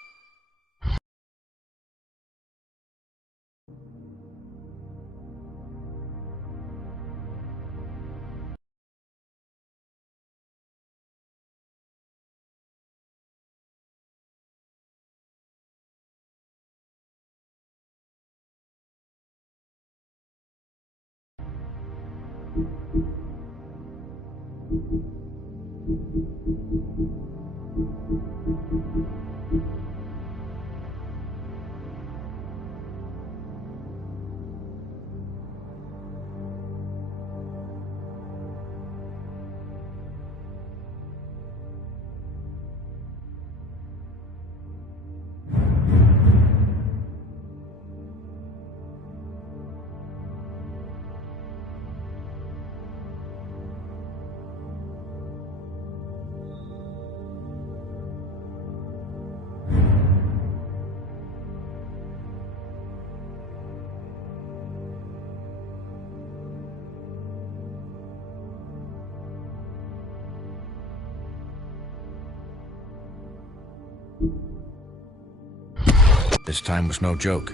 This time was no joke.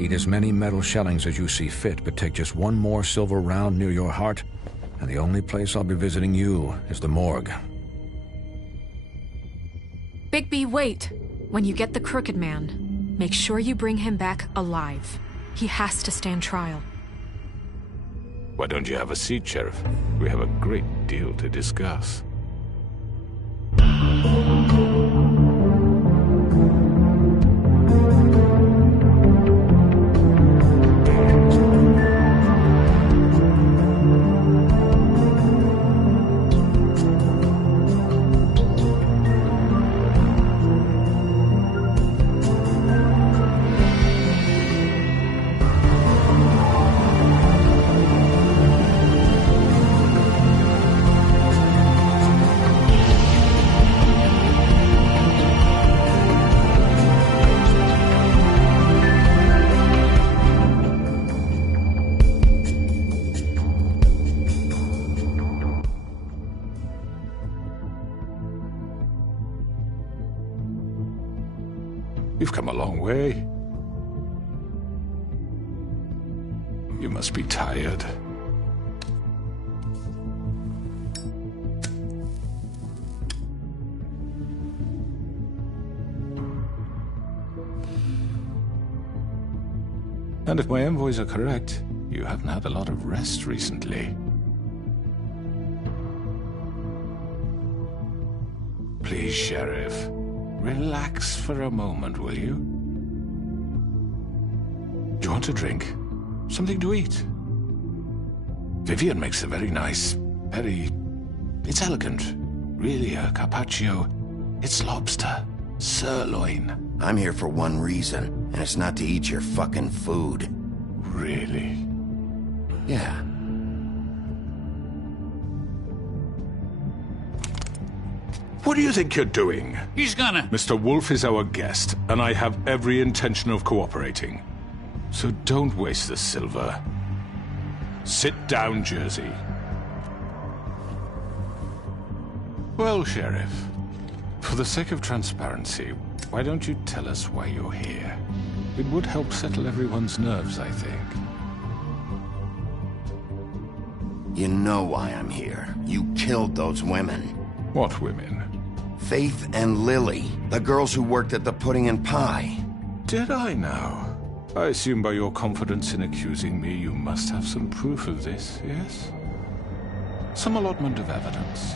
Eat as many metal shellings as you see fit, but take just one more silver round near your heart, and the only place I'll be visiting you is the morgue. Bigby, wait! When you get the Crooked Man, make sure you bring him back alive. He has to stand trial. Why don't you have a seat, Sheriff? We have a great deal to discuss. You've come a long way. You must be tired. And if my envoys are correct, you haven't had a lot of rest recently. Please, Sheriff. Relax for a moment, will you? Do you want a drink? Something to eat? Vivian makes a very nice, it's elegant. Really, a carpaccio. It's lobster. Sirloin. I'm here for one reason, and it's not to eat your fucking food. Really? Yeah. What do you think you're doing? He's gonna... Mr. Wolf is our guest, and I have every intention of cooperating. So don't waste the silver. Sit down, Jersey. Well, Sheriff, for the sake of transparency, why don't you tell us why you're here? It would help settle everyone's nerves, I think. You know why I'm here. You killed those women. What women? Faith and Lily, the girls who worked at the Pudding and Pie. Did I now? I assume by your confidence in accusing me, you must have some proof of this, yes? Some allotment of evidence.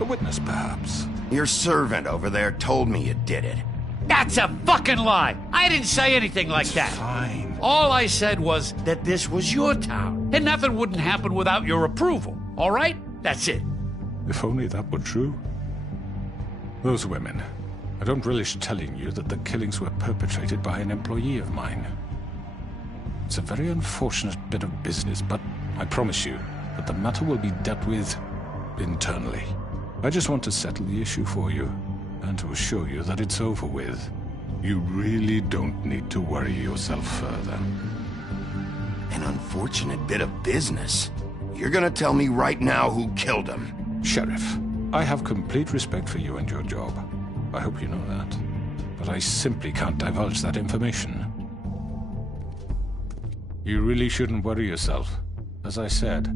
A witness, perhaps. Your servant over there told me you did it. That's a fucking lie! I didn't say anything like that. Fine. All I said was that this was your town, and nothing wouldn't happen without your approval. All right? That's it. If only that were true. Those women. I don't relish telling you that the killings were perpetrated by an employee of mine. It's a very unfortunate bit of business, but I promise you that the matter will be dealt with internally. I just want to settle the issue for you, and to assure you that it's over with. You really don't need to worry yourself further. An unfortunate bit of business. You're gonna tell me right now who killed him? Sheriff, I have complete respect for you and your job. I hope you know that. But I simply can't divulge that information. You really shouldn't worry yourself. As I said,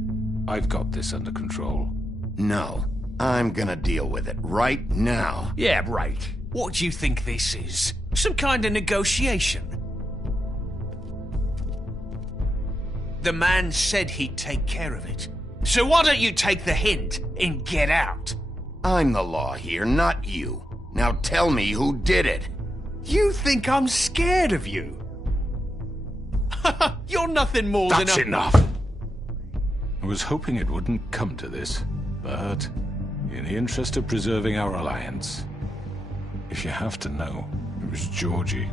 I've got this under control. No, I'm gonna deal with it right now. Yeah, right. What do you think this is? Some kind of negotiation? The man said he'd take care of it. So why don't you take the hint and get out? I'm the law here, not you. Now tell me who did it. You think I'm scared of you? You're nothing more than a... That's enough! I was hoping it wouldn't come to this, but in the interest of preserving our alliance, if you have to know, it was Georgie.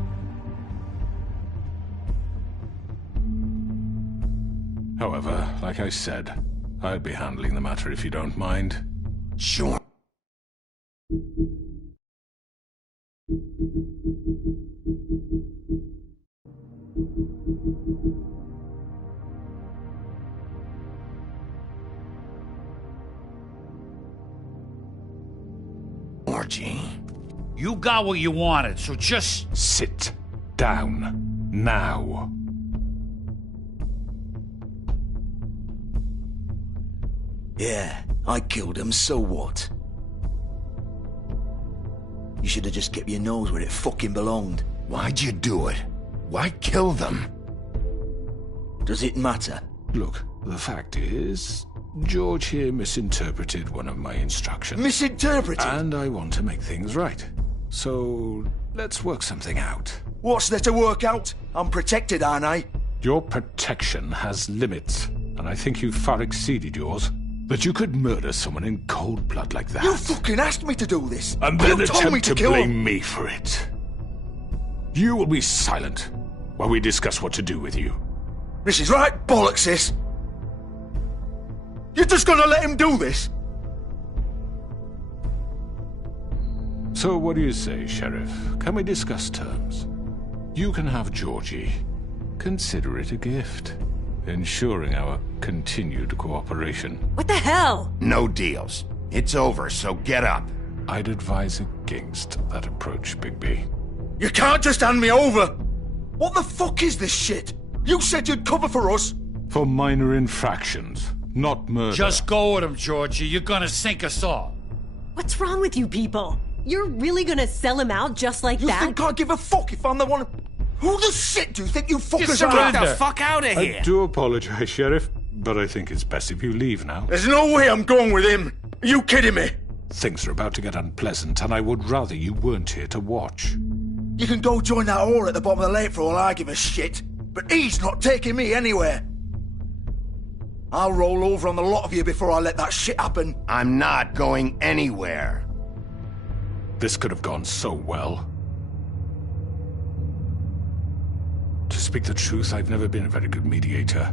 However, like I said, I'll be handling the matter if you don't mind. Sure. Georgie. You got what you wanted, so just... Sit down. Now. Yeah, I killed him, so what? You should have just kept your nose where it fucking belonged. Why'd you do it? Why kill them? Does it matter? Look, the fact is, George here misinterpreted one of my instructions. Misinterpreted? And I want to make things right. So, let's work something out. What's there to work out? I'm protected, aren't I? Your protection has limits, and I think you've far exceeded yours. But you could murder someone in cold blood like that. You fucking asked me to do this! And then you told me attempt to kill blame him. me for it. You will be silent while we discuss what to do with you. This is right bollocks, this! You're just gonna let him do this? So what do you say, Sheriff? Can we discuss terms? You can have Georgie. Consider it a gift, ensuring our continued cooperation. What the hell? No deals. It's over, so get up. I'd advise against that approach, Bigby. You can't just hand me over! What the fuck is this shit? You said you'd cover for us! For minor infractions, not murder. Just go with him, Georgie. You're gonna sink us all. What's wrong with you people? You're really gonna sell him out just like that? You think I give a fuck if I'm the one... Who the shit do you think you fuckers are? Get the fuck out of here! I do apologize, Sheriff, but I think it's best if you leave now. There's no way I'm going with him! Are you kidding me? Things are about to get unpleasant, and I would rather you weren't here to watch. You can go join that whore at the bottom of the lake for all I give a shit, but he's not taking me anywhere. I'll roll over on the lot of you before I let that shit happen. I'm not going anywhere. This could have gone so well. To speak the truth, I've never been a very good mediator.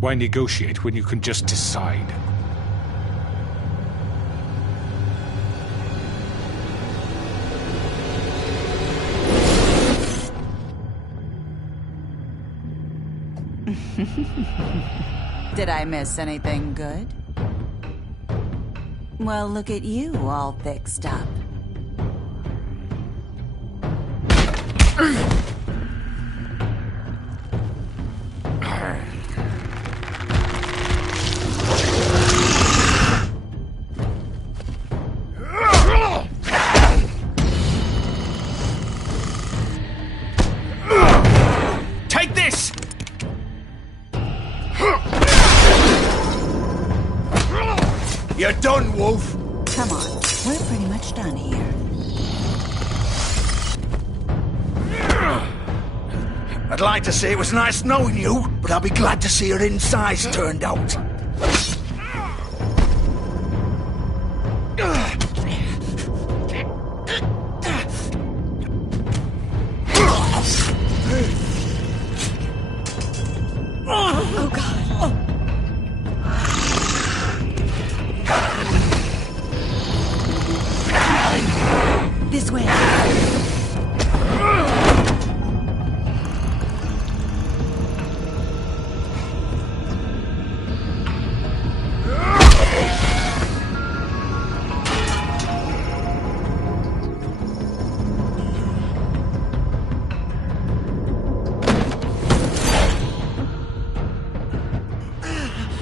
Why negotiate when you can just decide? Did I miss anything good? Well, look at you, all fixed up. Take this! You're done, Wolf! Come on, we're pretty much done here. I'd like to say it was nice knowing you, but I'll be glad to see your insides turned out. Oh, God. This way.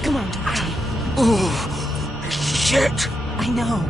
Come on, Georgie. Oh, shit! I know.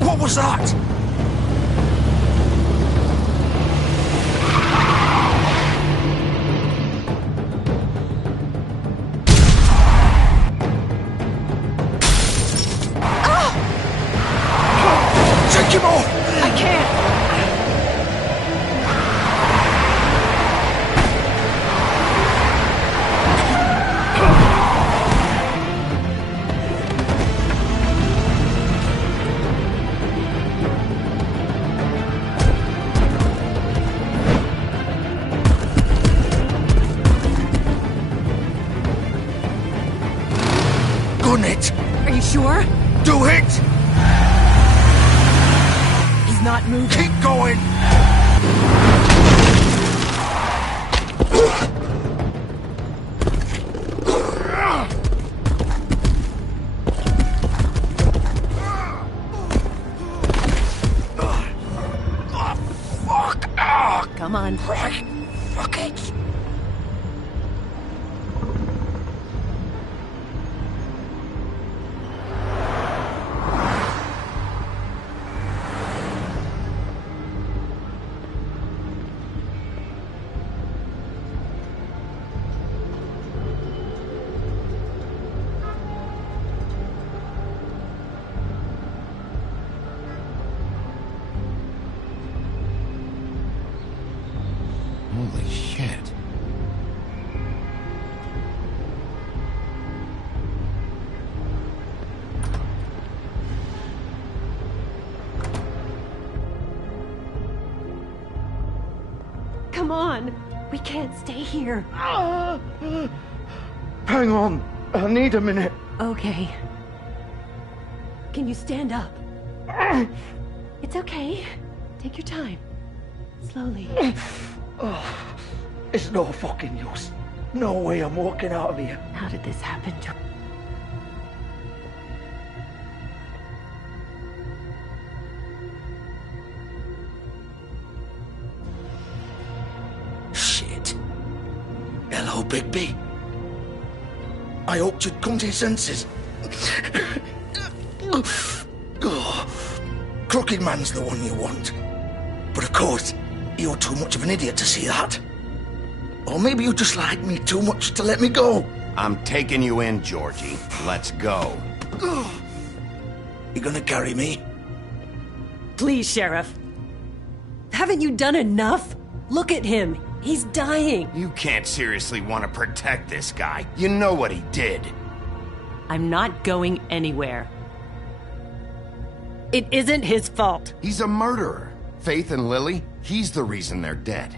What was that? Take him off! I can't. Gun it! Are you sure? Do it! He's not moving. Keep going! Come on. Right. Fuck it. Holy shit. Come on. We can't stay here. Hang on. I need a minute. Okay. Can you stand up? It's okay. Take your time. Slowly. Oh, it's no fucking use. No way I'm walking out of here. How did this happen to... Shit. Hello, Bigby. I hoped you'd come to your senses. Oh, Crooked Man's the one you want. But of course, you're too much of an idiot to see that. Or maybe you just like me too much to let me go. I'm taking you in, Georgie. Let's go. You gonna carry me? Please, Sheriff. Haven't you done enough? Look at him. He's dying. You can't seriously want to protect this guy. You know what he did. I'm not going anywhere. It isn't his fault. He's a murderer. Faith and Lily, he's the reason they're dead.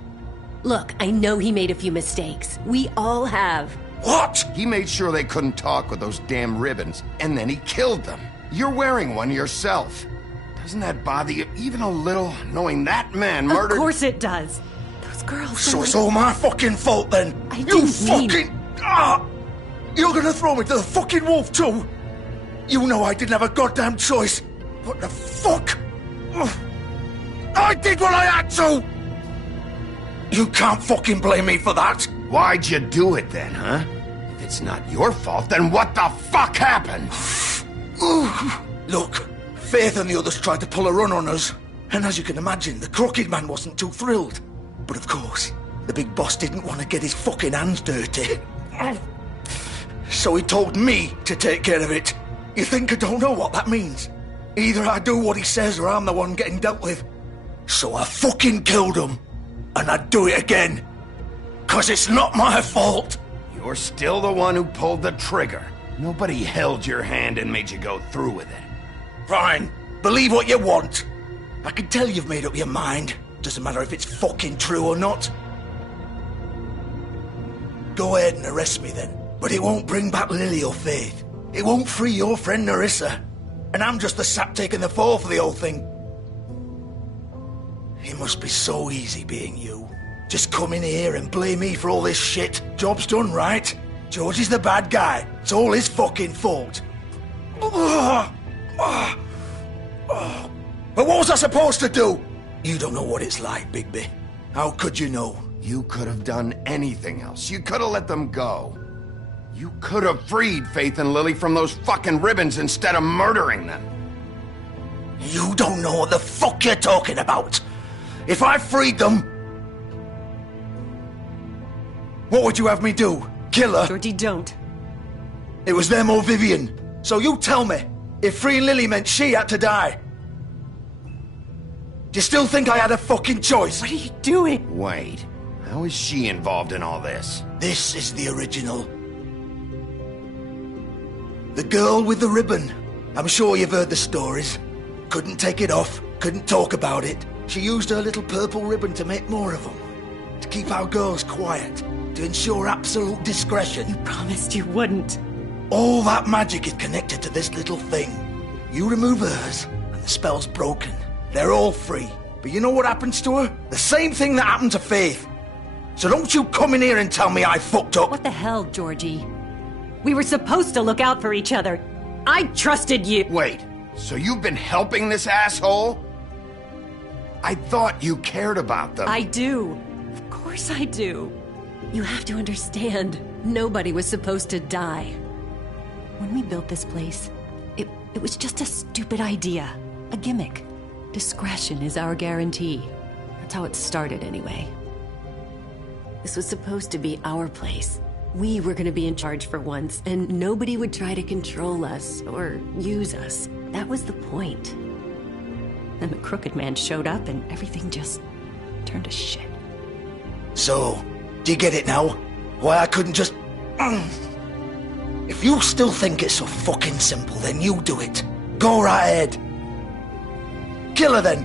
Look, I know he made a few mistakes. We all have. What? He made sure they couldn't talk with those damn ribbons, and then he killed them. You're wearing one yourself. Doesn't that bother you even a little, knowing that man murdered— Of course it does. Those girls— So it's all my fucking fault then? I You didn't mean— fucking... You're gonna throw me to the fucking wolf too? You know I didn't have a goddamn choice. What the fuck? I did what I had to! You can't fucking blame me for that. Why'd you do it then, huh? If it's not your fault, then what the fuck happened? Look, Faith and the others tried to pull a run on us. And as you can imagine, the Crooked Man wasn't too thrilled. But of course, the big boss didn't want to get his fucking hands dirty. So he told me to take care of it. You think I don't know what that means? Either I do what he says or I'm the one getting dealt with. So I fucking killed him. And I'd do it again. 'Cause it's not my fault. You're still the one who pulled the trigger. Nobody held your hand and made you go through with it. Fine. Believe what you want. I can tell you've made up your mind. Doesn't matter if it's fucking true or not. Go ahead and arrest me then. But it won't bring back Lily or Faith. It won't free your friend Nerissa. And I'm just the sap taking the fall for the whole thing. It must be so easy being you. Just come in here and blame me for all this shit. Job's done, right? George is the bad guy. It's all his fucking fault. But what was I supposed to do? You don't know what it's like, Bigby. How could you know? You could have done anything else. You could have let them go. You could have freed Faith and Lily from those fucking ribbons instead of murdering them. You don't know what the fuck you're talking about. If I freed them... What would you have me do? Kill her? Georgie, don't. It was them or Vivian. So you tell me, if freeing Lily meant she had to die. Do you still think I had a fucking choice? What are you doing? Wait, how is she involved in all this? This is the original. The girl with the ribbon. I'm sure you've heard the stories. Couldn't take it off, couldn't talk about it. She used her little purple ribbon to make more of them. To keep our girls quiet. To ensure absolute discretion. You promised you wouldn't. All that magic is connected to this little thing. You remove hers, and the spell's broken. They're all free. But you know what happens to her? The same thing that happened to Faith. So don't you come in here and tell me I fucked up. What the hell, Georgie? We were supposed to look out for each other. I trusted you. Wait, so you've been helping this asshole? I thought you cared about them. I do. Of course I do. You have to understand, nobody was supposed to die. When we built this place, it was just a stupid idea. A gimmick. Discretion is our guarantee. That's how it started anyway. This was supposed to be our place. We were gonna be in charge for once, and nobody would try to control us or use us. That was the point. Then the Crooked Man showed up and everything just turned to shit. So, do you get it now? Why I couldn't just... If you still think it's so fucking simple, then you do it. Go right ahead. Kill her then.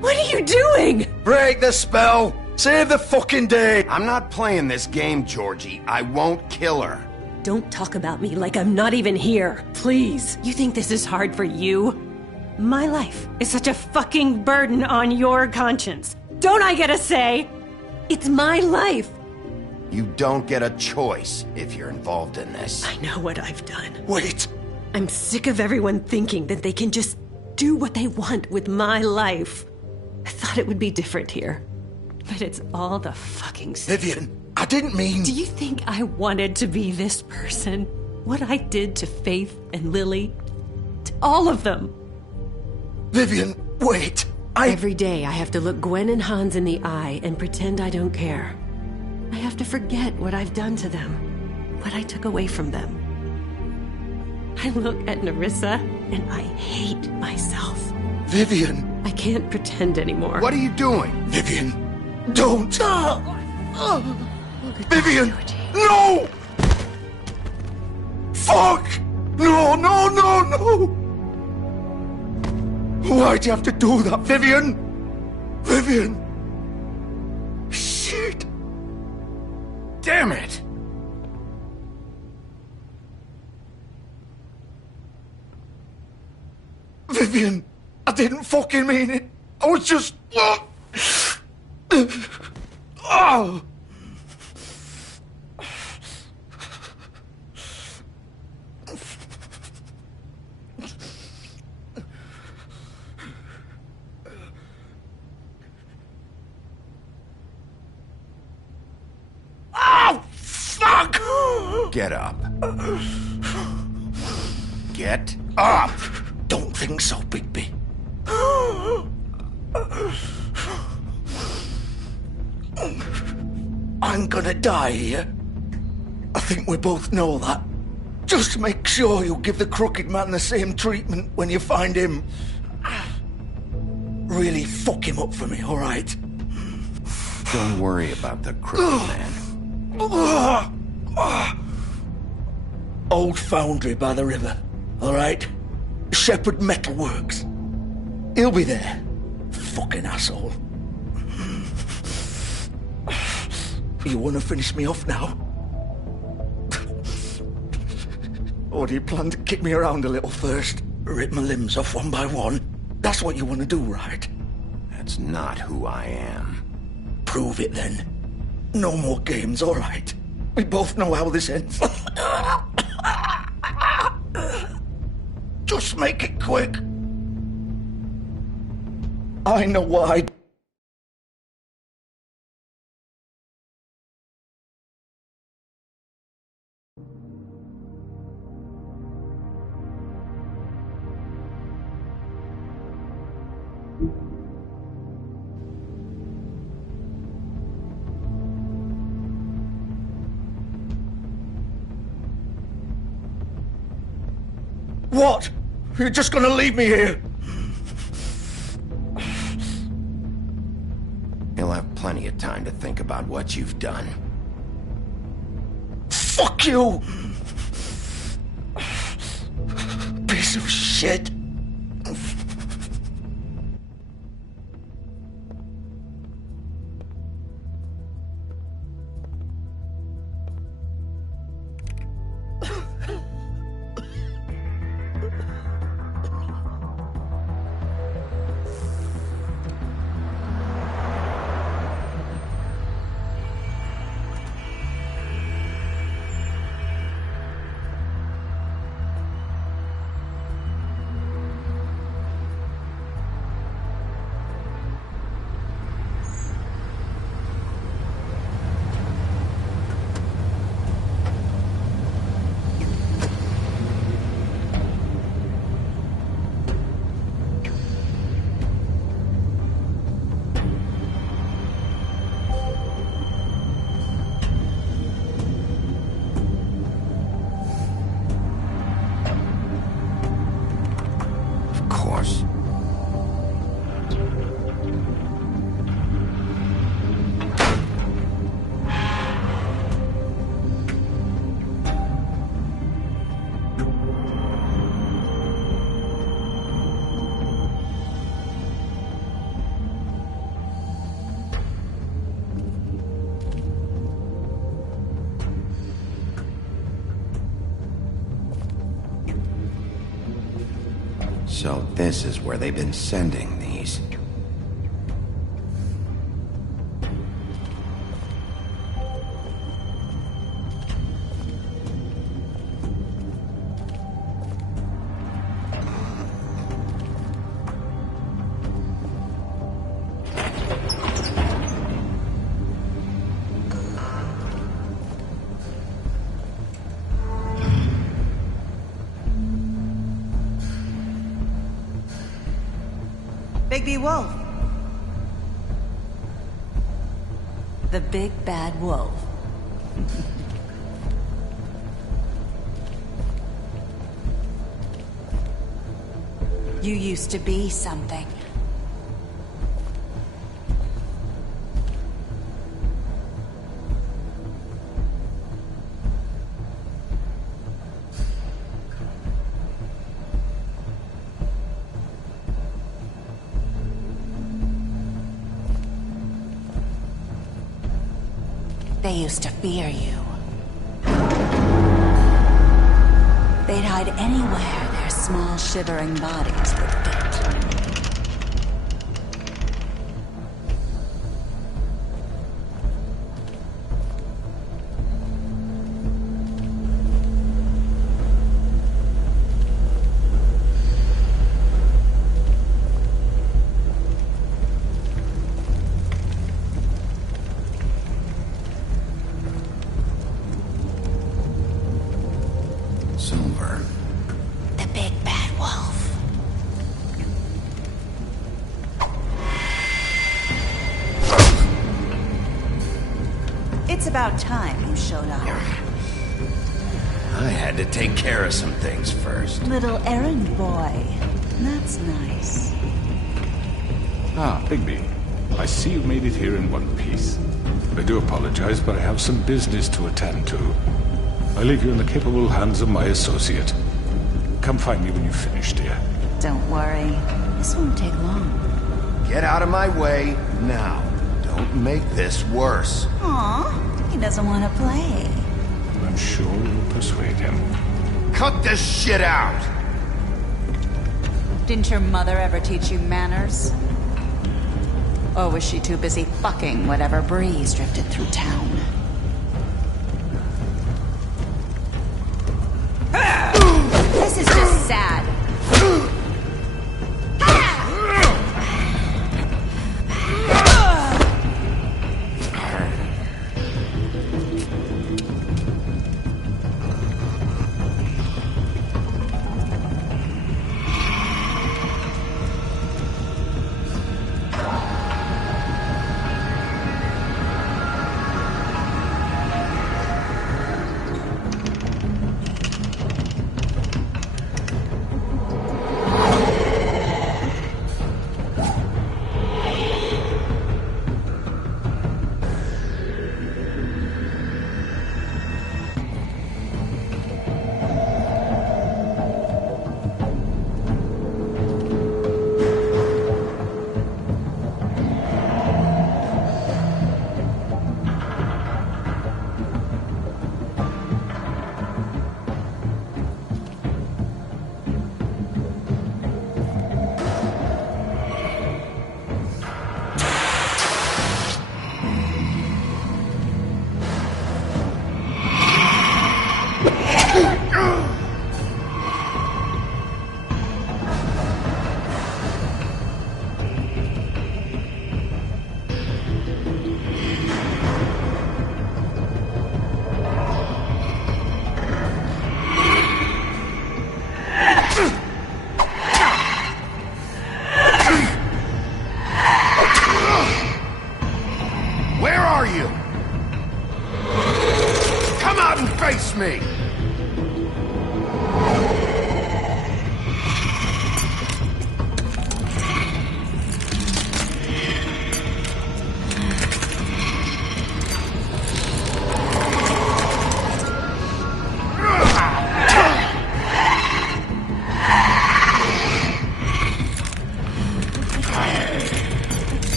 What are you doing? Break the spell. Save the fucking day. I'm not playing this game, Georgie. I won't kill her. Don't talk about me like I'm not even here. Please. You think this is hard for you? My life is such a fucking burden on your conscience. Don't I get a say? It's my life. You don't get a choice if you're involved in this. I know what I've done. Wait. I'm sick of everyone thinking that they can just do what they want with my life. I thought it would be different here. But it's all the fucking same. Vivian, I didn't mean... Do you think I wanted to be this person? What I did to Faith and Lily? To all of them? Vivian, wait. Every day I have to look Gwen and Hans in the eye and pretend I don't care. I have to forget what I've done to them. What I took away from them. I look at Nerissa and I hate myself. Vivian. I can't pretend anymore. What are you doing? Vivian. Don't! Vivian! No! Fuck! No, no, no, no! Why'd you have to do that, Vivian? Vivian! Shit! Damn it! Vivian, I didn't fucking mean it. I was just... Oh! Oh, fuck! Get up. Get up! Don't think so, Bigby. I'm gonna die here. I think we both know that. Just make sure you give the crooked man the same treatment when you find him. Really fuck him up for me, all right? Don't worry about the crooked man. Old foundry by the river, all right? Shepherd Metalworks. He'll be there. Fucking asshole. You want to finish me off now? Or do you plan to kick me around a little first? Rip my limbs off one by one? That's what you want to do, right? That's not who I am. Prove it then. No more games, all right? We both know how this ends. Just make it quick. I know why. What? You're just gonna leave me here? You'll have plenty of time to think about what you've done. Fuck you! Piece of shit. So this is where they've been sending these. Bigby Wolf. The big bad wolf. You used to be something. They used to fear you. They'd hide anywhere their small, shivering bodies would fit. Silver. The big bad wolf. It's about time you showed up. I had to take care of some things first. Little errand boy. That's nice. Ah, Bigby. I see you made it here in one piece. I do apologize, but I have some business to attend to. I leave you in the capable hands of my associate. Come find me when you've finished, dear. Don't worry. This won't take long. Get out of my way now. Don't make this worse. Aw, he doesn't want to play. I'm sure you'll persuade him. Cut this shit out! Didn't your mother ever teach you manners? Or was she too busy fucking whatever breeze drifted through town? This is just sad.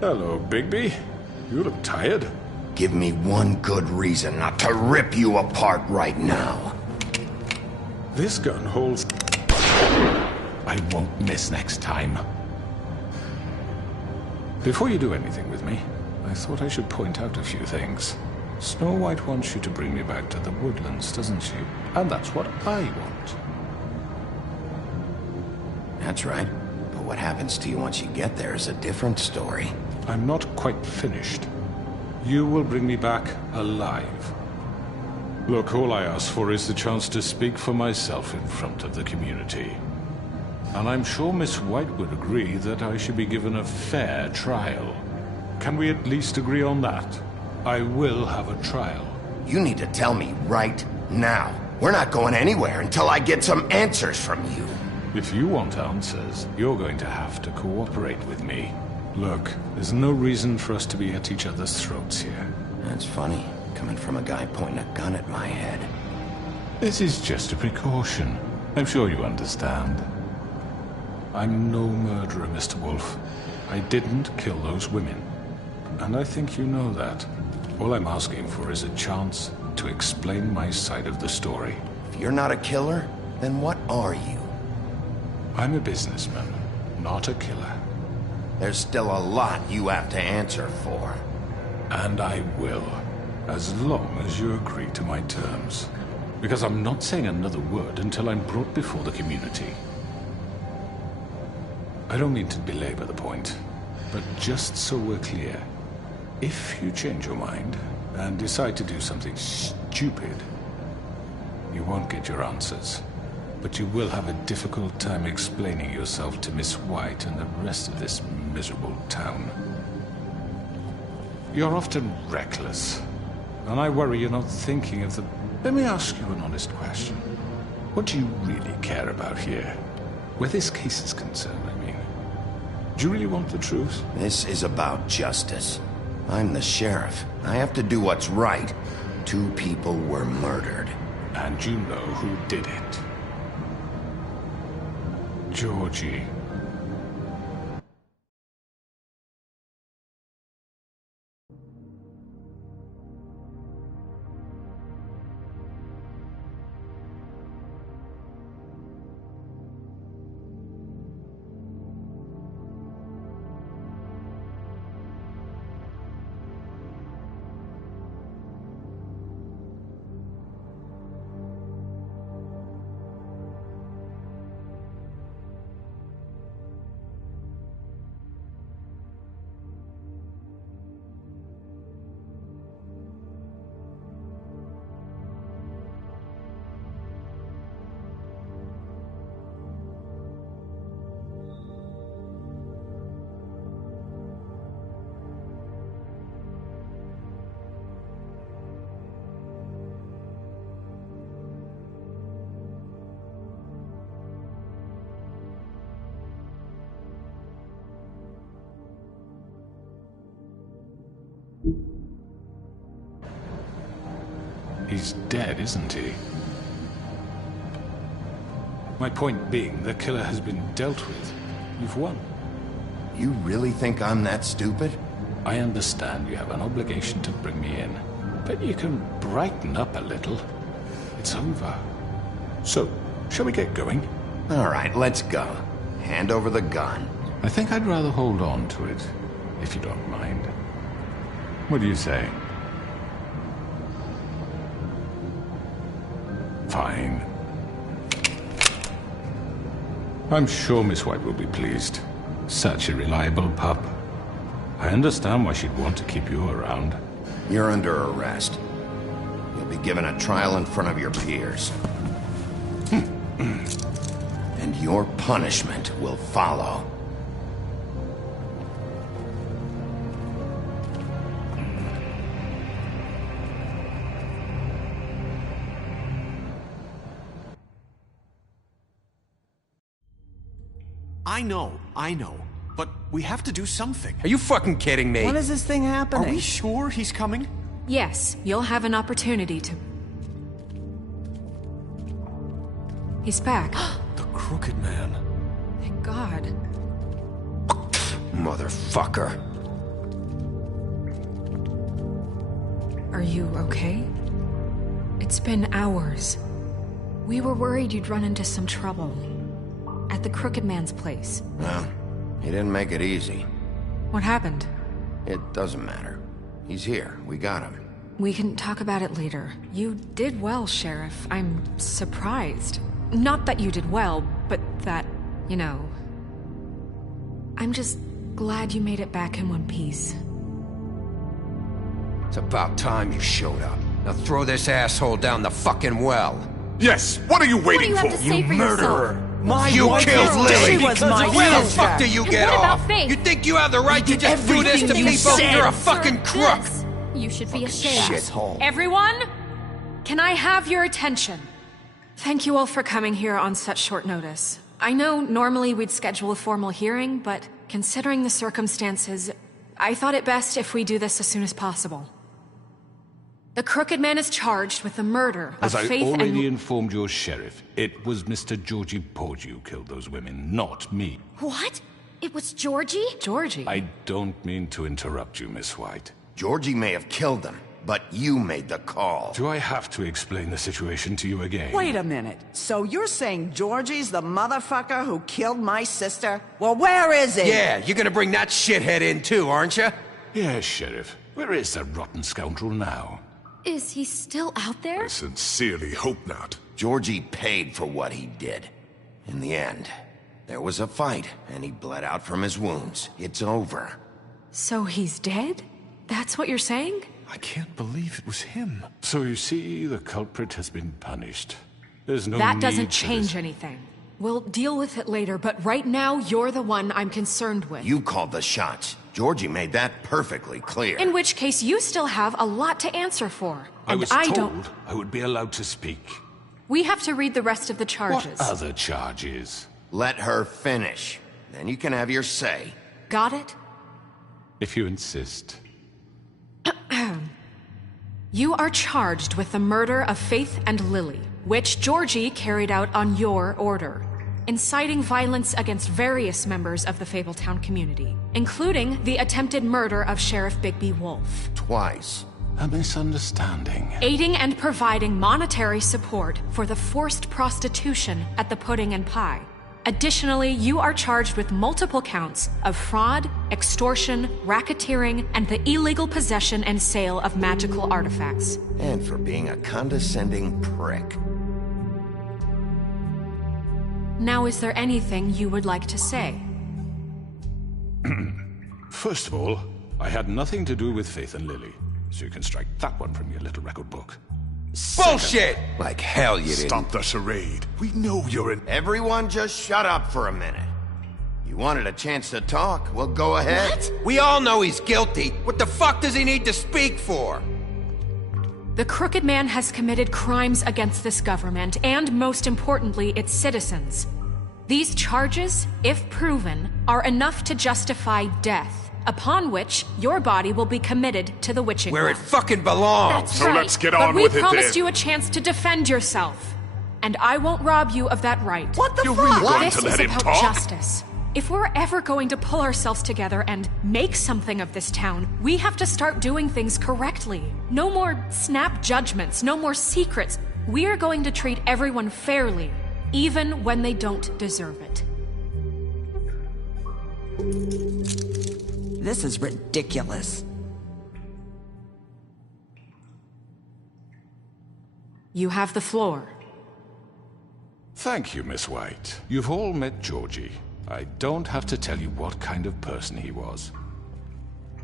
Hello, Bigby. You look tired. Give me one good reason not to rip you apart right now. This gun holds... I won't miss next time. Before you do anything with me, I thought I should point out a few things. Snow White wants you to bring me back to the woodlands, doesn't she? And that's what I want. That's right. But what happens to you once you get there is a different story. I'm not quite finished. You will bring me back alive. Look, all I ask for is the chance to speak for myself in front of the community. And I'm sure Miss White would agree that I should be given a fair trial. Can we at least agree on that? I will have a trial. You need to tell me right now. We're not going anywhere until I get some answers from you. If you want answers, you're going to have to cooperate with me. Look, there's no reason for us to be at each other's throats here. That's funny, coming from a guy pointing a gun at my head. This is just a precaution. I'm sure you understand. I'm no murderer, Mr. Wolf. I didn't kill those women. And I think you know that. All I'm asking for is a chance to explain my side of the story. If you're not a killer, then what are you? I'm a businessman, not a killer. There's still a lot you have to answer for. And I will, as long as you agree to my terms. Because I'm not saying another word until I'm brought before the community. I don't mean to belabor the point, but just so we're clear, if you change your mind and decide to do something stupid, you won't get your answers. But you will have a difficult time explaining yourself to Miss White and the rest of this miserable town. You're often reckless, and I worry you're not thinking of the... Let me ask you an honest question. What do you really care about here? Where this case is concerned, I mean. Do you really want the truth? This is about justice. I'm the sheriff. I have to do what's right. 2 people were murdered. And you know who did it. Georgie. He's dead, isn't he? My point being, the killer has been dealt with. You've won. You really think I'm that stupid? I understand you have an obligation to bring me in, but you can brighten up a little. It's over. So, shall we get going? All right, let's go. Hand over the gun. I think I'd rather hold on to it, if you don't mind. What do you say? Fine. I'm sure Miss White will be pleased. Such a reliable pup. I understand why she'd want to keep you around. You're under arrest. You'll be given a trial in front of your peers. And your punishment will follow. I know. But we have to do something. Are you fucking kidding me? When is this thing happening? Are we sure he's coming? Yes, you'll have an opportunity to... He's back. The Crooked Man. Thank God. Motherfucker. Are you okay? It's been hours. We were worried you'd run into some trouble. At the Crooked Man's place. Well, he didn't make it easy. What happened? It doesn't matter. He's here. We got him. We can talk about it later. You did well, Sheriff. I'm surprised. Not that you did well, but that, you know... I'm just glad you made it back in one piece. It's about time you showed up. Now throw this asshole down the fucking well. Yes, what are you waiting for? You murderer! You killed Lily! She was my Where the sister. fuck do you get what about off? Faith? You think you have the right to just do this to everything you people? said. You're a fucking crook! This, you should be ashamed. Shithole. Everyone, can I have your attention? Thank you all for coming here on such short notice. I know normally we'd schedule a formal hearing, but considering the circumstances, I thought it best if we do this as soon as possible. The Crooked Man is charged with the murder of As I Faith already and... informed your sheriff, it was Mr. Georgie Porgy who killed those women, not me. What? It was Georgie? Georgie? I don't mean to interrupt you, Miss White. Georgie may have killed them, but you made the call. Do I have to explain the situation to you again? Wait a minute. So you're saying Georgie's the motherfucker who killed my sister? Well, where is he? Yeah, you're gonna bring that shithead in too, aren't you? Yes, Sheriff. Where is that rotten scoundrel now? Is he still out there? I sincerely hope not. Georgie paid for what he did. In the end, there was a fight, and he bled out from his wounds. It's over. So he's dead? That's what you're saying? I can't believe it was him. So you see, the culprit has been punished. There's no That need doesn't for change this. anything. We'll deal with it later, but right now, you're the one I'm concerned with. You called the shots. Georgie made that perfectly clear. In which case, you still have a lot to answer for. I And was don't... told I would be allowed to speak. We have to read the rest of the charges. What other charges? Let her finish. Then you can have your say. Got it? If you insist. You are charged with the murder of Faith and Lily, which Georgie carried out on your order, inciting violence against various members of the Fabletown community, including the attempted murder of Sheriff Bigby Wolf. Twice. A misunderstanding. Aiding and providing monetary support for the forced prostitution at the Pudding and Pie. Additionally, you are charged with multiple counts of fraud, extortion, racketeering, and the illegal possession and sale of magical artifacts. And for being a condescending prick. Now, is there anything you would like to say? First of all, I had nothing to do with Faith and Lily, so you can strike that one from your little record book. Bullshit! Like hell you didn't. Stop the charade. We know you're an... Everyone just shut up for a minute. You wanted a chance to talk? Well, go ahead. What? We all know he's guilty. What the fuck does he need to speak for? The Crooked Man has committed crimes against this government and, most importantly, its citizens. These charges, if proven, are enough to justify death, Upon which, your body will be committed to the witching Where it round. fucking belongs! That's right. let's get but on we with it promised then. you a chance to defend yourself. And I won't rob you of that right. What the You're fuck? really going This to is let him about talk? justice. If we're ever going to pull ourselves together and make something of this town, we have to start doing things correctly. No more snap judgments, no more secrets. We are going to treat everyone fairly, even when they don't deserve it. This is ridiculous. You have the floor. Thank you, Miss White. You've all met Georgie. I don't have to tell you what kind of person he was.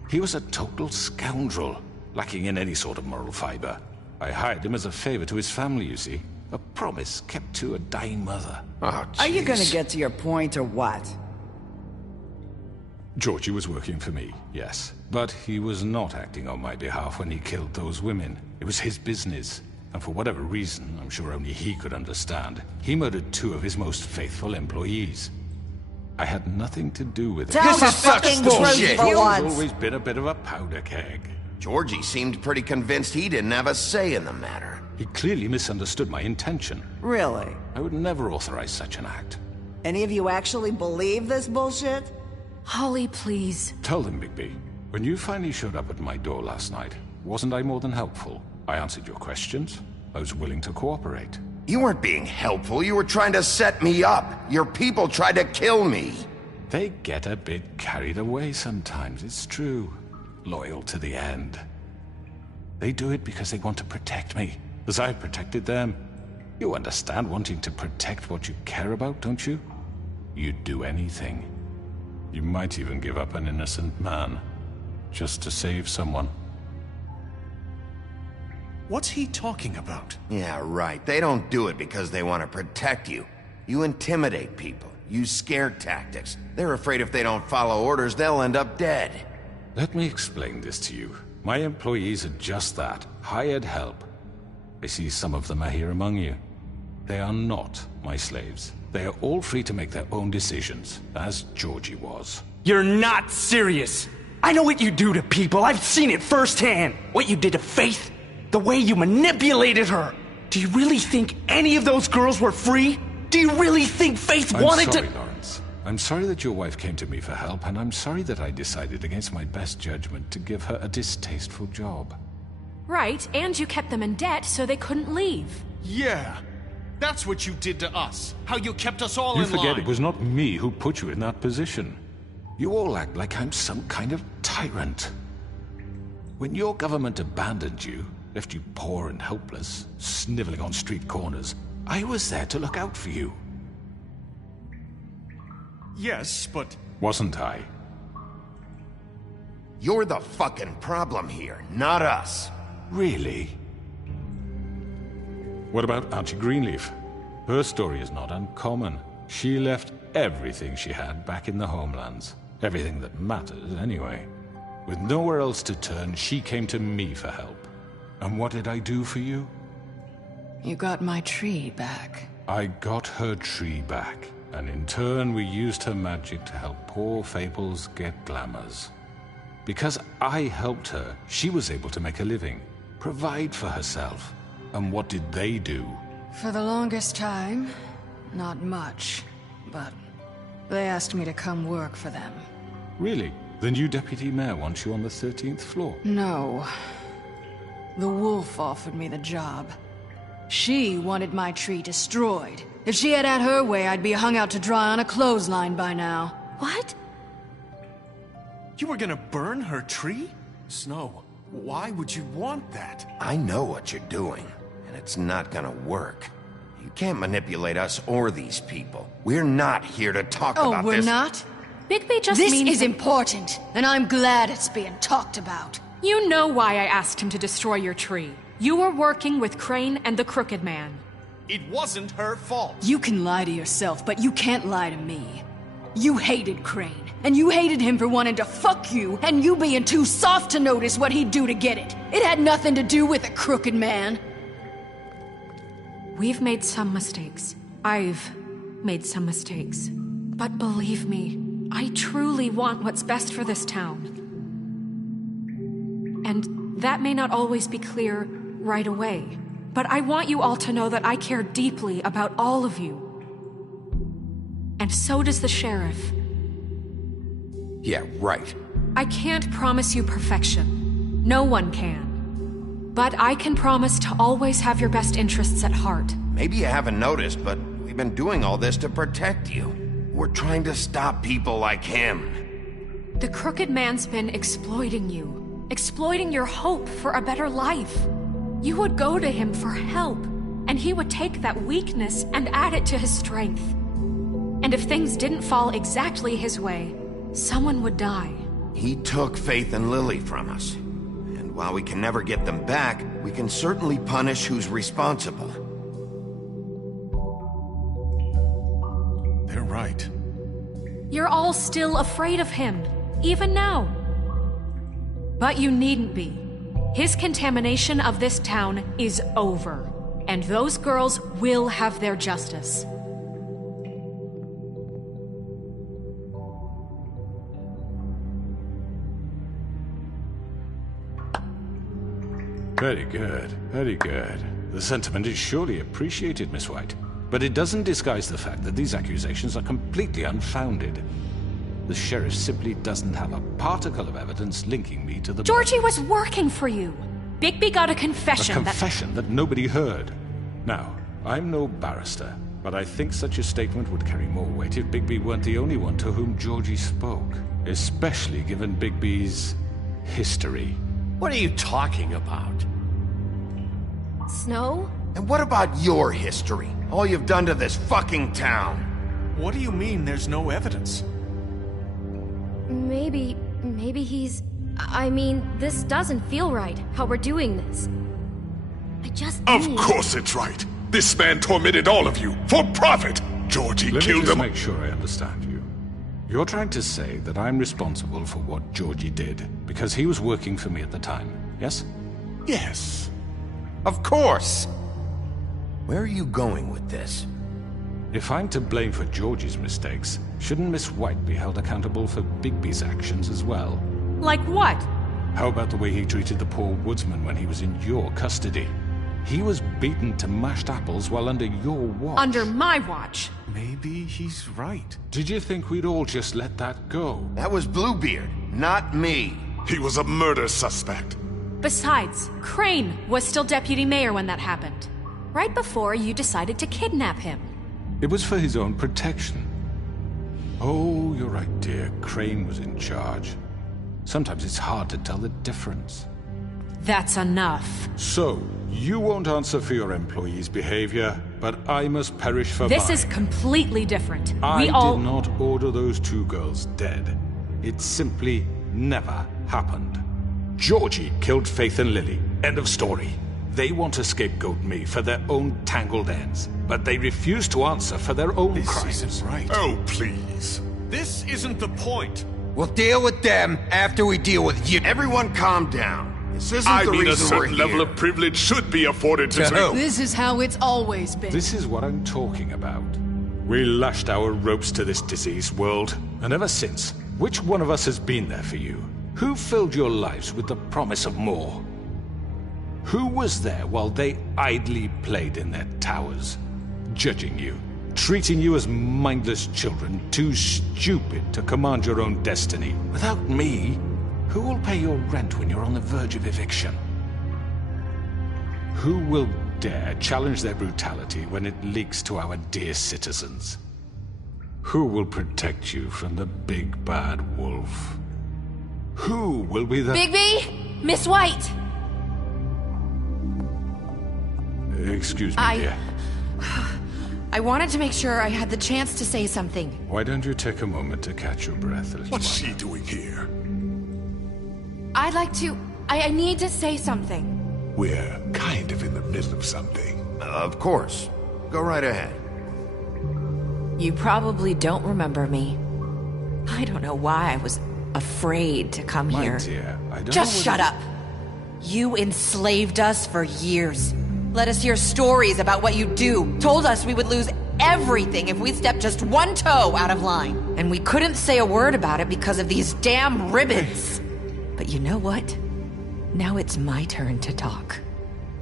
He was a total scoundrel, lacking in any sort of moral fiber. I hired him as a favor to his family, you see. A promise kept to a dying mother. Oh, Are you gonna jeez. get to your point or what? Georgie was working for me, yes. But he was not acting on my behalf when he killed those women. It was his business. And for whatever reason, I'm sure only he could understand, he murdered 2 of his most faithful employees. I had nothing to do with it. Tell the fucking truth He's for once. always been a bit of a powder keg. Georgie seemed pretty convinced he didn't have a say in the matter. He clearly misunderstood my intention. Really? I would never authorize such an act. Any of you actually believe this bullshit? Holly, please. Tell them, Bigby. When you finally showed up at my door last night, wasn't I more than helpful? I answered your questions. I was willing to cooperate. You weren't being helpful, you were trying to set me up. Your people tried to kill me. They get a bit carried away sometimes, it's true. Loyal to the end. They do it because they want to protect me, as I've protected them. You understand wanting to protect what you care about, don't you? You'd do anything. You might even give up an innocent man, just to save someone. What's he talking about? Yeah, right. They don't do it because they want to protect you. You intimidate people, use scare tactics. They're afraid if they don't follow orders, they'll end up dead. Let me explain this to you. My employees are just that, hired help. I see some of them are here among you. They are not my slaves. They are all free to make their own decisions, as Georgie was. You're not serious. I know what you do to people. I've seen it firsthand. What you did to Faith. The way you manipulated her. Do you really think any of those girls were free? Do you really think Faith wanted I'm sorry, to— Lawrence. I'm sorry that your wife came to me for help, and I'm sorry that I decided against my best judgment to give her a distasteful job. Right, and you kept them in debt so they couldn't leave. Yeah. That's what you did to us. How you kept us all You in forget line. it was not me who put you in that position. You all act like I'm some kind of tyrant. When your government abandoned you, left you poor and helpless, sniveling on street corners, I was there to look out for you. Yes, but... Wasn't I? You're the fucking problem here, not us. Really? What about Auntie Greenleaf? Her story is not uncommon. She left everything she had back in the homelands. Everything that matters, anyway. With nowhere else to turn, she came to me for help. And what did I do for you? You got my tree back. I got her tree back, and in turn we used her magic to help poor Fables get glamours. Because I helped her, she was able to make a living, provide for herself. And what did they do? For the longest time, not much, but they asked me to come work for them. Really? The new deputy mayor wants you on the 13th floor? No. The wolf offered me the job. She wanted my tree destroyed. If she had her way, I'd be hung out to dry on a clothesline by now. What? You were gonna burn her tree? Snow, why would you want that? I know what you're doing, and it's not gonna work. You can't manipulate us or these people. We're not here to talk about we're this. not? Bigby just This means is important, and I'm glad it's being talked about. You know why I asked him to destroy your tree. You were working with Crane and the Crooked Man. It wasn't her fault. You can lie to yourself, but you can't lie to me. You hated Crane, and you hated him for wanting to fuck you, and you being too soft to notice what he'd do to get it. It had nothing to do with the Crooked Man. We've made some mistakes. I've made some mistakes. But believe me, I truly want what's best for this town. And that may not always be clear right away, but I want you all to know that I care deeply about all of you. And so does the sheriff. Yeah, right. I can't promise you perfection. No one can. But I can promise to always have your best interests at heart. Maybe you haven't noticed, but we've been doing all this to protect you. We're trying to stop people like him. The Crooked Man's been exploiting you. Exploiting your hope for a better life. You would go to him for help, and he would take that weakness and add it to his strength. And if things didn't fall exactly his way, someone would die. He took Faith and Lily from us. And while we can never get them back, we can certainly punish who's responsible. They're right. You're all still afraid of him, even now. But you needn't be. His contamination of this town is over, and those girls will have their justice. Very good, very good. The sentiment is surely appreciated, Miss White. But it doesn't disguise the fact that these accusations are completely unfounded. The sheriff simply doesn't have a particle of evidence linking me to the... Georgie was working for you! Bigby got a confession A confession that nobody heard. Now, I'm no barrister, but I think such a statement would carry more weight if Bigby weren't the only one to whom Georgie spoke. Especially given Bigby's history. What are you talking about? Snow? And what about your history? All you've done to this fucking town. What do you mean there's no evidence? Maybe he's... I mean, this doesn't feel right, how we're doing this. I just Of need... course it's right. This man tormented all of you, for profit! Georgie Let me killed just him... make sure I understand you. You're trying to say that I'm responsible for what Georgie did, because he was working for me at the time, yes? Yes. Of course! Where are you going with this? If I'm to blame for Georgie's mistakes, shouldn't Miss White be held accountable for Bigby's actions as well? Like what? How about the way he treated the poor woodsman when he was in your custody? He was beaten to mashed apples while under your watch. Under my watch. Maybe he's right. Did you think we'd all just let that go? That was Bluebeard, not me. He was a murder suspect. Besides, Crane was still deputy mayor when that happened. Right before you decided to kidnap him. It was for his own protection. Oh, you're right, dear. Crane was in charge. Sometimes it's hard to tell the difference. That's enough. So, you won't answer for your employees' behavior, but I must perish for This mine. is completely different. I We all... did not order those two girls dead. It simply never happened. Georgie killed Faith and Lily. End of story. They want to scapegoat me for their own tangled ends, but they refuse to answer for their own crimes. This isn't right. Oh, please. This isn't the point. We'll deal with them after we deal with you. Everyone calm down. This isn't I the mean, a reason we're certain here. level of privilege should be afforded to me. This is how it's always been. This is what I'm talking about. We lashed our ropes to this diseased world, and ever since, which one of us has been there for you? Who filled your lives with the promise of more? Who was there while they idly played in their towers, judging you, treating you as mindless children, too stupid to command your own destiny? Without me, who will pay your rent when you're on the verge of eviction? Who will dare challenge their brutality when it leaks to our dear citizens? Who will protect you from the big bad wolf? Who will be the... Bigby! Miss White! Excuse me, dear. I wanted to make sure I had the chance to say something. Why don't you take a moment to catch your breath? What's she doing here? I'd like to... I need to say something. We're kind of in the middle of something. Of course. Go right ahead. You probably don't remember me. I don't know why I was afraid to come My here. dear, I don't Just know shut up. You enslaved us for years. Let us hear stories about what you do. Told us we would lose everything if we stepped just one toe out of line. And we couldn't say a word about it because of these damn ribbons. But you know what? Now it's my turn to talk.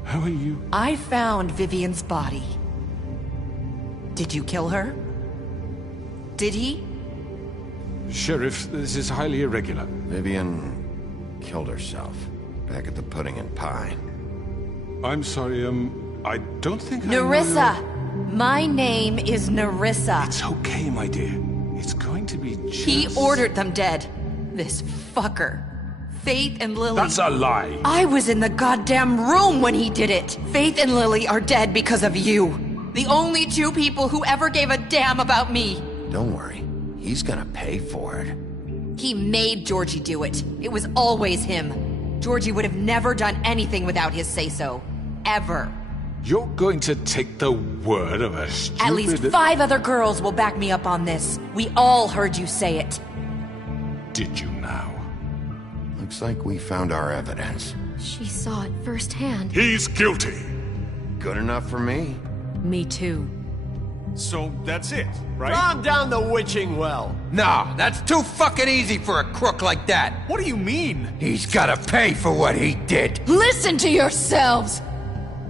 How are you? I found Vivian's body. Did you kill her? Did he? Sheriff, this is highly irregular. Vivian killed herself back at the Pudding and Pie. I'm sorry, I don't think Nerissa! My name is Nerissa. It's okay, my dear. It's going to be just... He ordered them dead. This fucker. Faith and Lily... That's a lie! I was in the goddamn room when he did it! Faith and Lily are dead because of you. The only two people who ever gave a damn about me. Don't worry. He's gonna pay for it. He made Georgie do it. It was always him. Georgie would have never done anything without his say-so. Ever. You're going to take the word of a stupid... At least 5 other girls will back me up on this. We all heard you say it. Did you now? Looks like we found our evidence. She saw it firsthand. He's guilty. Good enough for me. Me too. So that's it, right? Calm down the witching well. No, that's too fucking easy for a crook like that. What do you mean? He's gotta pay for what he did. Listen to yourselves!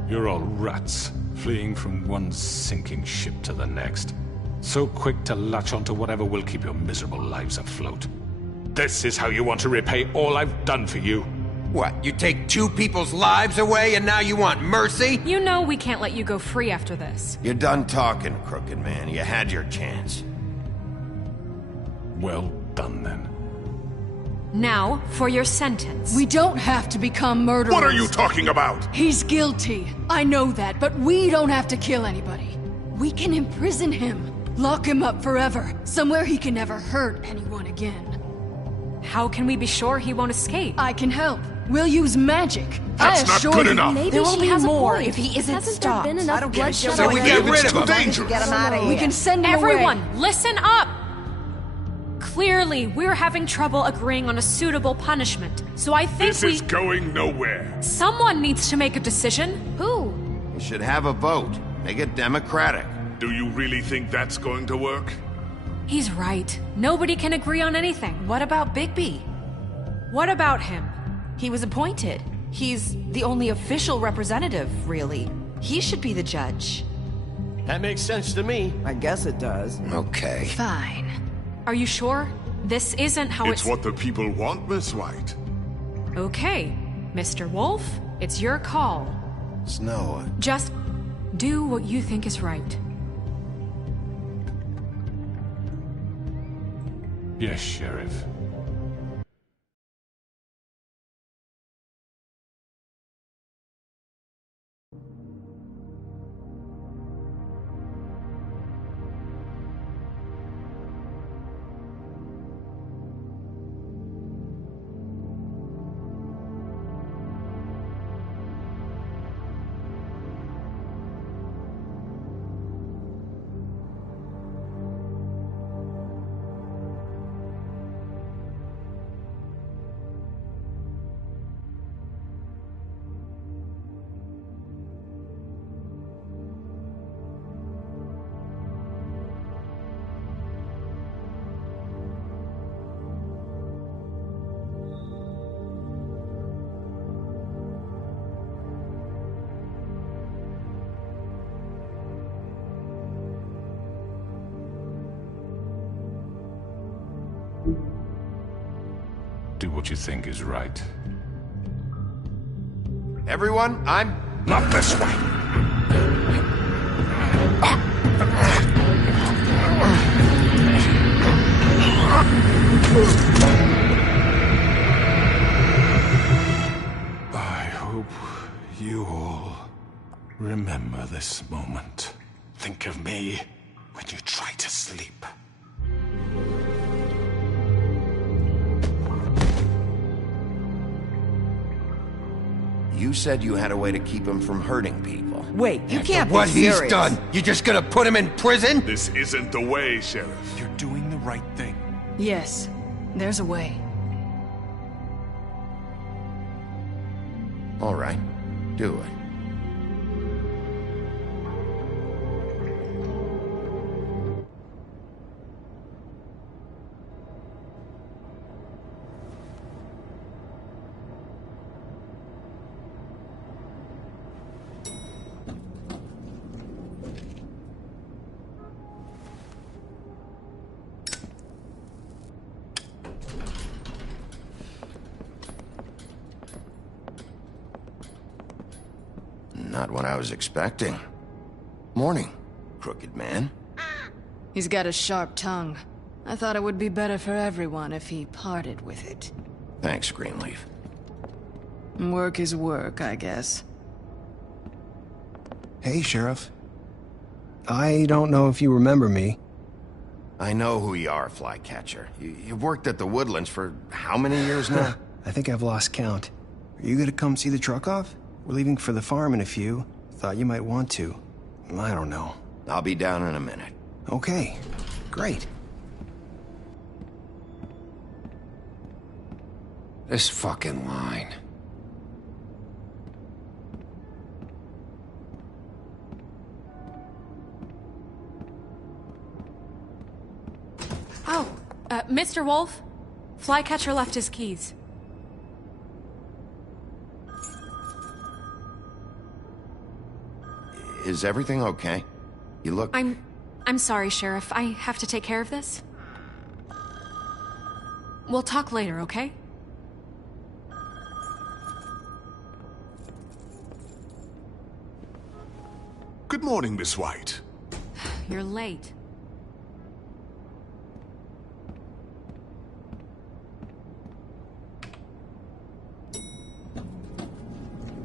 You're all rats, fleeing from one sinking ship to the next. So quick to latch onto whatever will keep your miserable lives afloat. This is how you want to repay all I've done for you. What, you take 2 people's lives away and now you want mercy? You know we can't let you go free after this. You're done talking, crooked man. You had your chance. Well done, then. Now, for your sentence. We don't have to become murderers. What are you talking about? He's guilty. I know that, but we don't have to kill anybody. We can imprison him. Lock him up forever. Somewhere he can never hurt anyone again. How can we be sure he won't escape? I can help. We'll use magic. That's I not assure good you. enough. Maybe there will be more if he isn't Hasn't stopped. there been enough bloodshed? So we get rid of him. Too dangerous. Get him out of here. We can send him Everyone, away. listen up! Clearly, we're having trouble agreeing on a suitable punishment. So I think This is going nowhere. someone needs to make a decision. Who? You should have a vote. Make it democratic. Do you really think that's going to work? He's right. Nobody can agree on anything. What about Bigby? What about him? He was appointed. He's the only official representative, really. He should be the judge. That makes sense to me. I guess it does. Okay. Fine. Are you sure? This isn't how It's what the people want, Miss White. Okay, Mr. Wolf, it's your call. Snow. Just do what you think is right. Yes, Sheriff. Do what you think is right. Everyone, I'm... Not this way. I hope you all remember this moment. Think of me when you try to sleep. You said you had a way to keep him from hurting people. Wait, you can't be What he's serious. done, you just gonna put him in prison? This isn't the way, Sheriff. You're doing the right thing. Yes, there's a way. All right, do it. Not what I was expecting. Morning, crooked man. He's got a sharp tongue. I thought it would be better for everyone if he parted with it. Thanks, Greenleaf. Work is work, I guess. Hey, Sheriff. I don't know if you remember me. I know who you are, Flycatcher. You've worked at the Woodlands for how many years now? I think I've lost count. Are you gonna come see the truck off? We're leaving for the farm in a few. Thought you might want to. I don't know. I'll be down in a minute. Okay, great. This fucking line. Oh, Mr. Wolf? Flycatcher left his keys. Is everything okay? You look... I'm sorry, Sheriff. I have to take care of this. We'll talk later, okay? Good morning, Miss White. You're late.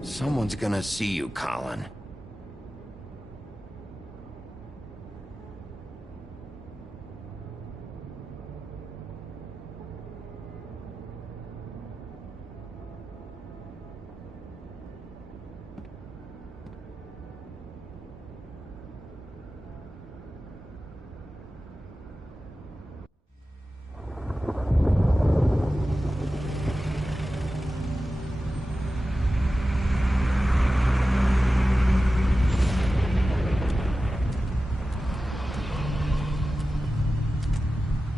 Someone's gonna see you, Colin.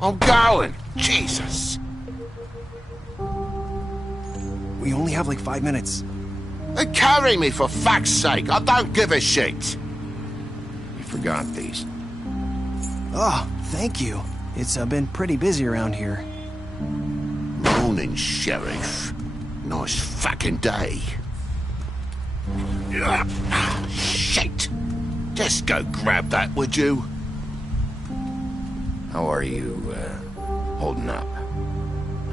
I'm going! Jesus! We only have like 5 minutes. Then carry me for fuck's sake! I don't give a shit! You forgot these. Oh, thank you. It's been pretty busy around here. Morning, Sheriff. Nice fucking day. Shit! Just go grab that, would you? How are you, holding up?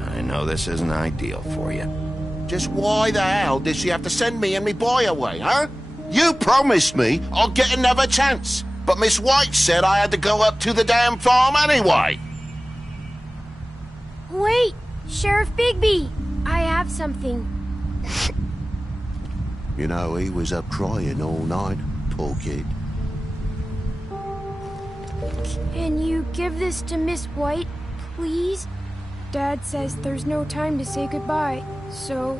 I know this isn't ideal for you. Just why the hell did she have to send me and me boy away, huh? You promised me I'd get another chance, but Miss White said I had to go up to the damn farm anyway. Wait, Sheriff Bigby, I have something. You know, he was up crying all night, poor kid. Can you give this to Miss White, please? Dad says there's no time to say goodbye, so...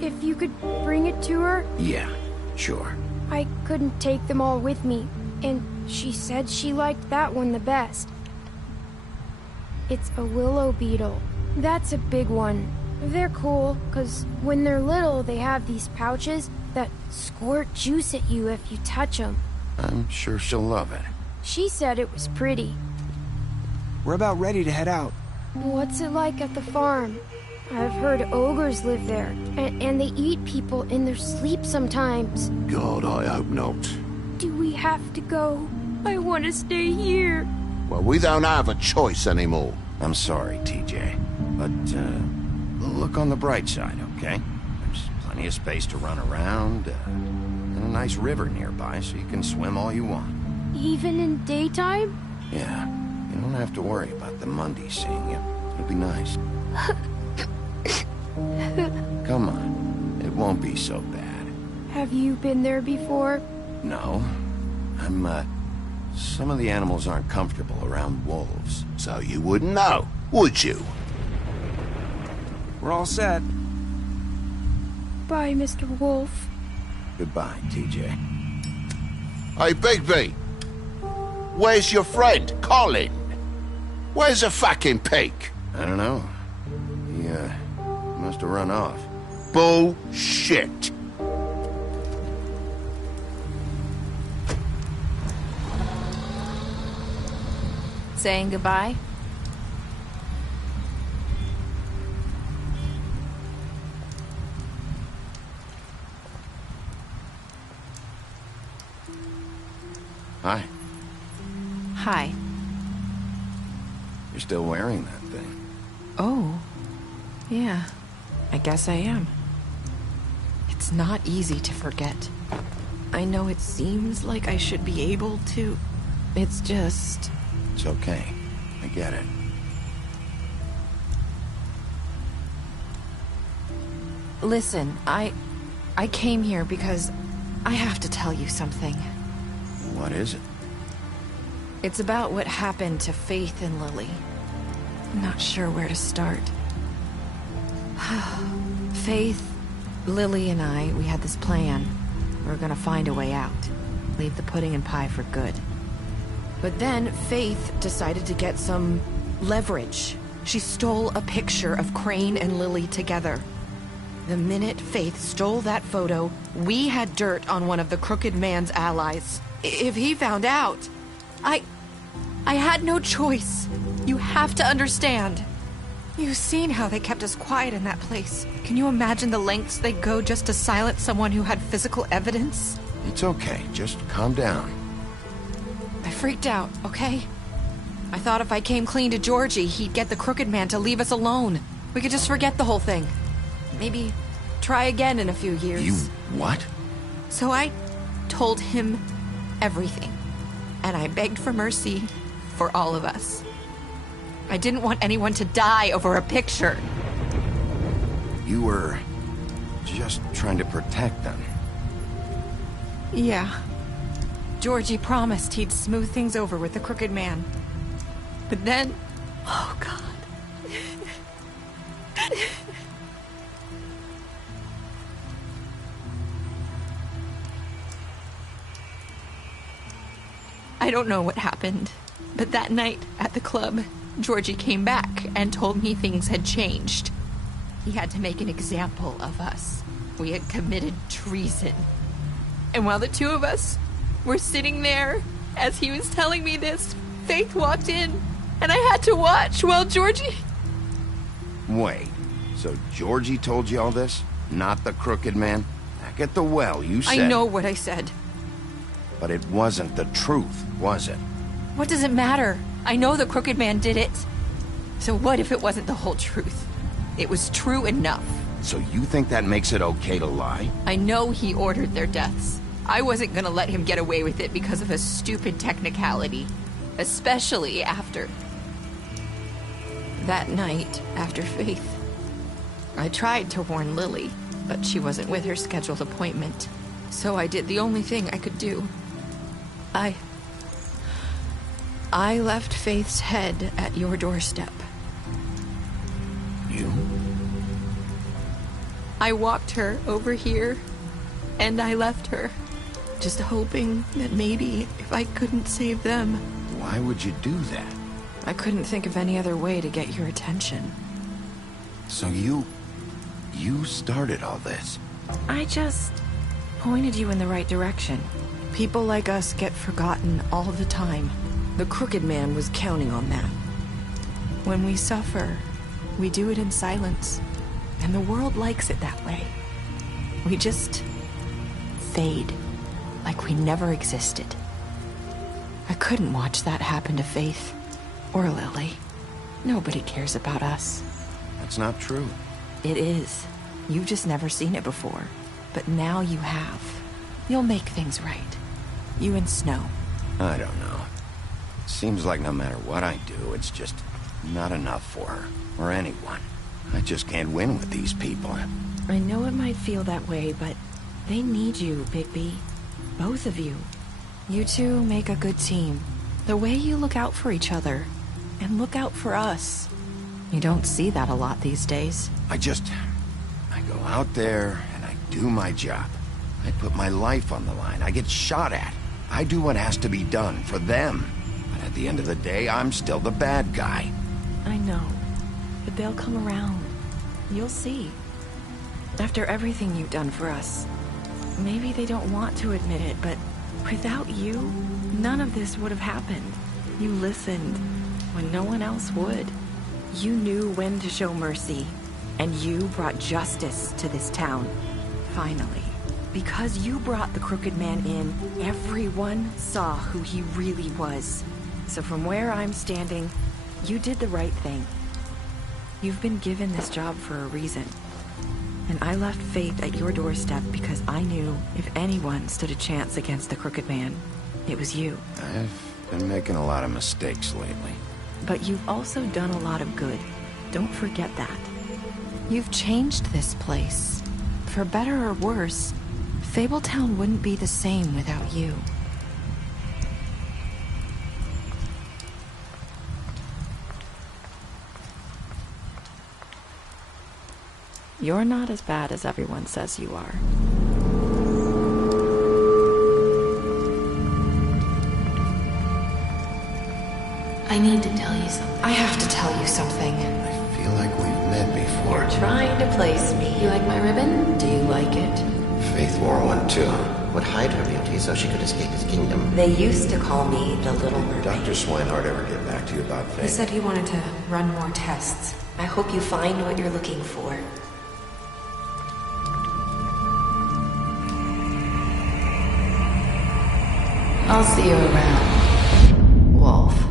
if you could bring it to her? Yeah, sure. I couldn't take them all with me, and she said she liked that one the best. It's a willow beetle. That's a big one. They're cool, 'cause when they're little, they have these pouches that squirt juice at you if you touch them. I'm sure she'll love it. She said it was pretty. We're about ready to head out. What's it like at the farm? I've heard ogres live there, and they eat people in their sleep sometimes. God, I hope not. Do we have to go? I want to stay here. Well, we don't have a choice anymore. I'm sorry, TJ, but, look on the bright side, okay? There's plenty of space to run around, and a nice river nearby so you can swim all you want. Even in daytime? Yeah, you don't have to worry about the Mundies seeing you. It'll be nice. Come on, it won't be so bad. Have you been there before? No, some of the animals aren't comfortable around wolves. So you wouldn't know, would you? We're all set. Bye, Mr. Wolf. Goodbye, TJ. Hey, Bigby! Where's your friend, Colin? Where's the fucking pig? I don't know. He, must have run off. Bullshit! Saying goodbye? Hi. Hi. You're still wearing that thing. Oh. Yeah. I guess I am. It's not easy to forget. I know it seems like I should be able to. It's just... It's okay. I get it. Listen, I came here because I have to tell you something. What is it? It's about what happened to Faith and Lily. I'm not sure where to start. Faith, Lily, and I, we had this plan. We were gonna find a way out. Leave the pudding and pie for good. But then Faith decided to get some leverage. She stole a picture of Crane and Lily together. The minute Faith stole that photo, we had dirt on one of the Crooked Man's allies. If he found out, I had no choice. You have to understand. You've seen how they kept us quiet in that place. Can you imagine the lengths they go just to silence someone who had physical evidence? It's okay. Just calm down. I freaked out, okay? I thought if I came clean to Georgie, he'd get the Crooked Man to leave us alone. We could just forget the whole thing. Maybe try again in a few years. You what? So I told him everything. And I begged for mercy for all of us. I didn't want anyone to die over a picture. You were just trying to protect them. Yeah. Georgie promised he'd smooth things over with the Crooked Man. But then... Oh, God. I don't know what happened, but that night at the club, Georgie came back and told me things had changed. He had to make an example of us. We had committed treason. And while the two of us were sitting there, as he was telling me this, Faith walked in, and I had to watch while Georgie... Wait, so Georgie told you all this? Not the Crooked Man? Back at the well, you said... I know what I said. But it wasn't the truth, was it? What does it matter? I know the Crooked Man did it. So what if it wasn't the whole truth? It was true enough. So you think that makes it okay to lie? I know he ordered their deaths. I wasn't gonna let him get away with it because of a stupid technicality. Especially after... that night, after Faith. I tried to warn Lily, but she wasn't with her scheduled appointment. So I did the only thing I could do. I left Faith's head at your doorstep. You? I walked her over here, and I left her, just hoping that maybe if I couldn't save them... Why would you do that? I couldn't think of any other way to get your attention. So you started all this? I just pointed you in the right direction. People like us get forgotten all the time. The Crooked Man was counting on that. When we suffer, we do it in silence. And the world likes it that way. We just fade, like we never existed. I couldn't watch that happen to Faith, or Lily. Nobody cares about us. That's not true. It is. You've just never seen it before. But now you have. You'll make things right. You and Snow. I don't know. Seems like no matter what I do, it's just not enough for her, or anyone. I just can't win with these people. I know it might feel that way, but they need you, Bigby. Both of you. You two make a good team. The way you look out for each other, and look out for us. You don't see that a lot these days. I go out there, and I do my job. I put my life on the line. I get shot at. I do what has to be done for them. But at the end of the day, I'm still the bad guy. I know. But they'll come around. You'll see. After everything you've done for us. Maybe they don't want to admit it, but without you, none of this would have happened. You listened when no one else would. You knew when to show mercy, and you brought justice to this town. Finally. Because you brought the Crooked Man in, everyone saw who he really was. So from where I'm standing, you did the right thing. You've been given this job for a reason. And I left Faith at your doorstep because I knew if anyone stood a chance against the Crooked Man, it was you. I've been making a lot of mistakes lately. But you've also done a lot of good. Don't forget that. You've changed this place. For better or worse, Fabletown wouldn't be the same without you. You're not as bad as everyone says you are. I need to tell you something. I have to tell you something. I feel like we've met before. You're trying to place me. You like my ribbon? Do you like it? Faith wore one too. Would hide her beauty so she could escape his kingdom. They used to call me the Little Mermaid. Dr. Swinehart ever get back to you about Faith? He said he wanted to run more tests. I hope you find what you're looking for. I'll see you around, Wolf.